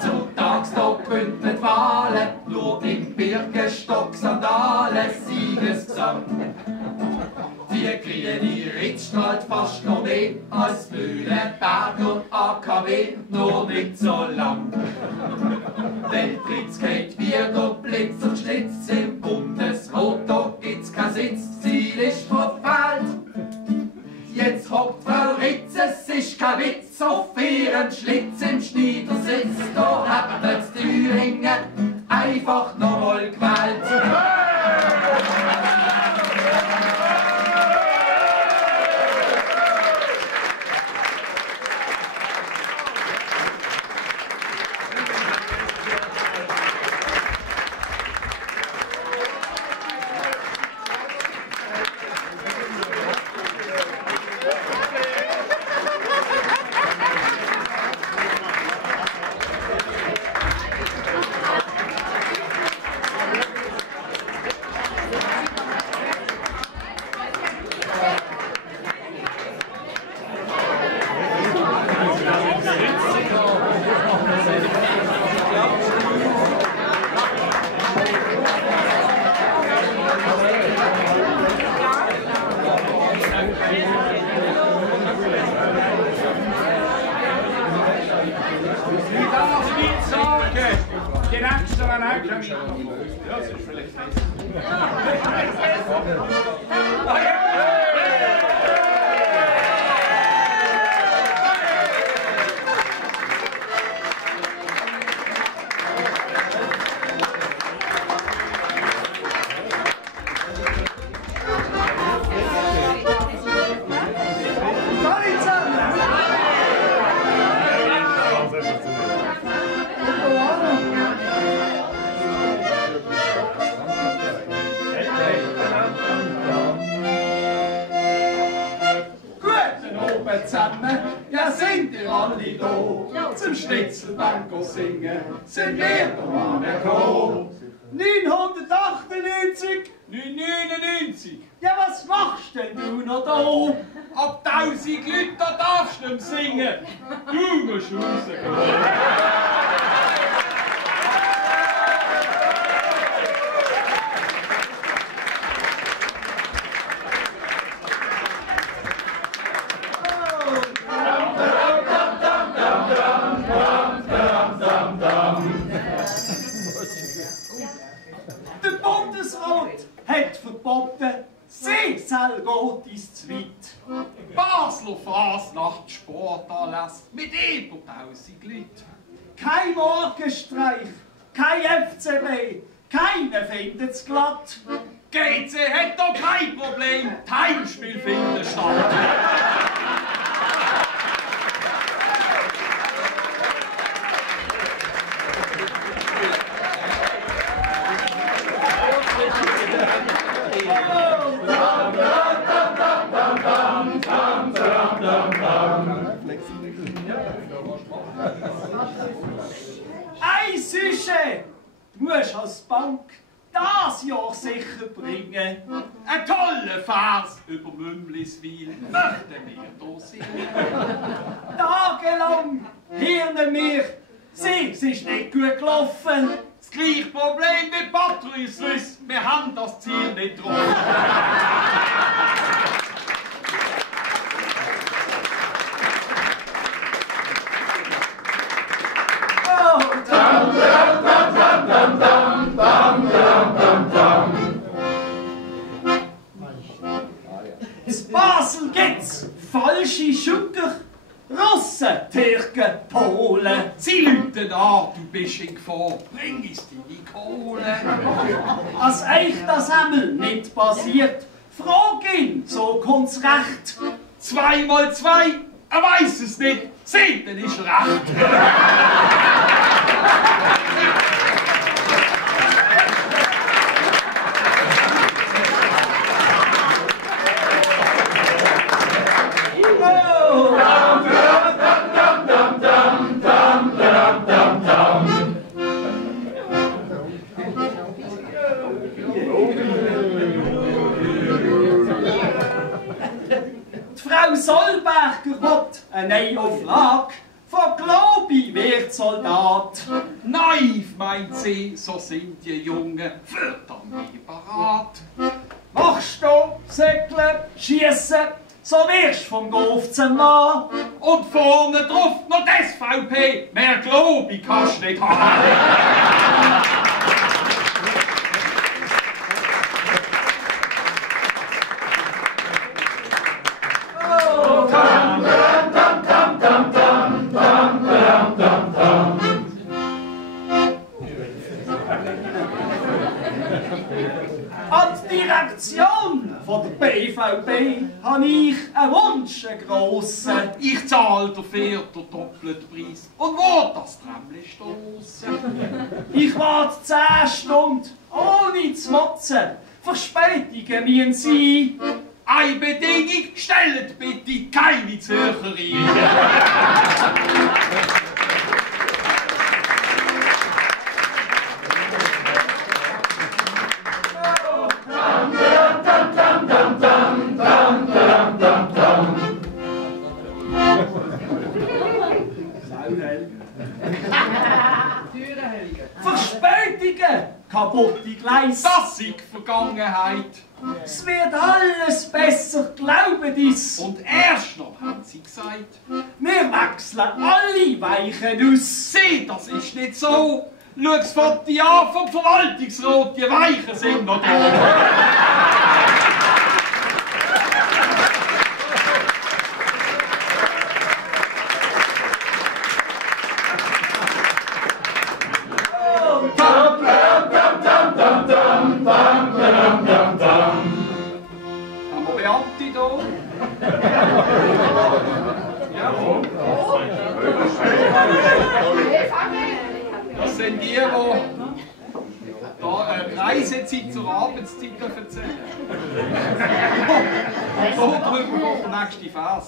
Zum Tagstag bündelt Wahlen, nur im Birkenstock-Sandalen, Siegesgesang. Die Grüne Ritz strahlt fast noch mehr als Mühlenberger AKW, nur nicht so lang. Weltblitz geht wieder Blitz und Schlitz, im Bundesrat da gibt's kein Sitz, Ziel ist verfehlt. Jetzt hockt Frau Ritz, es ist kein Witz, auf ihren Schlitz im Schneidersitz, da hat das Thüringen einfach nochmal gewählt. alle da. Zum Schnitzelbanko singen sind wir da angekommen. 998! 999. Ja, was machst denn du noch da? Ab 1000 Leute, da darfst du nicht singen. Du musst rausgehen. Der Bundesrat hat verboten, Seesal geht ins Zweit. Basler Fasnacht Sportanlass mit über 1000 Leuten. Kein Morgenstreich, kein FCB, keiner findet's glatt. GC hat doch kein Problem, die Heimspiel finden statt. Ein Sujet musst als Bank das Jahr sicher bringen. Ein toller Vers über Mümliswil möchten wir hier singen. Tagelang hören wir, es ist nicht gut gelaufen. Das gleiche Problem wie Patrouille Suisse, wir haben das Ziel nicht getroffen. In Basel gibt's falsche Schugger, Russen, Türken, Polen. Sie läuten an, du bist in Gefahr, bring uns deine Kohle. Als euch das einmal nicht passiert, frag ihn, so kommt's recht. 2 mal 2, er weiß es nicht, 7 ist recht. Frau Solberger will eine Neuauflage von Globi wird Soldat. Naiv meint sie, so sind die Jungen für die Armee parat. Machst du Säckle, Schiessen, so wirst vom Golf zum Mann. Und vorne drauf noch die SVP, mehr Globi kannst du nicht haben. An die Direktion von der BVB habe ich einen Wunsch, einen grossen. Ich zahle dafür den doppelten Preis und wo das Tramli stossen. Ich warte 10 Stunden ohne zu motzen. Verspätungen müssen sein. Eine Bedingung, stellt bitte keine Zürcher ein. Verspätungen, kaputte Gleise. Das ist Vergangenheit. Es wird alles besser, glauben dies. Und erst noch haben sie gesagt, wir wechseln alle Weichen aus. Sieh, das ist nicht so. Schau das Foto an vom Verwaltungsrat, die Weichen sind noch da. Haben wir Beamte da? Ja. Das sind die, die die Reisezeit zur Arbeitszeit erzählen. Da drüber kommt der nächste Vers.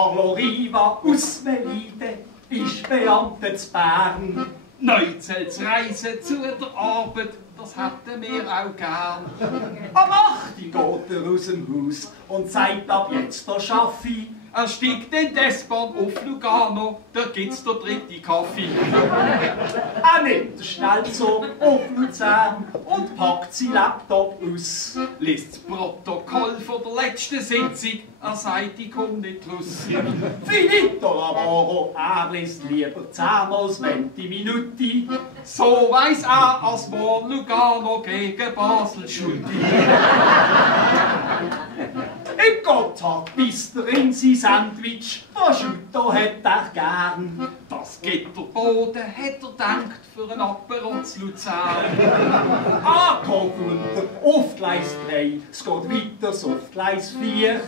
Carlo Riva aus Melide ist Beamter zu Bern. Neuzels Reisen zu der Arbeit, das hätten wir auch gern. Am 8. geht er aus dem Haus und sagt ab jetzt, da schaffe ich. Er steigt in die S-Bahn auf Lugano, da gibt's der dritte Kaffee. Er nimmt den Schnellzug auf Luzern und packt sein Laptop aus. Liest das Protokoll von der letzten Sitzung, er sagt, ich komm nicht raus. Finito lavoro, er liest lieber 10-mal 20 Minuten. So weiss er, als morgen Lugano gegen Basel schuld. Im Gotthard bisst er in sein Sandwich, Prosciutto hätt er gern. Das Gitterboden hat er gedacht für ein Apero zu Luzern. Angekommen auf Gleis 3, es geht weiter auf Gleis 4.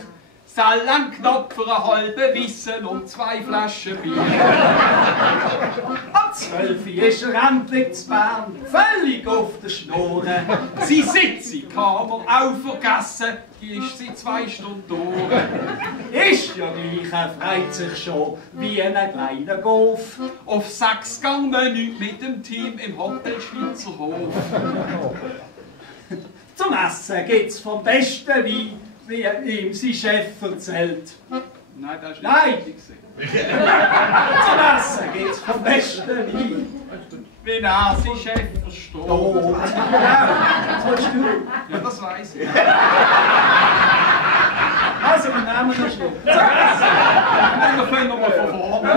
Sell lang knapp für einen halben Wissen und 2 Flaschen Bier. Am 12 ist er endlich zu Bern, völlig auf der Schnur. Sie Sitzung kann man auch vergessen, die ist seit 2 Stunden durch. Ist ja gleich, er freut sich schon wie ein kleiner Golf. Auf 6-Gang-Menü mit dem Team im Hotel Schweizerhof. Zum Essen gibt's vom besten Wein, wie ihm sein Chef erzählt. Nein, das ist nicht richtig. Zum Essen gibt's vom besten Wein. Wenn er sein Chef versteht. Genau, das willst du. Ja, das weiss ich. Also, wir nehmen noch Schluck. Zum Essen! Nein, wir fangen nochmal von vorne.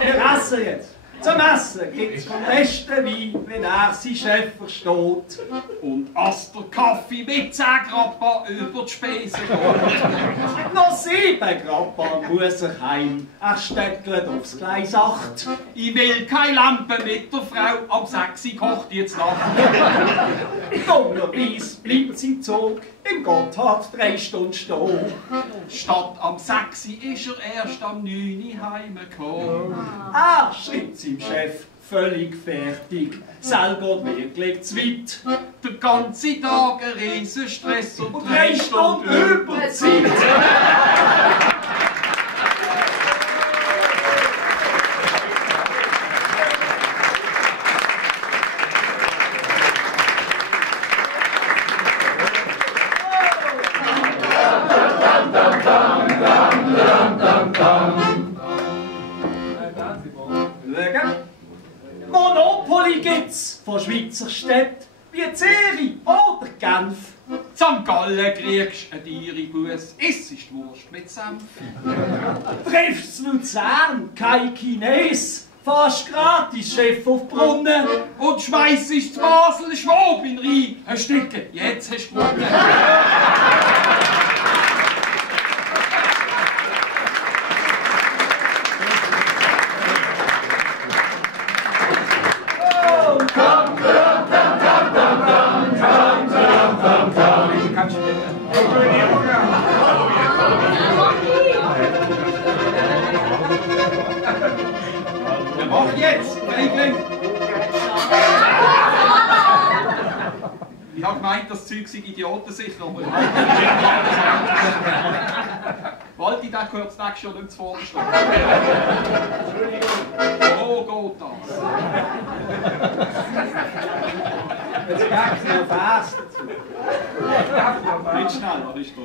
Wir essen jetzt. Zum Essen gibt's vom besten Wein, wenn er sein Chef versteht. Und als der Kaffee mit 10 Grappa über die Spesen geht. Noch 7 Grappa muss er heim. Er stöckelt aufs Gleis 8. Ich will keine Lampe mit der Frau, am 6 kocht jetzt Nacht. Dummerweise bleibt sein Zug im Gotthard 3 Stunden stehen. Statt am 6 ist er erst am 9 heimgekommen. Er schreibt seinem Chef, völlig fertig, selber wirklich zu weit. Den ganzen Tag ein Riesenstress und 3 Stunden Überzeit. Monopoly gibt's von Schweizer Städten wie Zürich oder Genf. St. Gallen kriegst du einen Dieribus, isst die Wurst mit Senf. Triffst Luzern, kein Chines, fast gratis Chef auf Brunnen. Und schmeißt zu Basel Schwabin rein. Ein Stück, jetzt hast du gewonnen. Mach jetzt, Feigling! Ich habe gemeint, das Zeug sei idiotensicher, aber wollte ich den kurz nächstes Jahr nicht vorstellen. So geht das. Jetzt gibt es noch Vers dazu. Nicht schnell, was ist da?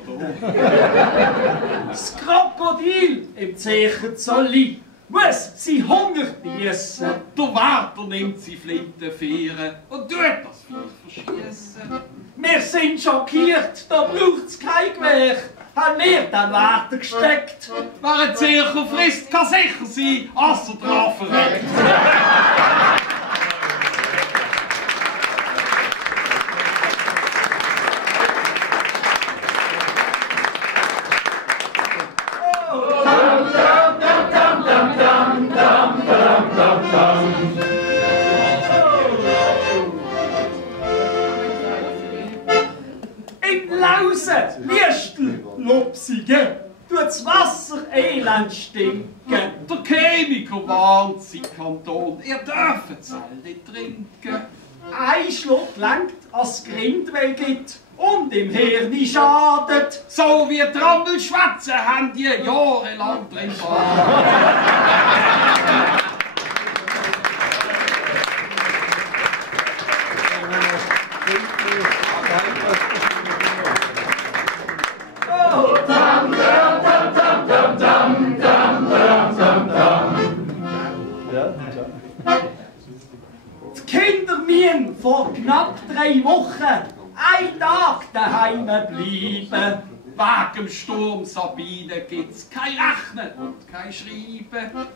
Das Krokodil im Zechen Zolli muss sie Hunger biessen. Der Wärter nimmt sie Flintenfähren und tut das Viech verschiessen. Wir sind schockiert, da braucht's kein Gewehr. Haben wir den Wärter gesteckt. Wer ein Zircher frisst, kann sicher sein, als er drauf verreckt. In Lausen, Liestel, Lupsigen, tut's Wasser elend stinken. Der Chemiker warnt sein Kanton, ihr dürft es alle nicht trinken. Ein Schluck langt, als Grindwell gibt und im Hirn schadet. So wie Trommelschwätze haben die jahrelang drin Die Kinder müssen vor knapp 3 Wochen einen Tag daheim bleiben. Wegen dem Sturm Sabine gibt's kein Rechnen und kein Schreiben.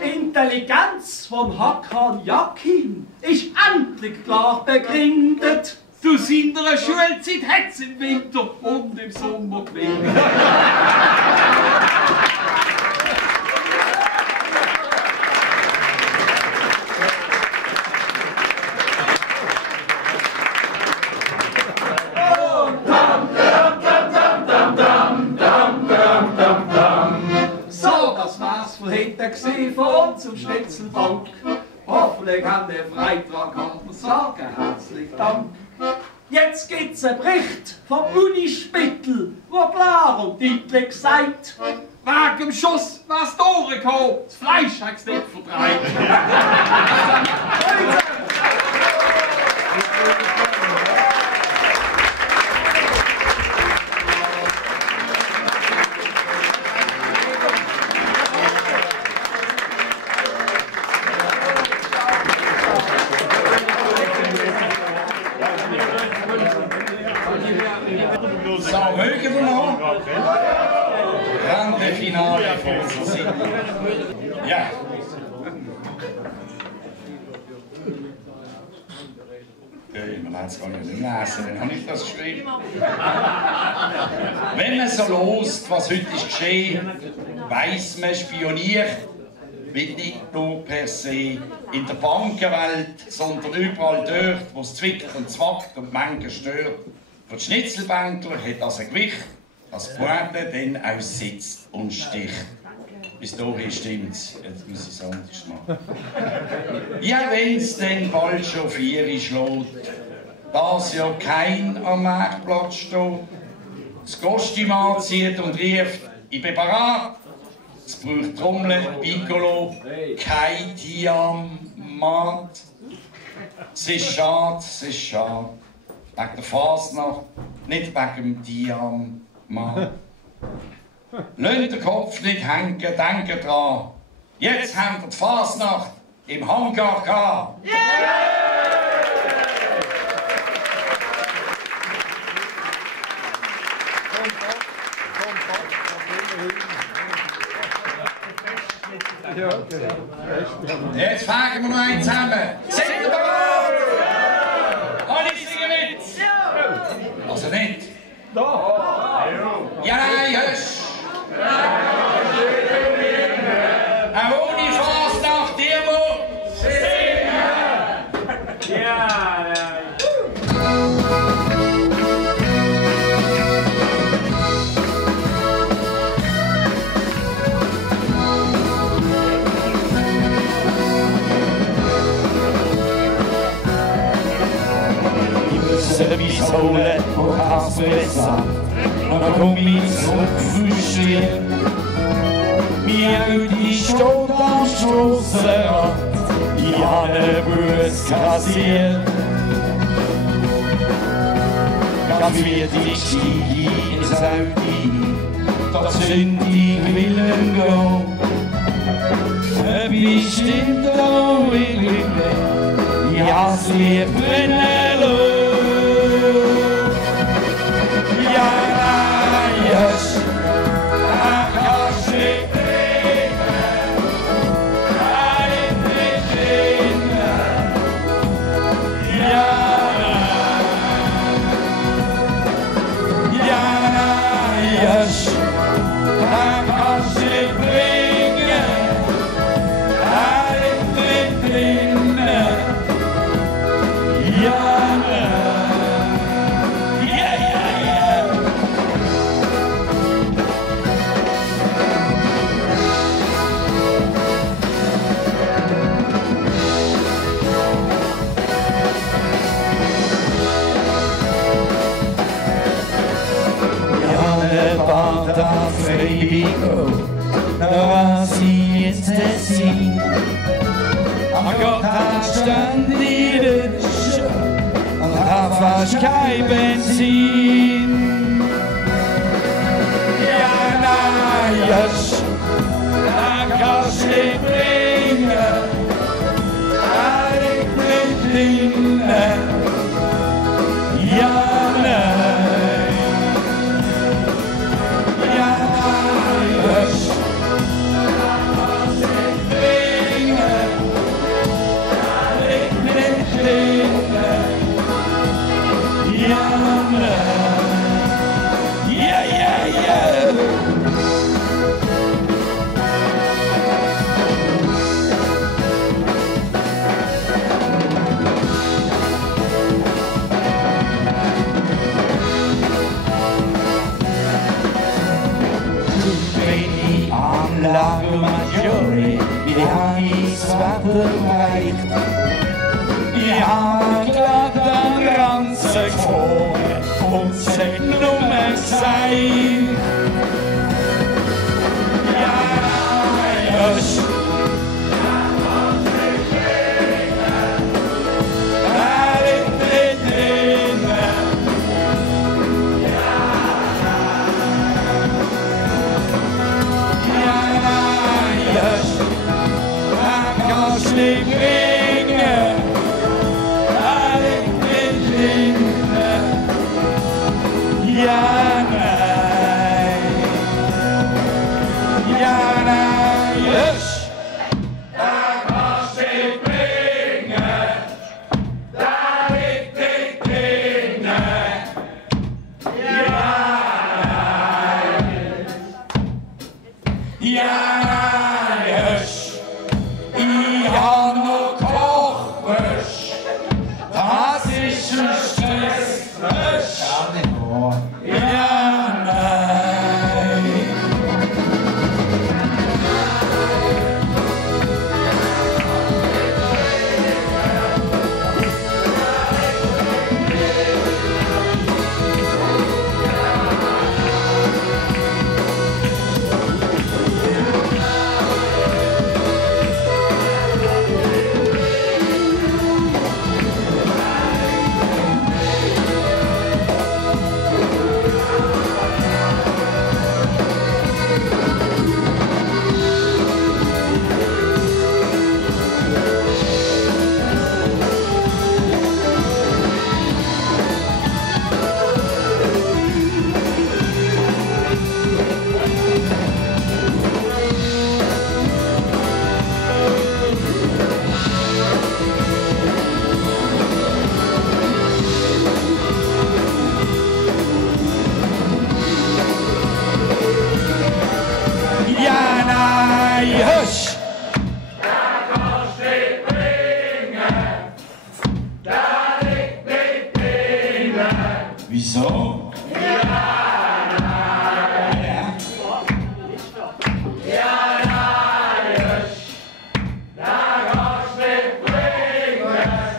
Die Intelligenz von Hakan Yakin ist endlich klar begründet. Zu seiner Schulzeit hat's im Winter und im Sommer gewinnt. So, das war's von hinten gesehen, von zum Schnitzelbank. Hoffentlich haben der Freitrag kann sagen, herzlichen Dank. Jetzt gibt's einen Bericht vom Unispittel, wo klar und deutlich sagt, wegen dem Schuss war's durchgekommen, das Fleisch hat's nicht verdreht. So, mögen wir noch? Grande Finale von unserer Seite. Ja. Man hat es gar nicht lesen, dann habe ich das geschrieben. Wenn man so lost, was heute ist geschehen, weiss man, spioniert wird nicht nur per se in der Bankenwelt, sondern überall dort, wo es zwickt und zwackt und manche stört. Für die Schnitzelbänkler hat das ein Gewicht, das Pointe dann aussitzt und sticht. Bis dahin stimmt's. Jetzt muss ich es anders machen. Ja, wenn's denn bald schon 4 schlägt, dass ja kein am Marktplatz steht, das Kostüm anzieht und rief, ich bin bereit. Es braucht Trommel, Piccolo, kein Diamant. Es ist schade, es ist schade. Wegen der Fasnacht, nicht wegen dem Diamant. Lasst den Kopf nicht hängen, denkt dran. Jetzt haben wir die Fasnacht im Hangar gehabt. Jetzt fragen wir noch einen zusammen. Seid ihr bereit? Alle singen mit? Also nicht? Ja, nein, hörst auch ohne Fasnacht, die singen! Ja, bis holen und kann's besser. Dann komm ich zurück frühstehen. Mir die steht am Strassenrand, ich hab ne Bus kassiert. Ganz wichtig stieg ich ins Audi, da sind die Willen gehen. Bestimmt auch in Glücke, ja, es wird brennen los. Fahrt auf Rebigo, da sie ins Tessin. Am Gott hat stand die Dusche und hat fast kein Benzin. Ja, nein, yes, da kannst du nicht bringen, da liegt nicht drinnen. Ja, nein, ja, nein, yes, da kannst du nicht bringen, da liegt nicht drinnen. Ja, nein, yeah, yeah, yeah. Lago Maggiore, wir haben das Wetter gereicht. Wir haben glatt am Ranzen gefahren und es hat nur gesagt, ja, yes. Niet brengen, dat ik niet vinden. Ja, nee, ja, nee, yes. Dat was niet brengen, dat ik niet vinden. Ja, nee, ja, yes. Ich hab noch Kochwäsch, das ist ein Stresswäsch. Ja, nein. Hush! Dat was niet brengen, dat ik niet brengen. Wieso?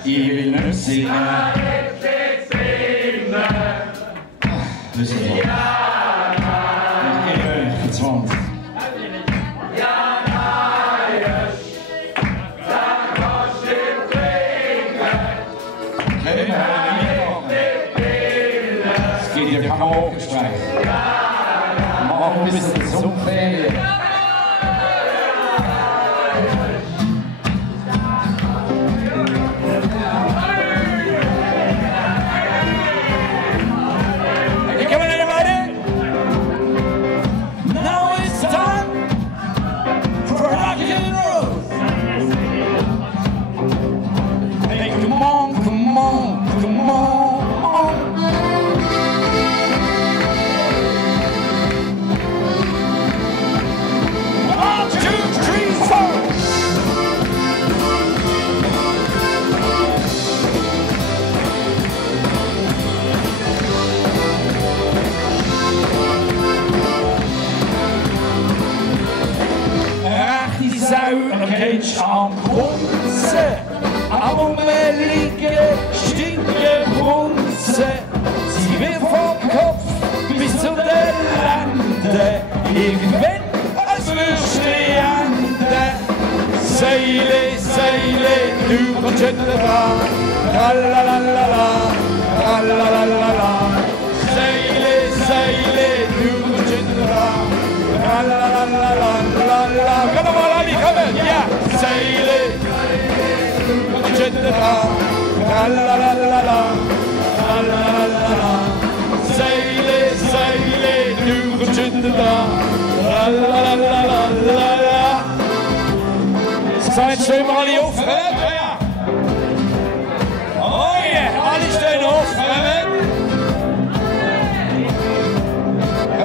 Ich will nicht singen. Wissen Sie? Ich gehe euch verzwangt. Es geht hier Karaoke-Streik. Mach ein bisschen zum Ferien. Am Brunzen, am Umliegen, stinken Brunzen. Sie will vom Kopf bis zu den Lenden enden, irgendwann als Würstchen enden. Seile, Seile, du kommst hinten dran, tralalala, tralalala. Seile, Seile, du kommst hinten dran, tralalala. Komm mal, Ali, komm, ja. Seile, du kommst hinten dran, tralalala, tralalala. Seile, Seile, du kommst hinten dran, tralalala. Seid schön mal alle auf, ja? Oh yeah, alle stehen auf,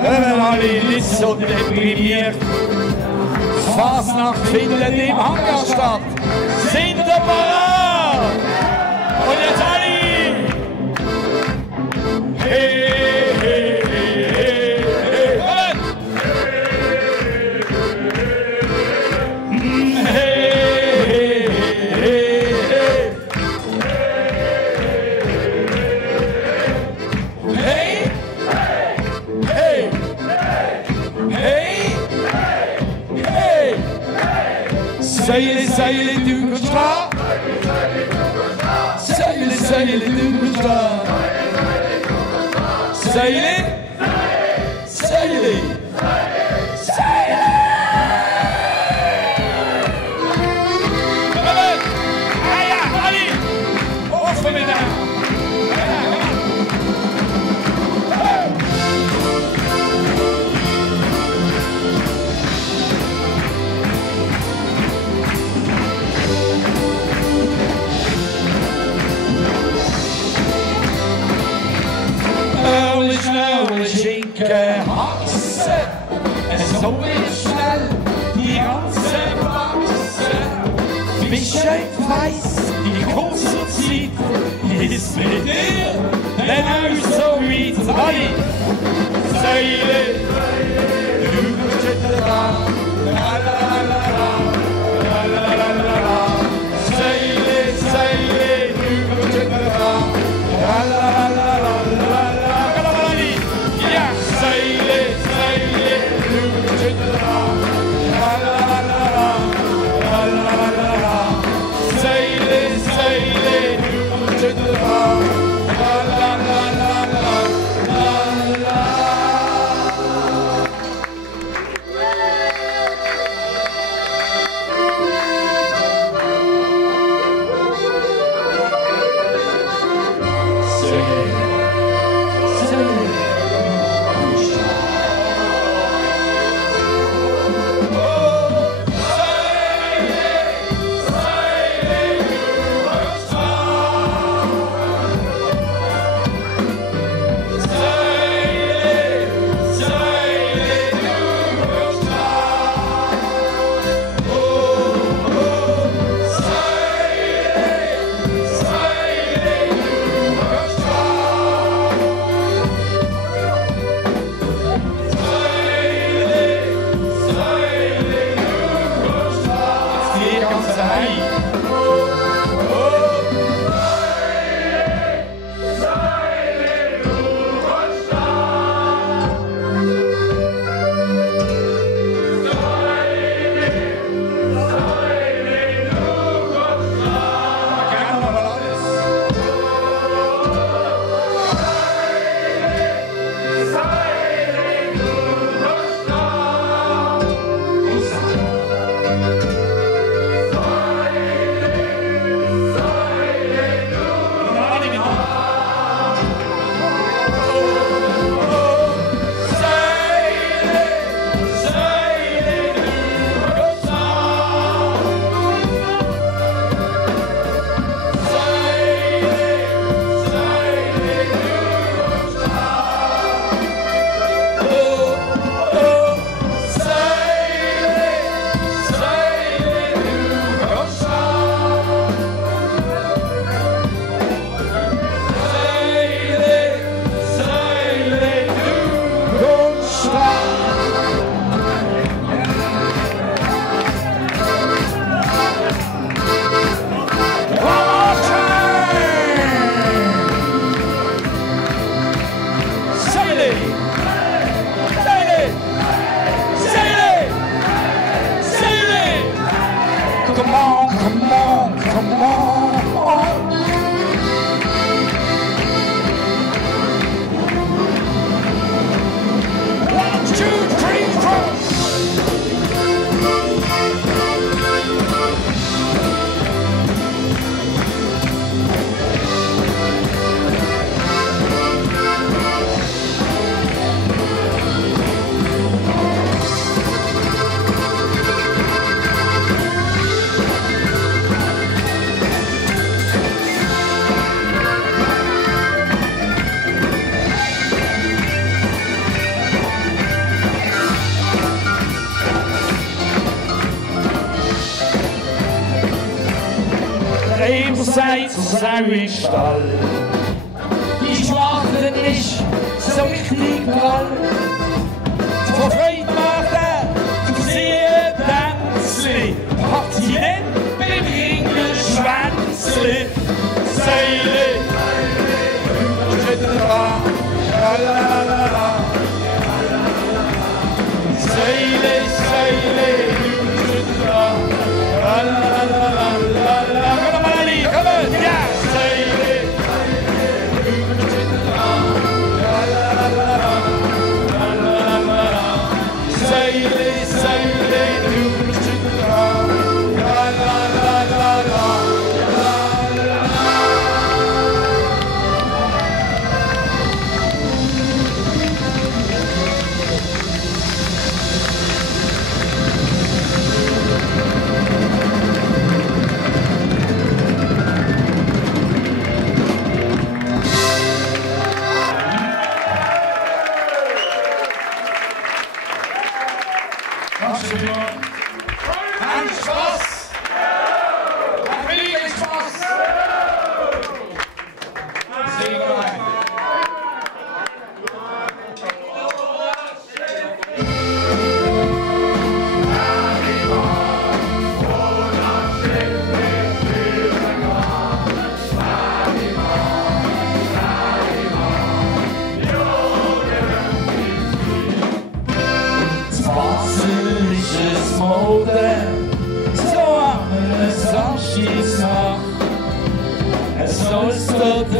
kommen alle nicht so deprimiert. Fasnacht findet im Hangar statt. Sind ihr bereit? Und jetzt alle! Hey, hey, hey, hey, hey, kommen! Seile, Seile, du kommst dran. Seile, Seile, du kommst dran. Seile, Seile, Seile. Komm mit! Ah ja, Ali! Offen mit der! Schinken, Haxe, so wird schnell die ganze Wachse. Bescheid weiss, die kurze Zeit ist mit dir, denn auch so weit. Ali, Seile, du kommst hinten dran, lalalala, lalalala. Seile, Seile, du kommst hinten dran, lalalala. Seile, Seile, du kommst hinten dran, lalalala, lalalala. Seile, Seile, du kommst hinten dran, lalalala, lalalala. sagt zur Sau im Stall. Die Schwarte ist so richtig prall. Vor Freude macht er sie Tänzli, hat sie nicht beim Ringen Schwänzli. Seile, schüttel dran, lalalala. Seile, Seile, schüttel dran, lalalala. Komm mal, Ali, komm mal, ja, Seile, schüttel dran, lalalala. Seile, Seile, schüttel dran, lalalala.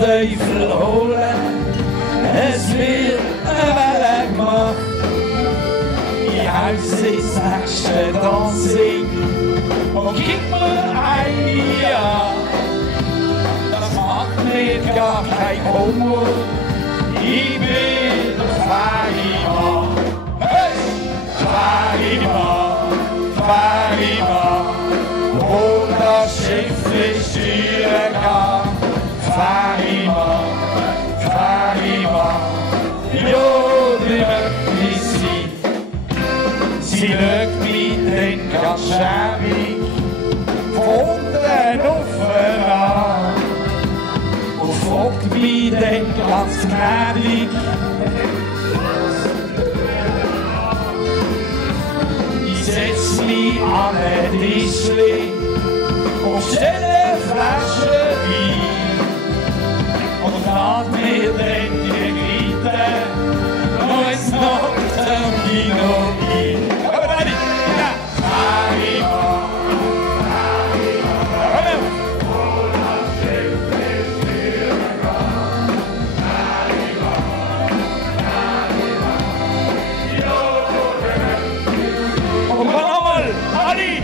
Teufel holen, es wird eine Welle gemacht. Die Haus ins nächste Dancing und gib mir eine an. Das macht mir gar kein Kummer, ich bin der Ferimann. Hey! Ferimann, wo das Schiff steuern kann. Ferimann, ja, die möchte sie. Sie schaut mich dann ganz schäbig von unten auf an und fragt mich dann ganz gnädig. Ich setz mich an ein Tischli und stelle eine Flasche Wein. Und hat mir den gegrieten, noch ins Noctermino ein. Aber Dani, ja! Ferimann, wo das Schiff ist steuern kann. Ferimann, ja, und nochmal, Ali!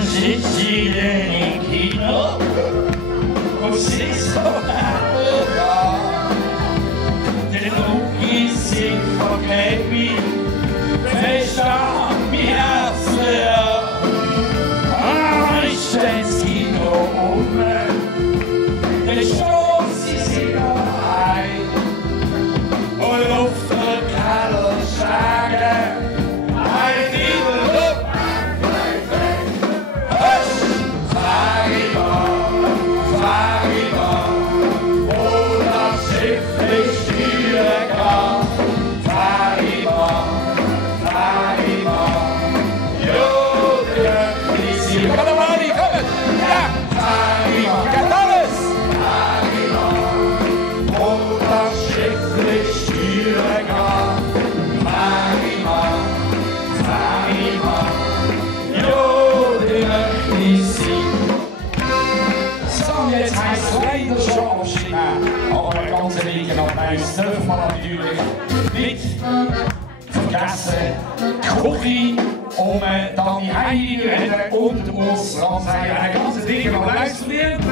Sitzt sie denn im Kino und sie so lange da? Der Luki singt von Baby, fest an mir Herzen an. Ich steh ins Kino der Stoß ist immer ein und Luft der Keller schlagen. Ein Niederlook. Das dürfen wir natürlich nicht vergessen. Kuchi Dani Heidi und Urs Ramseier einen ganz dicken Applaus verdient.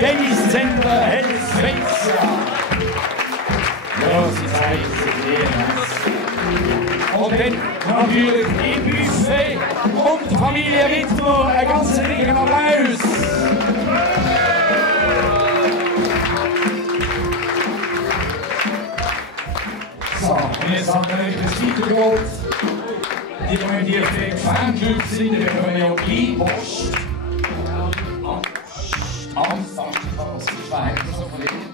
Dennis Zender, Hels Fetzer. Ja, sie zeigen sich und dann natürlich im Buffet und die Familie Wittmer einen ganz dicken Applaus. So, und jetzt haben wir euch das weitergeholt. Die wollen hier für den Fanclub sind, die können wir ja gleich Post. Angst, was ist weiter so verlegen?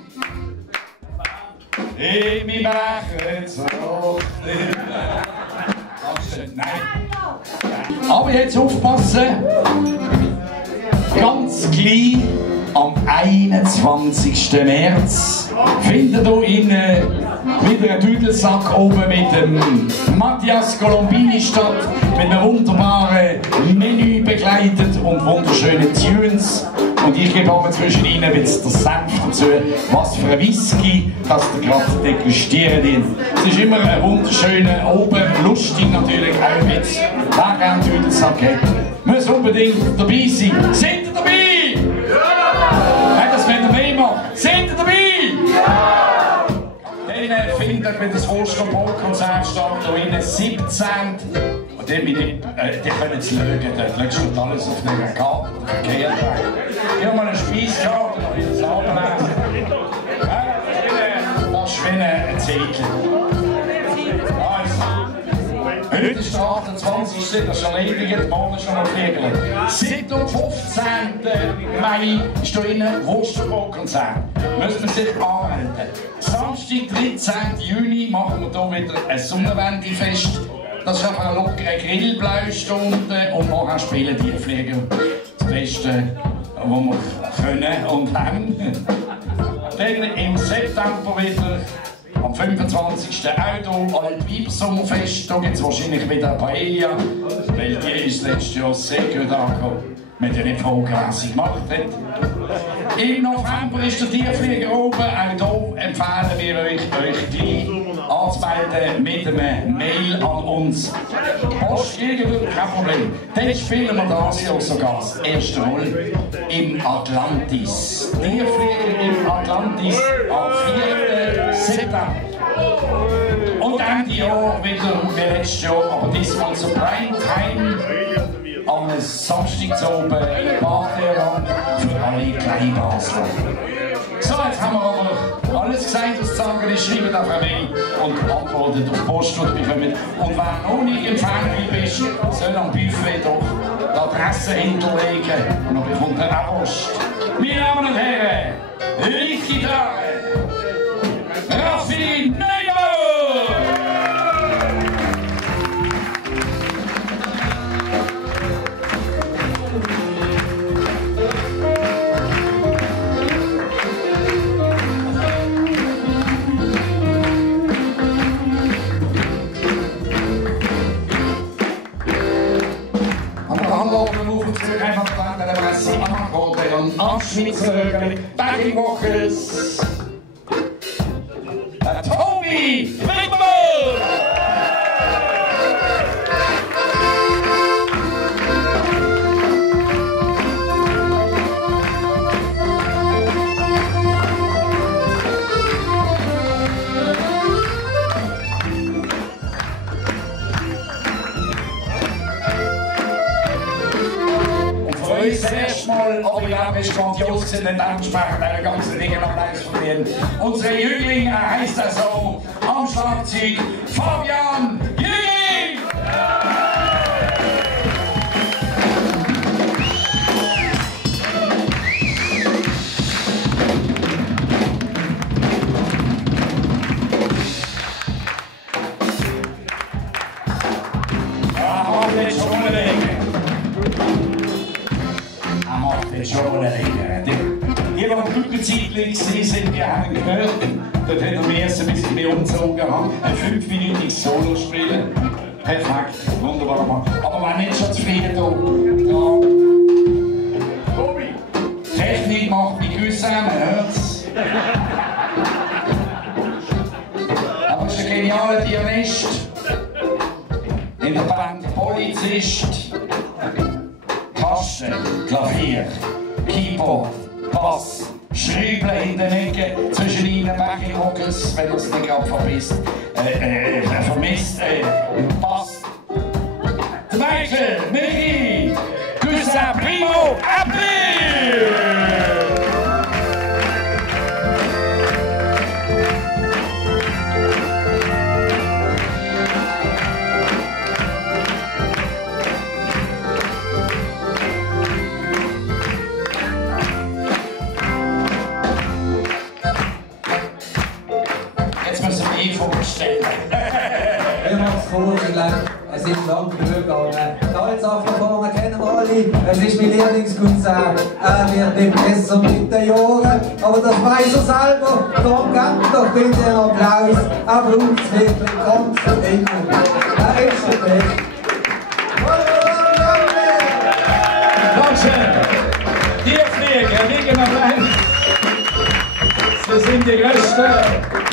Ich mich brechen zur Nacht. Dankeschön, nein. Aber jetzt aufpassen. Ganz klein am 21. März findet ihr innen wieder einen Dudelsack oben mit dem Matthias Colombini statt, mit einem wunderbaren Menü begleitet und wunderschönen Tunes. Und ich gebe aber zwischen ihnen ein bisschen den Senf dazu, was für ein Whisky, das ihr gerade degustieren dient. Es ist immer ein wunderschöner oben, lustig natürlich auch mit, wer gerne Dudelsack hat, muss unbedingt dabei sein. Sind ihr dabei? Ja! Nein, das wollt ihr mehr machen. Sind ihr dabei? Ja! Dann findet man das Ostern-Konzert statt, hier innen 17. Und dann bin ich, die können es lügen, dort legst du alles auf den Karte, verkehrt weg. Ich habe mal einen Speiskarten, noch in das Abendessen. Das ist wie ein Zettel. Heute ist der 28. Das ist schon ewig, morgen schon noch Fliegen. Seit dem 15. Mai ist hier innen Wurstbrot-Konzert. Müssen wir sich anmelden. Samstag, 13. Juni machen wir hier wieder ein Sonnenwendefest. Das ist einfach eine lockere Grillblaustunde und nachher spielen die Flieger das Beste, was wir können und haben. Dann im September wieder. Am 25. Auto, Altweib-Sommerfest, da gibt es wahrscheinlich wieder eine Paella, weil die ist letztes Jahr sehr gut angekommen, wenn die nicht vollglässig gemacht hat. Im November ist der Tierflieger oben, auch hier empfehlen wir euch gleich anzumelden mit einem Mail an uns. Post irgendwie, kein Problem. Dann spielen wir das Jahr sogar das erste Mal im Atlantis. Tierflieger im Atlantis am 4. September. Und Ende Jahr wieder wie letztes Jahr, aber diesmal zur Primetime am Samstag zu oben in Bachterang für alle Kleinbasler. So, jetzt haben wir aber alles gesagt, was zu sagen ist. Schreibt auf eine Mail und antwortet auf Post, die bekommen. Und wer noch nicht im Fanclub ist, soll am Buffet doch die Adresse hinterlegen und dann bekommt er auch Post. Meine Damen und Herren, Lichtgitarre, Raffi Neumann! Abschnittsrögel, Backingwochels, der Tobi Wittmer! Das erste Mal, aber ich glaube, es ist grandios gewesen, den dementsprechend einen ganzen Dingen Applaus verdienen. Unser Jüngling, er heisst er so, am Schlagzeug, Fabian Jüngling! Ja, macht jetzt schon eine Menge. Die, die überzeitlich sind, wir haben gehört, dort hat er mir erst ein bisschen mehr umgezogen, ein 5-minütiges Solo spielen. Perfekt, wunderbar gemacht. Aber wenn nicht schon zufrieden da. Technik macht mich gewissen, man hört's. Aber es ist ein genialer Pianist. in der Band Polizist, Kasten, Klavier, Keyboard, Bass, Schräubler in den Ecken, zwischen ihnen Backrockers, wenn er es nicht gerade vermisst, Bass. Michael, Michi, Cousin Primo, Applaus! Wir machen es vor, ich glaube, es ist lang genug gegangen. Da jetzt auch vorne kennen wir alle, es ist mein Lieblingscousin. Er wird nicht besser mit den Jahren, aber das weiß er selber. Darum gebt doch bitte einen Applaus. Er braucht es wirklich ganz immer. Er ist der Beste. Dankeschön! Die Fliegen liegen noch rein. Sie sind die Größten.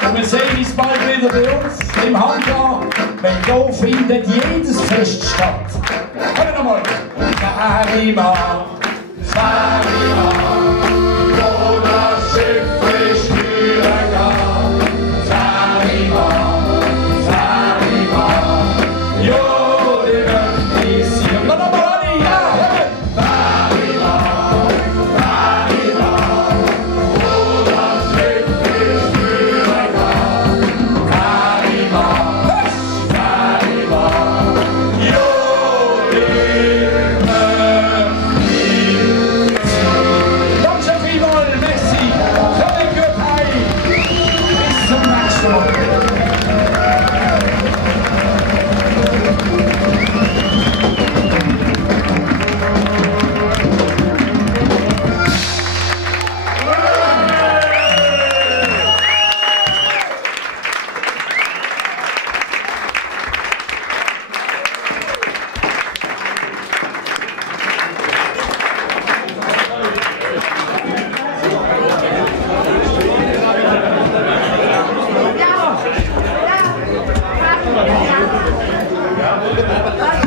Und wir sehen uns bald wieder bei uns im Hangar, weil hier findet jedes Fest statt. Kommen wir nochmal. Farima, Farima, wo das Schiff führen kann. Farima, Farima, jo, die Welt ist hier. Komm nochmal alle, ja! Farima, Farima, wo das Schiff führen kann. Farima, Farima, jo, die Welt ist hier. Danke vielmals, Messi. Kommt gut heim. Bis zum nächsten Mal. Ja.